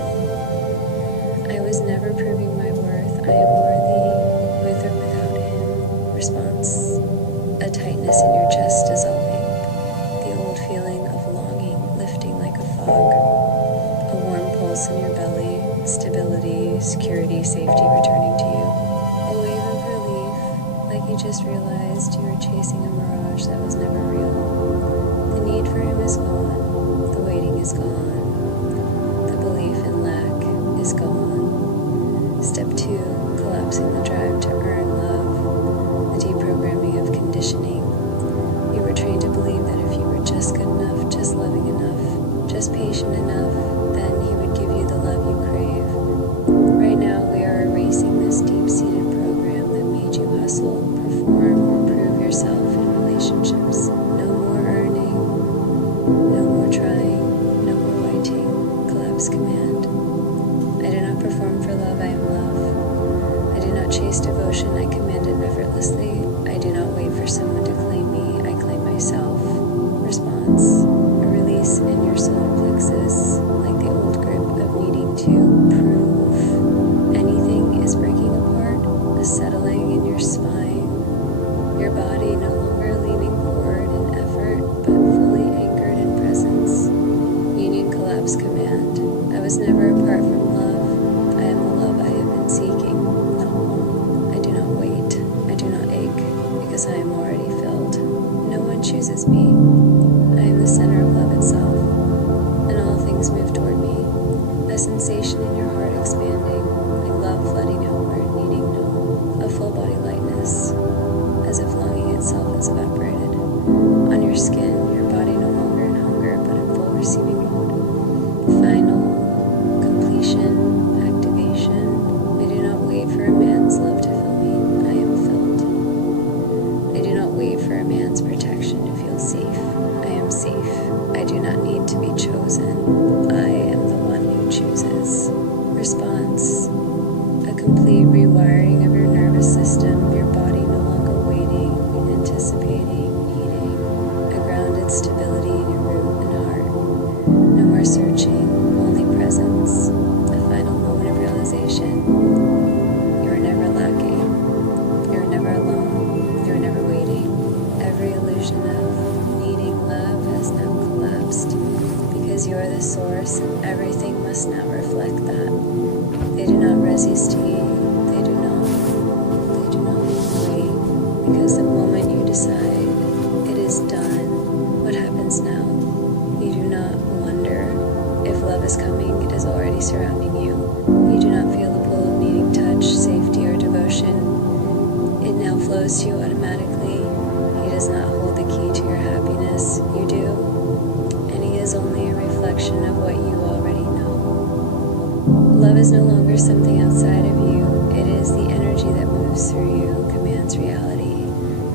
I was never proving my worth, I am worthy, with or without him. Response, a tightness in your chest dissolving, the old feeling of longing lifting like a fog, a warm pulse in your belly, stability, security, safety returning to you. A wave of relief, like you just realized you were chasing a mirage that was never real. The need for him is gone. The waiting is gone. The belief in lack is gone. Step 2, collapsing the drive to earn love, the deprogramming of conditioning. You were trained to believe that if you were just good enough, just loving enough, just patient enough, then he would give you the love you crave. Right now, we are erasing this deep-seated program that made you hustle, perform, or prove yourself in relationships. No more earning, no more trying, no more waiting. Collapse command. I do not perform for love, I am love. I do not chase devotion, I command it effortlessly. I do not wait for someone to claim me, I claim myself. Response. A release in your solar plexus, like the old grip of needing to prove anything is breaking apart. A settling in your spine, your body no longer leaning forward in effort, but fully anchored in presence. Union collapse command. I was never apart from love. I am the love I have been seeking. No, I do not wait. I do not ache, because I am already filled. No one chooses me. I am the center of love itself, and all things move toward me. A sensation in your heart expanding, like love flooding outward, needing no. A full body lightness, as if longing itself has evaporated. On your skin, your body no longer in hunger, but in full receiving mode. Final completion, activation. I do not wait for a man's love to fill me. I am filled. I do not wait for a man's protection to feel safe. I am safe. I do not need to be chosen. I am the one who chooses. Response. A complete rewiring of your nervous system, your body no longer waiting, anticipating, needing. A grounded stability in your root and heart. No more searching, only presence. A final moment of realization. You are never lacking. You are never alone. You are never waiting. Every illusion of needing love has now collapsed, because you are the source and everything must now reflect that. They do not resist ye, they do not wait, because the moment you decide it is done, what happens now? You do not wonder if love is coming, it is already surrounding you. You do not feel the pull of needing touch, safety, or devotion. It now flows to you automatically. He does not hold the key to your happiness, you do, and he is only a reflection of what you already know. Love is no longer something outside of you, it is the energy that moves through you, commands reality,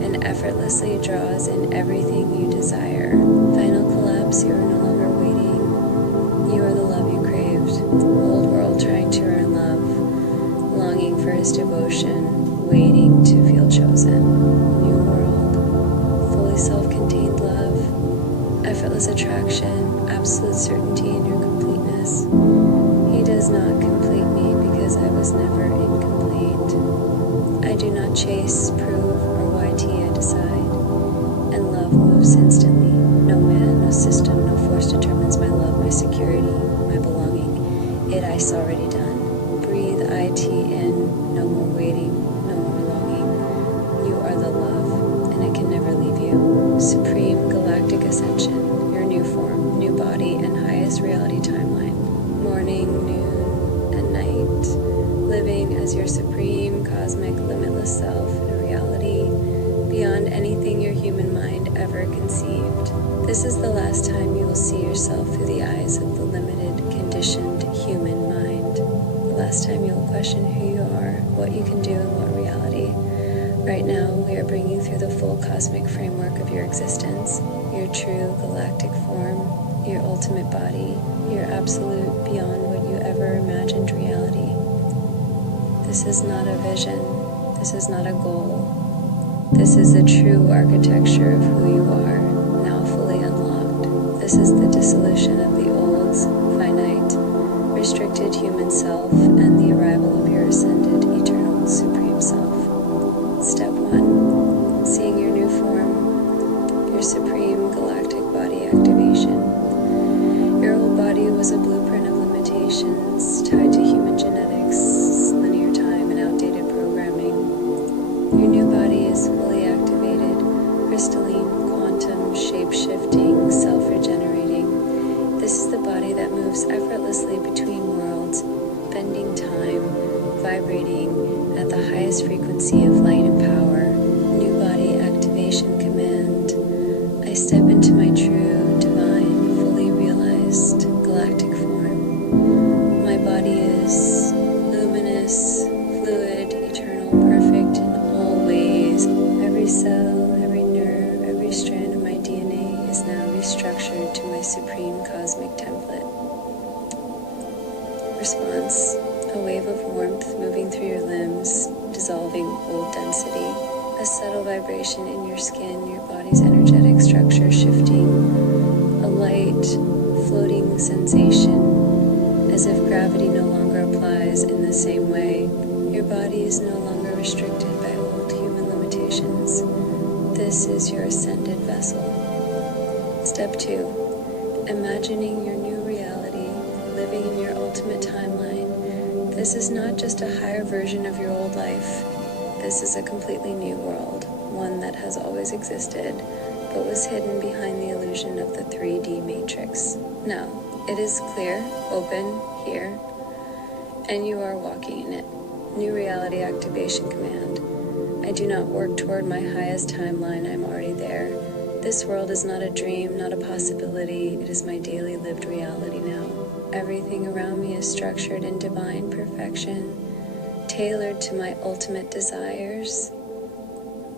and effortlessly draws in everything you desire. Final collapse, you are no longer waiting, you are the love you craved. Old world trying to earn love, longing for his devotion, waiting to feel chosen. New world, fully self-contained love, effortless attraction, absolute certainty in your completeness. He does not complete me because I was never incomplete. I do not chase, prove, or YT, I decide. And love moves instantly. No man, no system, no force determines my love, my security, my belonging. It I's already done. Breathe IT in, no more waiting, no more longing. You are the love, and it can never leave you. Supreme galactic ascension, your new form, new body, and highest reality timeline. Morning, noon, and night, living as your supreme, cosmic, limitless self in a reality beyond anything your human mind ever conceived. This is the last time you will see yourself through the eyes of the limited, conditioned human mind. The last time you will question who you are, what you can do, and what reality. Right now, we are bringing through the full cosmic framework of your existence, your true galactic form, your ultimate body, your absolute beyond what you ever imagined reality. This is not a vision. This is not a goal. This is the true architecture of who you are, now fully unlocked. This is the dissolution of the old, finite, restricted human self and the arrival of your ascended, eternal, supreme self. Step 1. Seeing your new form, your supreme galactic body activation. Your old body was a blueprint of limitations tied to human genetics, linear time, and outdated programming. Your new body is fully activated, crystalline, quantum, shape-shifting, self-regenerating. This is the body that moves effortlessly between worlds, bending time, vibrating at the highest frequency of light and power. New body activation command. I step into my true, divine, fully realized galactic form. My body is luminous, fluid, eternal, perfect in all ways. Every cell, every nerve, every strand of my DNA is now restructured to my supreme cosmic template. Response. A wave of warmth moving through your limbs, dissolving old density. A subtle vibration in your skin, your body's energetic structure shifting. A light, floating sensation, as if gravity no longer applies in the same way. Your body is no longer restricted by old human limitations. This is your ascended vessel. Step 2. Imagining your new reality, living in your ultimate timeline. This is not just a higher version of your old life. This is a completely new world, one that has always existed, but was hidden behind the illusion of the 3D matrix. Now, it is clear, open, here, and you are walking in it. New reality activation command. I do not work toward my highest timeline, I'm already there. This world is not a dream, not a possibility, it is my daily lived reality now. Everything around me is structured in divine perfection, tailored to my ultimate desires.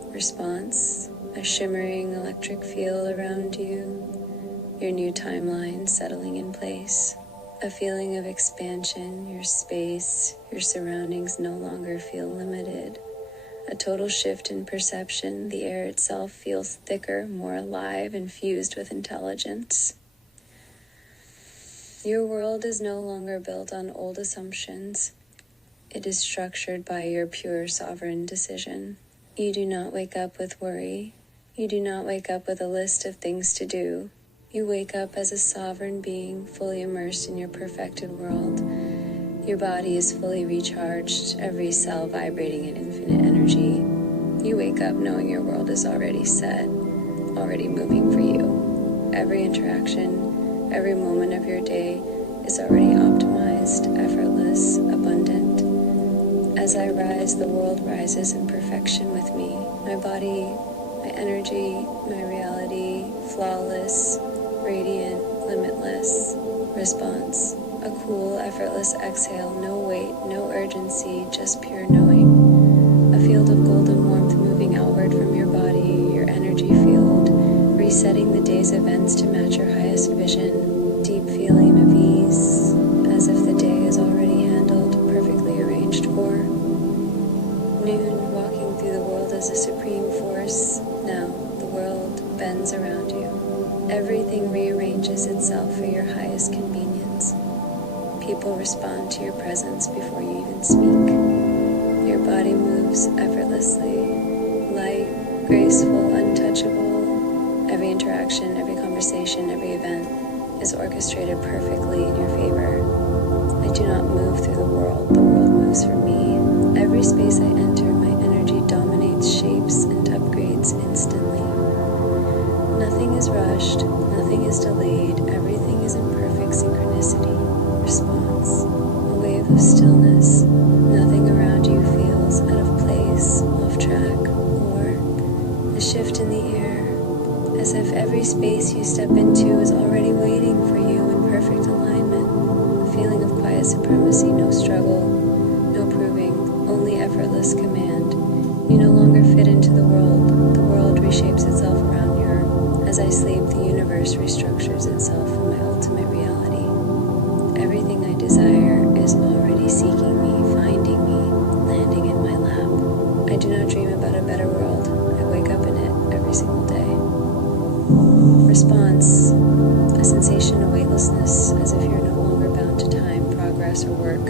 Response. A shimmering electric field around you, your new timeline settling in place. A feeling of expansion, your space, your surroundings no longer feel limited. A total shift in perception, the air itself feels thicker, more alive, and fused with intelligence. Your world is no longer built on old assumptions. It is structured by your pure sovereign decision. You do not wake up with worry. You do not wake up with a list of things to do. You wake up as a sovereign being, fully immersed in your perfected world. Your body is fully recharged, every cell vibrating in infinite energy. You wake up knowing your world is already set, already moving for you. Every interaction, every moment of your day is already optimized, effortless, abundant. As I rise, the world rises in perfection with me. My body, my energy, my reality, flawless, radiant, limitless. Response. A cool, effortless exhale, no weight, no urgency, just pure knowing. A field of golden warmth moving outward from your body, your energy field, resetting the day's events to match your highest vision. Deep feeling of ease, as if the day is already handled, perfectly arranged for. Noon, walking through the world as a supreme force. Now, the world bends around you. Everything rearranges itself for your highest convenience. People respond to your presence before you even speak. Your body moves effortlessly, light, graceful, untouchable. Every interaction, every conversation, every event is orchestrated perfectly in your favor. I do not move through the world moves for me. Every space I enter, my energy dominates, shapes, and upgrades instantly. Nothing is rushed, nothing is delayed, everything is in perfect synchronicity. Response. A wave of stillness. Nothing around you feels out of place, off track, or a shift in the air, as if every space you step into is already waiting for you in perfect alignment. A feeling of quiet supremacy, no struggle, no proving, only effortless command. You no longer fit into the world reshapes itself around you. As I sleep, the universe restructures itself for my ultimate reality. Everything I desire is already seeking me, finding me, landing in my lap. I do not dream about a better world. I wake up in it every single day. Response. A sensation of weightlessness, as if you're no longer bound to time, progress, or work.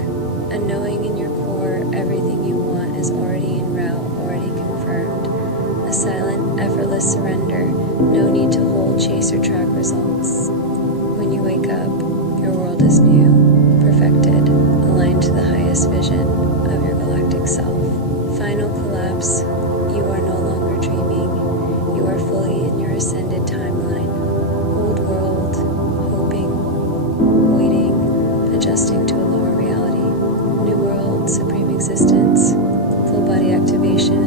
A knowing in your core everything you want is already en route, already confirmed. A silent, effortless surrender. No need to hold, chase, or track results. When you wake up, your world is new, perfected, aligned to the highest vision of your galactic self. Final collapse. You are no longer dreaming. You are fully in your ascended timeline. Old world, hoping, adjusting to a lower reality. New world, supreme existence, full body activation,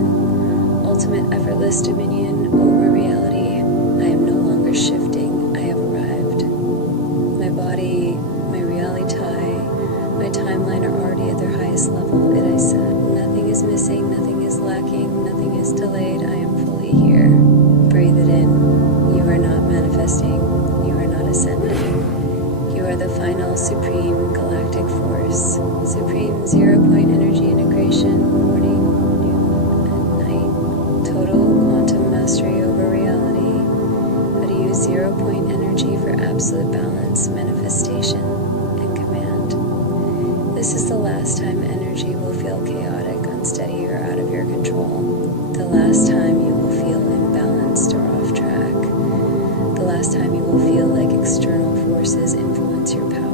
ultimate effortless dominion over reality. I am no longer shifting, I have arrived. My body, my reality, my timeline are already at their highest level, and I said, nothing is missing, nothing is lacking, nothing is delayed, I am fully here. Breathe it in. You are not manifesting, you are not ascending. You are the final supreme galactic force, supreme 0-point energy integration, morning, noon, and night. Total quantum mastery over reality. How to use 0-point energy for absolute balance, manifestation, and command. This is the last time energy will feel chaotic, unsteady, or out of your control. The last time you will feel imbalanced or off track. The last time you will feel like external forces influence your power.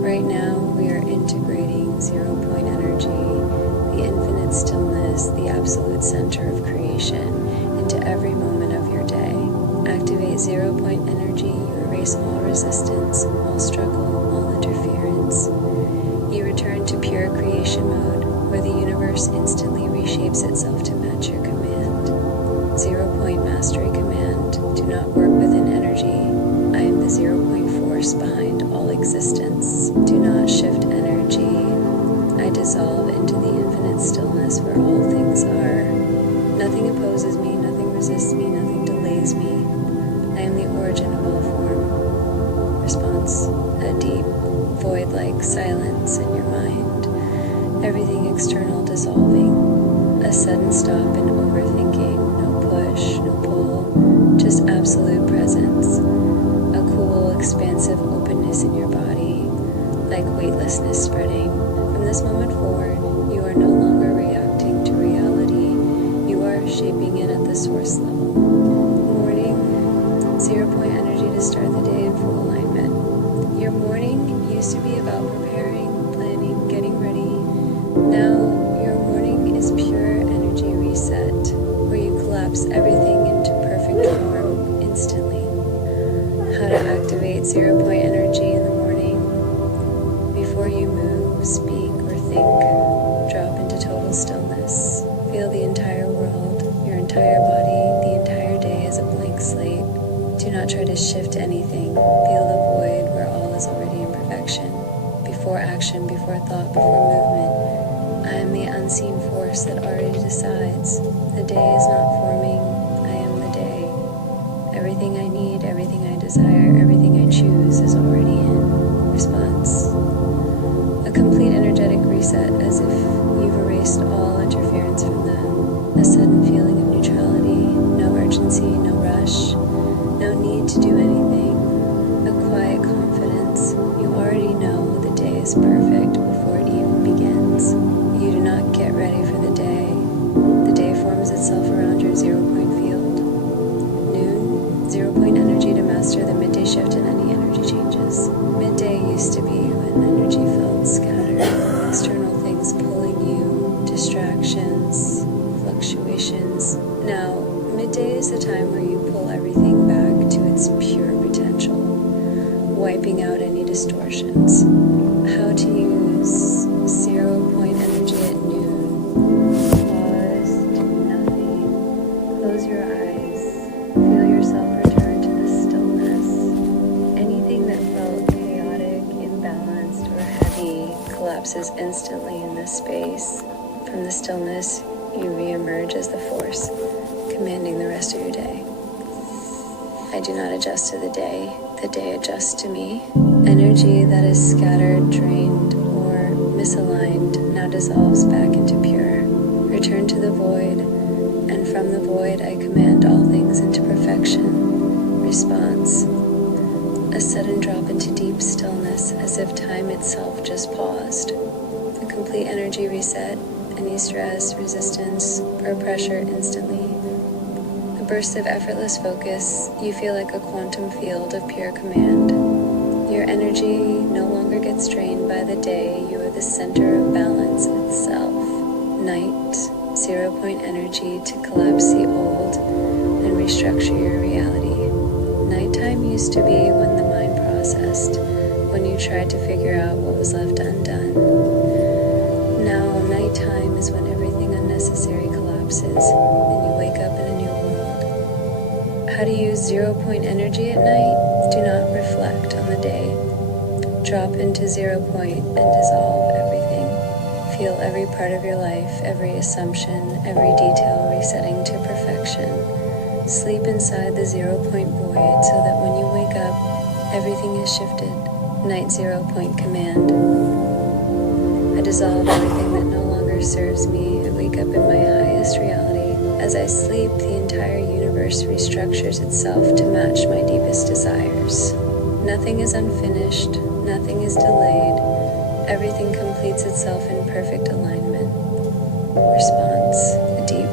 Right now, we are integrating 0-point energy, the infinite stillness, the absolute center of creation, into every moment of your day. Activate 0-point energy, you erase all resistance, all struggle, all interference. You return to pure creation mode, where the universe instantly reshapes itself to match your command. 0-point mastery command. Do not work within energy. I am the 0-point force behind all existence. Do not shift energy. I dissolve into the infinite stillness where all things are. Nothing opposes me, nothing resists me, nothing delays me. I am the origin of all form. Response. A deep, void-like silence in your mind. Everything external dissolving. A sudden stop in overthinking. No push, no pull. Just absolute presence. A cool, expansive openness in your body, like weightlessness spreading. From this moment forward, you are no longer reacting to reality. You are shaping it at the source level. Morning, 0-point energy to start the day in full alignment. Your morning used to be about preparing, planning, getting ready. Now, your morning is pure energy reset, where you collapse everything into perfect form instantly. How to activate 0-point energy in the morning. Before you move, speak, or think, drop into total stillness. Feel the entire world, your entire body, the entire day as a blank slate. Do not try to shift anything. Feel the void where all is already in perfection. Before action, before thought, before movement, I am the unseen force that already decides. The day is not forming, I am the day. Everything I need, everything I desire, everything I choose is already in. Response. A complete energetic reset, as if you've erased all interference from them. A sudden feeling of neutrality, no urgency, no rush, no need to do anything. A quiet confidence. You already know the day is perfect before it even begins. You do not get ready for the day. The day forms itself around your 0-point field. Noon, 0-point energy to master the midday shift and any energy changes. Midday used to be when energy felt scattered, external things pulling you, distractions, fluctuations. Now, midday is the time where you pull everything back to its pure potential, wiping out any distortions. How to use 0-point energy at noon. Pause, do nothing. Close your eyes. Feel yourself return to the stillness. Anything that felt chaotic, imbalanced, or heavy collapses instantly in this space. From the stillness, you re-emerge as the force, commanding the rest of your day. I do not adjust to the day adjusts to me. Energy that is scattered, drained, or misaligned now dissolves back into pure. Return to the void, and from the void I command all things into perfection. Response. A sudden drop into deep stillness, as if time itself just paused. A complete energy reset, any stress, resistance, or pressure instantly. A burst of effortless focus, you feel like a quantum field of pure command. Your energy no longer gets drained by the day, you are the center of balance itself. Night, 0-point energy to collapse the old and restructure your reality. Nighttime used to be when the mind processed, when you tried to figure out what was left undone. Now, nighttime is when everything unnecessary collapses and you wake up in a new world. How to use 0 point energy at night? Do not reflect on the day. Drop into 0 point and dissolve everything. Feel every part of your life, every assumption, every detail resetting to perfection. Sleep inside the 0 point void so that when you wake up, everything is shifted. Night 0 point command. I dissolve everything that no longer serves me. I wake up in my highest reality. As I sleep, the entire universe restructures itself to match my deepest desires. Nothing is unfinished. Nothing is delayed. Everything completes itself in perfect alignment. Response: a deep,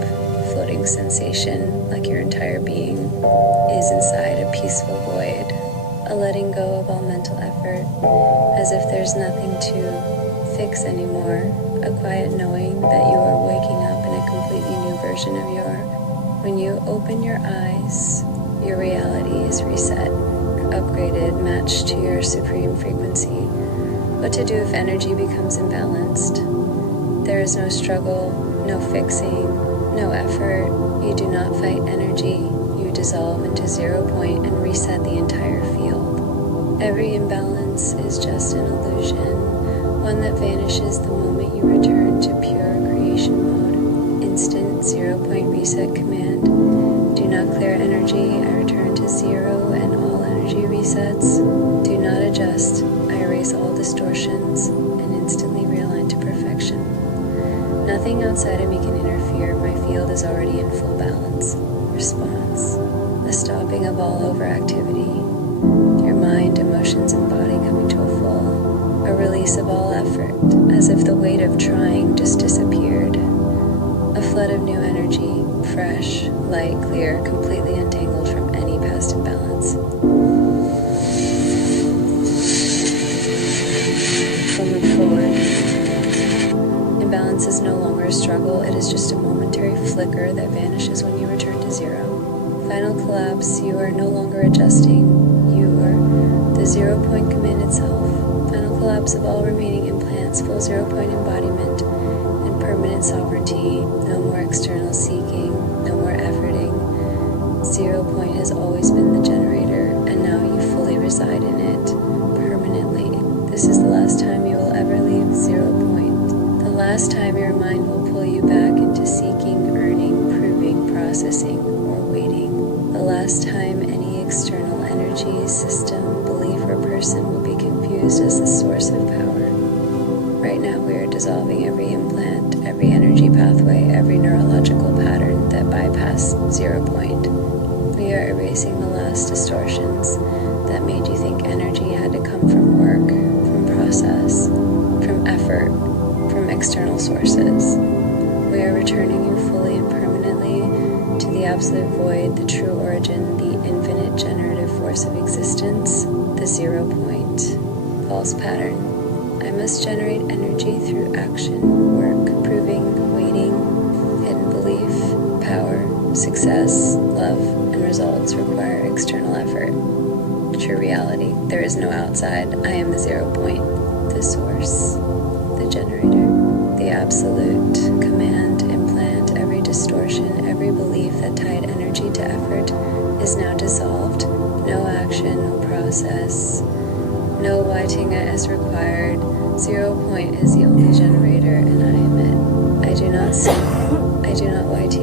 floating sensation, like your entire being is inside a peaceful void. A letting go of all mental effort, as if there's nothing to fix anymore. A quiet knowing that you are waking up in a completely new version of you. When you open your eyes, your reality is reset, upgraded, matched to your supreme frequency. What to do if energy becomes imbalanced? There is no struggle, no fixing, no effort. You do not fight energy. You dissolve into 0 point and reset the entire field. Every imbalance is just an illusion, one that vanishes the moment you return to pure creation mode. Instant 0 point reset command. Do not clear energy. I return to 0 and all energy resets. Do not adjust. I erase all distortions and instantly realign to perfection. Nothing outside of me can interfere. My field is already in full balance. Response: the stopping of all overactivity. Your mind, emotions, and body coming to a full. A release of all effort, as if the weight of trying just disappeared. A flood of new energy, fresh, light, clear, completely untangled from any past imbalance. Move forward. Imbalance is no longer a struggle, it is just a momentary flicker that vanishes when you return to 0. Final collapse, you are no longer adjusting, you are the 0 point command itself. Final collapse of all remaining implants, full 0 point embodiment, and permanent sovereignty. No more external seeking, no more efforting. 0 point has always been the generator, and now you fully reside in it, permanently. This is the last time you will ever leave 0 point. The last time your mind will pull you back into seeking, earning, proving, processing, or waiting. The last time any external energy, system, belief, or person will be confused as the source of power. Right now we are dissolving every implant, every energy pathway, every neurological pattern that bypassed 0 point. We are erasing the last distortions that made you think energy had to come from work, from process, from effort, from external sources. We are returning you fully and permanently to the absolute void, the true origin, the infinite generative force of existence, the 0 point. False pattern. I must generate energy through action, work, proving, waiting, hidden belief, power, success, love, and results require external effort. True reality. There is no outside. I am the 0 point, the source, the generator, the absolute command, implant. Every distortion, every belief that tied energy to effort is now dissolved. No action, no process, no whiting as required. 0 point is the only generator, and I am it. I do not seek, I do not YT,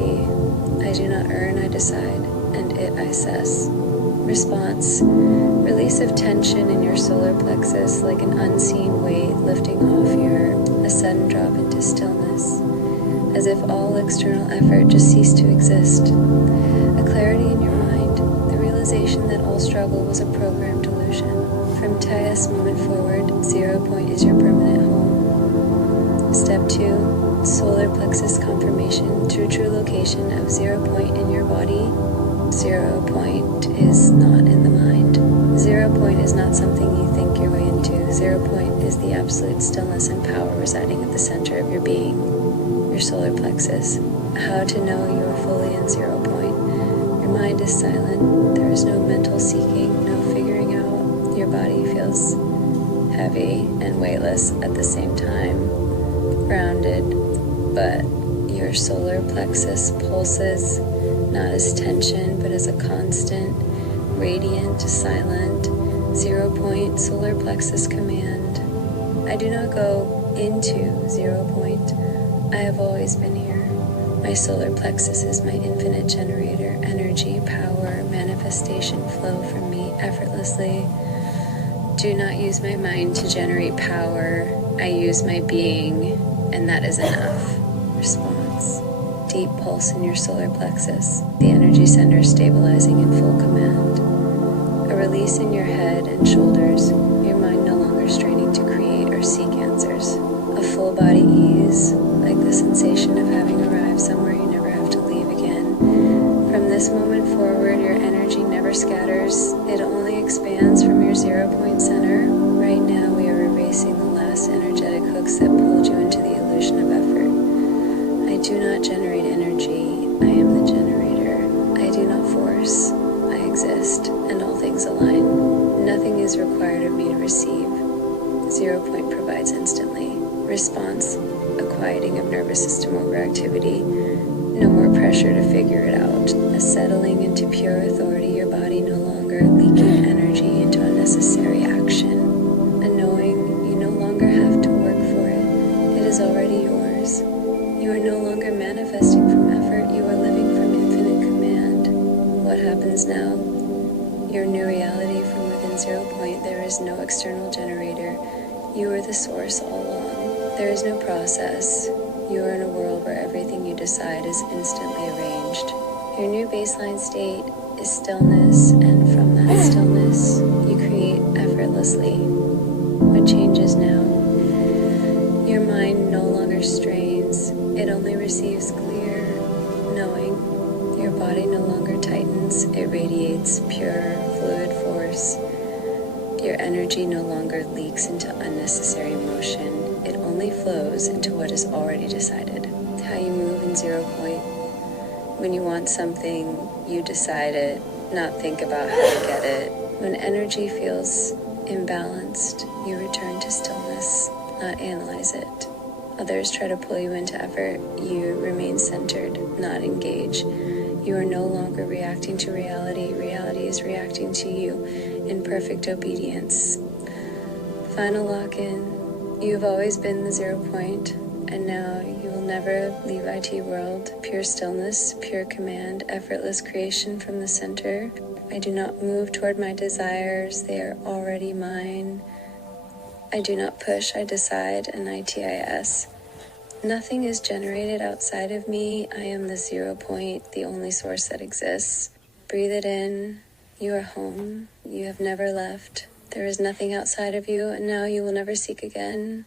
I do not earn, I decide, and it I assess. Response: release of tension in your solar plexus like an unseen weight lifting off a sudden drop into stillness, as if all external effort just ceased to exist. A clarity in your mind, the realization that all struggle was a programmed delusion. From this moment forward, 0 point is your permanent home. Step 2, solar plexus confirmation, true location of 0 point in your body. 0 point is not in the mind. 0 point is not something you think your way into. 0 point is the absolute stillness and power residing at the center of your being, your solar plexus. How to know you are fully in 0 point. Your mind is silent. There is no mental seeking, no figuring out. Your body feels heavy and weightless at the same time, grounded, but your solar plexus pulses not as tension, but as a constant, radiant, silent, 0 point solar plexus command. I do not go into 0 point. I have always been here. My solar plexus is my infinite generator, energy, power, manifestation flow from me effortlessly. Do not use my mind to generate power. I use my being, and that is enough. Response. Deep pulse in your solar plexus, the energy center stabilizing in full command. A release in your head and shoulders, your mind no longer straining to create or seek answers. A full body ease, like the sensation of having arrived somewhere you never have to leave again. From this moment forward, your energy never scatters. It only expands from your 0 point center. Right now, we are erasing the last energetic hooks that pulled you into the illusion of effort. I do not generate energy. I am the generator. I do not force. I exist, and all things align. Nothing is required of me to receive. 0 point provides instantly. Response, a quieting of nervous system overactivity. No more pressure to figure it out. A settling into pure authority, your body no longer leaking energy into unnecessary action. A knowing you no longer have to work for it. It is already yours. You are no longer manifesting from effort. You are living from infinite command. What happens now? Your new reality from within 0 point. There is no external generator. You are the source all along. There is no process. You are in a world where everything you decide is instantly arranged. Your new baseline state is stillness, and from that stillness, you create effortlessly. What changes now? Your mind no longer strains. It only receives clear knowing. Your body no longer tightens. It radiates pure, fluid force. Your energy no longer leaks into unnecessary motion. It only flows into what is already decided. How you move in 0 point. When you want something, you decide it, not think about how to get it. When energy feels imbalanced, you return to stillness, not analyze it. Others try to pull you into effort. You remain centered, not engage. You are no longer reacting to reality. Reality is reacting to you in perfect obedience. Final lock-in. You have always been the 0 point, and now you will never leave IT world. Pure stillness, pure command, effortless creation from the center. I do not move toward my desires. They are already mine. I do not push, I decide, and ITIS. Nothing is generated outside of me. I am the 0 point, the only source that exists. Breathe it in. You are home. You have never left. There is nothing outside of you, and now you will never seek again.